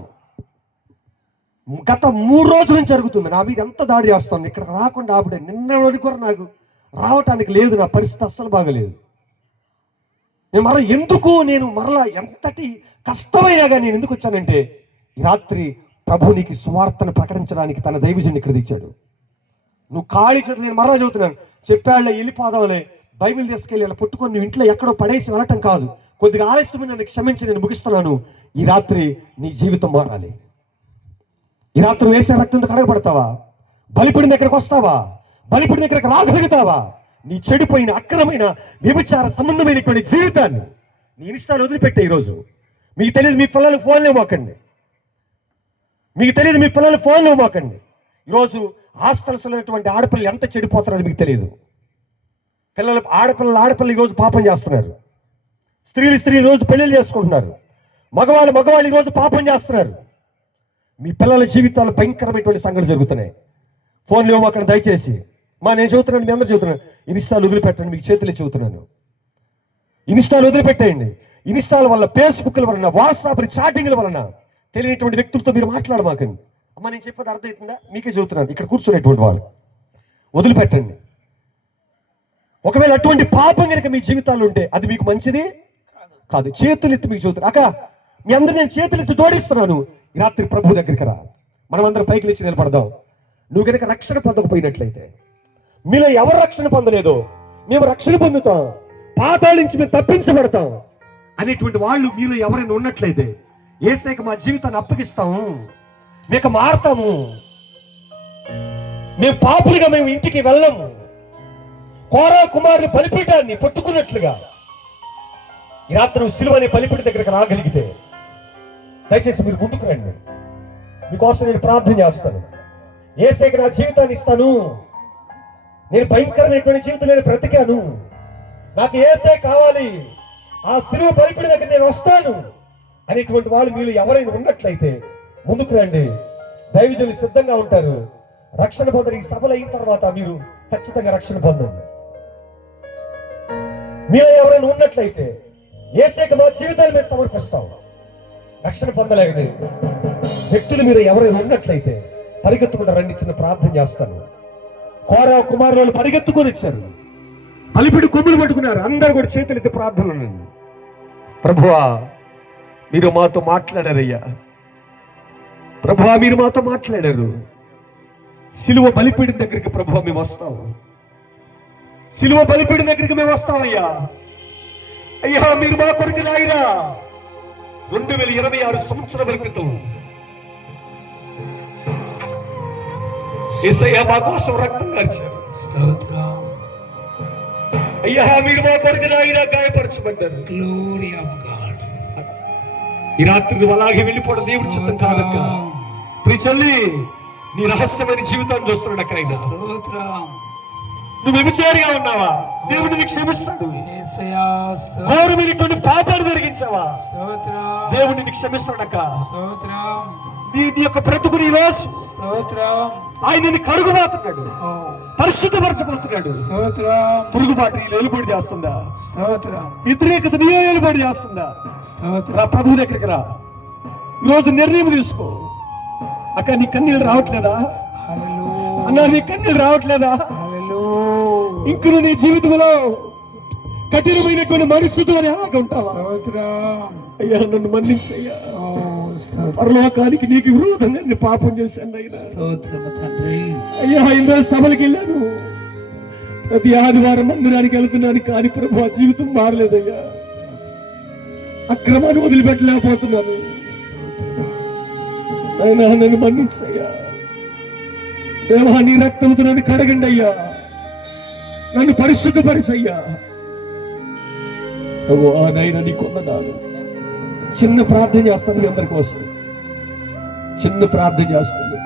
గత 3 రోజుల నుంచి జరుగుతుంది. నా మీద ఎంత దాడి చేస్తాను. ఇక్కడ రాకుండా ఆవిడే నిన్న వరకు కూడా నాకు రావటానికి లేదు. నా పరిస్థితి అస్సలు బాగలేదు. నేను మరలా ఎంతటి కష్టమైనా కానీ నేను ఎందుకు వచ్చానంటే, ఈ రాత్రి ప్రభు నీకు సువార్తను ప్రకటించడానికి తన దైవజనుని ఇక్కడ తెచ్చాడు. నువ్వు ఖాళీ చేతులు, నేను మరలా చదువుతున్నాను, చెప్పాళ్ళే వెళ్ళిపోదాంలే, బైబిల్ తీసుకెళ్ళి అలా పుట్టుకొని నువ్వు ఇంట్లో ఎక్కడో పడేసి వెళ్ళటం కాదు. కొద్దిగా ఆలస్యమైన నన్ను క్షమించి నేను ముగిస్తున్నాను. ఈ రాత్రి నీ జీవితం మారాలి. ఈ రాత్రి వేసే రక్తంతో కడగబడతావా? బలిపీఠం దగ్గరకు వస్తావా? బలిపీఠం దగ్గరకు రాగలుగుతావా? నీ చెడిపోయిన అక్రమైన వ్యభిచార సంబంధమైనటువంటి జీవితాన్ని నీ ఇష్టాన్ని వదిలిపెట్టే. ఈరోజు మీకు తెలియదు, మీ పిల్లలు ఫోన్లు ఇవ్వకండి. మీకు తెలియదు, మీ పిల్లలు ఫోన్లు ఇవ్వకండి. ఈరోజు హాస్టల్స్లో ఉన్నటువంటి ఆడపిల్లలు ఎంత చెడిపోతున్నారో మీకు తెలియదు. ఆడపిల్లలు ఈరోజు పాపం చేస్తున్నారు. స్త్రీలు ఈరోజు పెళ్లిళ్ళు చేసుకుంటున్నారు. మగవాళ్ళు ఈరోజు పాపం చేస్తున్నారు. మీ పిల్లల జీవితాలు భయంకరమైనటువంటి సంఘటనలు జరుగుతున్నాయి. ఫోన్లు అక్కడ దయచేసి నేను చెబుతున్నాను, మీ అందరూ చెబుతున్నాను, ఇన్స్టాలు వదిలిపెట్టండి. మీకు చేతులు చెబుతున్నాను, ఇన్స్టాలు వదిలిపెట్టేయండి. ఇన్స్టాల వల్ల, ఫేస్బుక్ల వలన, వాట్సాప్ చాటింగ్ల వలన తెలియనటువంటి వ్యక్తులతో మీరు మాట్లాడమాకండి. నేను చెప్పేది అర్థమవుతుందా? మీకే చెబుతున్నాను, ఇక్కడ కూర్చునేటువంటి వాళ్ళు వదిలిపెట్టండి. ఒకవేళ అటువంటి పాపం కనుక మీ జీవితాల్లో ఉంటే అది మీకు మంచిది కాదు. చేతులు ఎత్తి మీకు చెబుతున్నాను. అక్క, మీ అందరూ నేను చేతులు ఎత్తి జోడిస్తున్నాను. ఈ రాత్రి ప్రభు దగ్గరికి రా, మనం అందరం పైకి లేచి నిలబడదాం. నువ్వు కనుక రక్షణ పొందకపోయినట్లయితే, మీలో ఎవరు రక్షణ పొందలేదో మేము రక్షణ పొందుతాం, పాతాళ నుంచి మేము తప్పించబడతాం అనేటువంటి వాళ్ళు మీలో ఎవరైనా ఉన్నట్లయితే, యేసయ్యకి మా జీవితాన్ని అప్పగిస్తాము, మీకు మారతాము, మేము పాపులుగా మేము ఇంటికి వెళ్ళము, కోరా కుమారుని బలిపీఠాన్ని పట్టుకున్నట్లుగా ఈ రాత్రి సిలువ అనే బలిపీఠ దగ్గరకు రాగలిగితే దయచేసి మీరు ముందుకు రండి. మీకోసం నేను ప్రార్థన చేస్తాను. యేసయ్యకి నా జీవితాన్ని ఇస్తాను, నేను భయంకరమైనటువంటి జీవితం నేను బ్రతికాను, నాకు యేసయ్య కావాలి, ఆ సిలువ బలిపీఠ దగ్గర నేను వస్తాను అనేటువంటి వాళ్ళు మీరు ఎవరైనా ఉన్నట్లయితే ముందుకు రండి. దైవజనులు సిద్ధంగా ఉంటారు. రక్షణ పొందడానికి సభలు అయిన తర్వాత మీరు ఖచ్చితంగా రక్షణ పొందండి. మీరు ఎవరైనా ఉన్నట్లయితే యేసయ్యకి మా జీవితాన్ని మేము సమర్పిస్తాం. రక్షణ పొందలేని వ్యక్తులు మీరు ఎవరైనా ఉన్నట్లయితే పరిగెత్తుకుంటూ రండి, చిన్న ప్రార్థన చేస్తాను. కోరా కుమారులు పరిగెత్తుకొని వచ్చారు, బలిపీఠ కొమ్ములు పట్టుకున్నారు. అందరూ కూడా చేతులు ఎత్తి ప్రార్థన. ప్రభువా, మీరు మాతో మాట్లాడారయ్యా. ప్రభువా, మీరు మాతో మాట్లాడారు. సిలువ బలిపీఠం దగ్గరికి ప్రభువా మేము వస్తాం. సిలువ బలిపీఠం దగ్గరికి మేము వస్తామయ్యా. అయ్యా, మీరు మా కొరకు రాయిరా. 2026 సంవత్సరాల క్రితం యేసయ్య మా కోసం రక్తం కార్చారు. అయ్యా, మీరు మా కొరకు రాయిరా, గాయపరచబడ్డారు. ఈ రాత్రి నువ్వు అలాగే వెళ్ళిపోవడం దేవుడి చిత్తం కాదక్క. ప్రియచెల్లి, నీ రహస్యమైన జీవితాన్ని చూస్తున్నాడు అక్కడ. నువ్వు వ్యభిచారిగా ఉన్నావా? దేవుడు నీకు క్షమిస్తాడు. ఘోరమైనటువంటి పాపాలు జరిగించావా? దేవుడు నీకు క్షమిస్తాడక్క. నీ యొక్క బ్రతుకుని ఈ రోజు ఆయన కరుగుబాతున్నాడు, పరిశుద్ధపరచబోతున్నాడు. పురుగుబాటు నీళ్ళు ఎలుబడి చేస్తుందా? వ్యతిరేకత నీ ఎలుబడి చేస్తుందా? ప్రభు దగ్గరికి రా. ఈరోజు నిర్ణయం తీసుకో. అక్క, నీ కన్నీళ్ళు రావట్లేదా? అన్నా, నీ కన్నీళ్ళు రావట్లేదా? ఇంక నీ జీవితంలో కఠినమైనటువంటి మనస్సుతో అలాగ ఉంటావా? అయ్యా, నన్ను మన్నించయ్యా. పరలోకానికి నీకు విరోధంగా నేను పాపం చేశాను అయ్యా. అయ్యా, ఇందులో సభలకు వెళ్ళాను, ప్రతి ఆదివారం మందిరానికి వెళ్తున్నాను, కానీ ప్రభు ఆ జీవితం మారలేదయ్యా. అక్రమాన్ని వదిలిపెట్టలేకపోతున్నాను. అయినా నన్ను మన్నించయ్యా. దేవా, నీ రక్తంతో నన్ను కడగండి అయ్యా, నన్ను పరిశుద్ధపరిచయ్యా. నైనా నీ కొందనాలు. చిన్న ప్రార్థన చేస్తాను మీ అందరి కోసం, చిన్న ప్రార్థన చేస్తాను.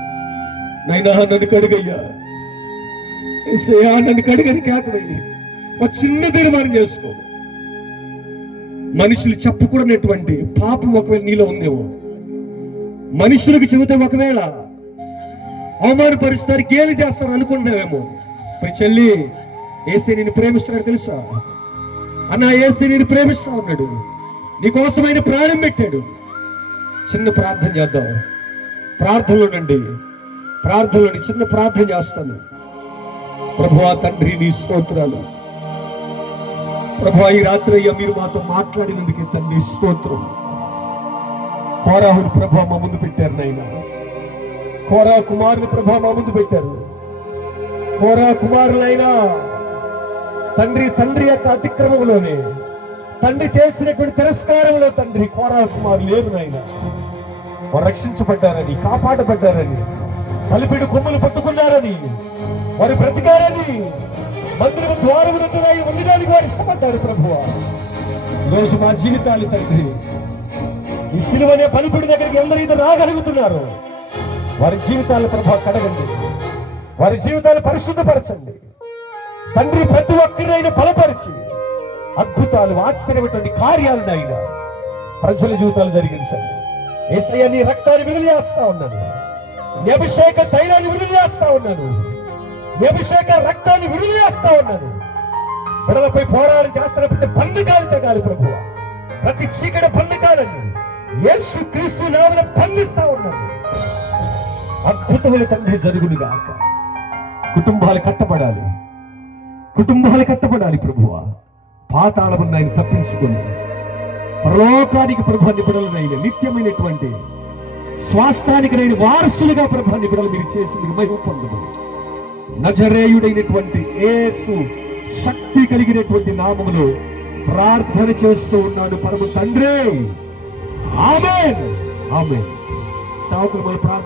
నైనా నన్ను కడుగయ్యా. నన్ను కడుగని కేకవయ్యి ఒక చిన్న తీర్మానం చేసుకో. మనుషులు చెప్పుకున్నటువంటి పాపం ఒకవేళ నీలో ఉందేమో, మనుషులకు చెబితే ఒకవేళ అవమానపరుస్తారు, గేలి చేస్తారు అనుకుంటున్నావేమో. చెల్లి, యేసయ్య నిన్ను ప్రేమిస్తున్నాడు తెలుసా? అన్న, యేసయ్య నిన్ను ప్రేమిస్తా ఉన్నాడు, నీకోసమైన ప్రాణం పెట్టాడు. చిన్న ప్రార్థన చేద్దాం. ప్రార్థనలోనండి, ప్రార్థనలోని చిన్న ప్రార్థన చేస్తాను. ప్రభువా తండ్రి, నీ స్తోత్రాలు. ప్రభువా, ఈ రాత్రి అయ్యా మీరు మాతో మాట్లాడినందుకే తండ్రి స్తోత్రం. కోరాహుని ప్రభా మా ముందు పెట్టారు నాయన. కోరా కుమారుని ప్రభా మా ముందు పెట్టారు. కోరా కుమారులైనా తండ్రి యొక్క అతిక్రమంలోనే, తండ్రి చేసినటువంటి తిరస్కారంలో తండ్రి కోరా కుమారులు లేరు నాయన. వారు రక్షించబడ్డారని, కాపాడబడ్డారని, బలిపీఠ కొమ్ములు పట్టుకున్నారని, వారు బ్రతికారని, మందిరము ద్వారము దగ్గర ఉండడానికి వారు ఇష్టపడ్డారు. ప్రభువా, ఈరోజు మా జీవితాలు తండ్రి ఈ సిలువనే బలిపీఠ దగ్గరికి ఎవరైతే రాగలుగుతున్నారు వారి జీవితాల ప్రభావ కడగండి, వారి జీవితాలు పరిశుద్ధపరచండి తండ్రి. ప్రతి ఒక్కరినైనా బలపరిచి అద్భుతాలు ఆశ్చర్యమైనటువంటి కార్యాలను అయినా ప్రజల జీవితాలు జరిగించండి. యేసయ్య నీ రక్తాన్ని విడుదల చేస్తా ఉన్నాను, నీ అభిషేక తైలాన్ని విడుదల చేస్తా ఉన్నాను, నీ అభిషేక రక్తాన్ని విడుదల చేస్తా ఉన్నాను. బిడలపై పోరాటం చేస్తున్న ప్రతి బంధకాలు తెగాలి ప్రభువా, ప్రతి చీకటి బంధకాలను యేసు క్రీస్తు నామమున బంధిస్తా ఉన్నాను. అద్భుతముల తండ్రి జరుగును గాక. కుటుంబాలు కట్టబడాలి, కుటుంబాలు కట్టబడాలి ప్రభువా. పాతాళమును ఆయన తప్పించుకొని పరలోకానికి ప్రభు నిబిడలనైన నిత్యమైనటువంటి స్వాస్థానికి నేను వారసులుగా ప్రభు నిబిడలు మీరు చేసి మీరు మహిమ పొందమని నజరేయుడైనటువంటి యేసు శక్తి కలిగినటువంటి నామములో ప్రార్థన చేస్తూ ఉన్నాడు పరమ తండ్రి. ఆమేన్, ఆమేన్.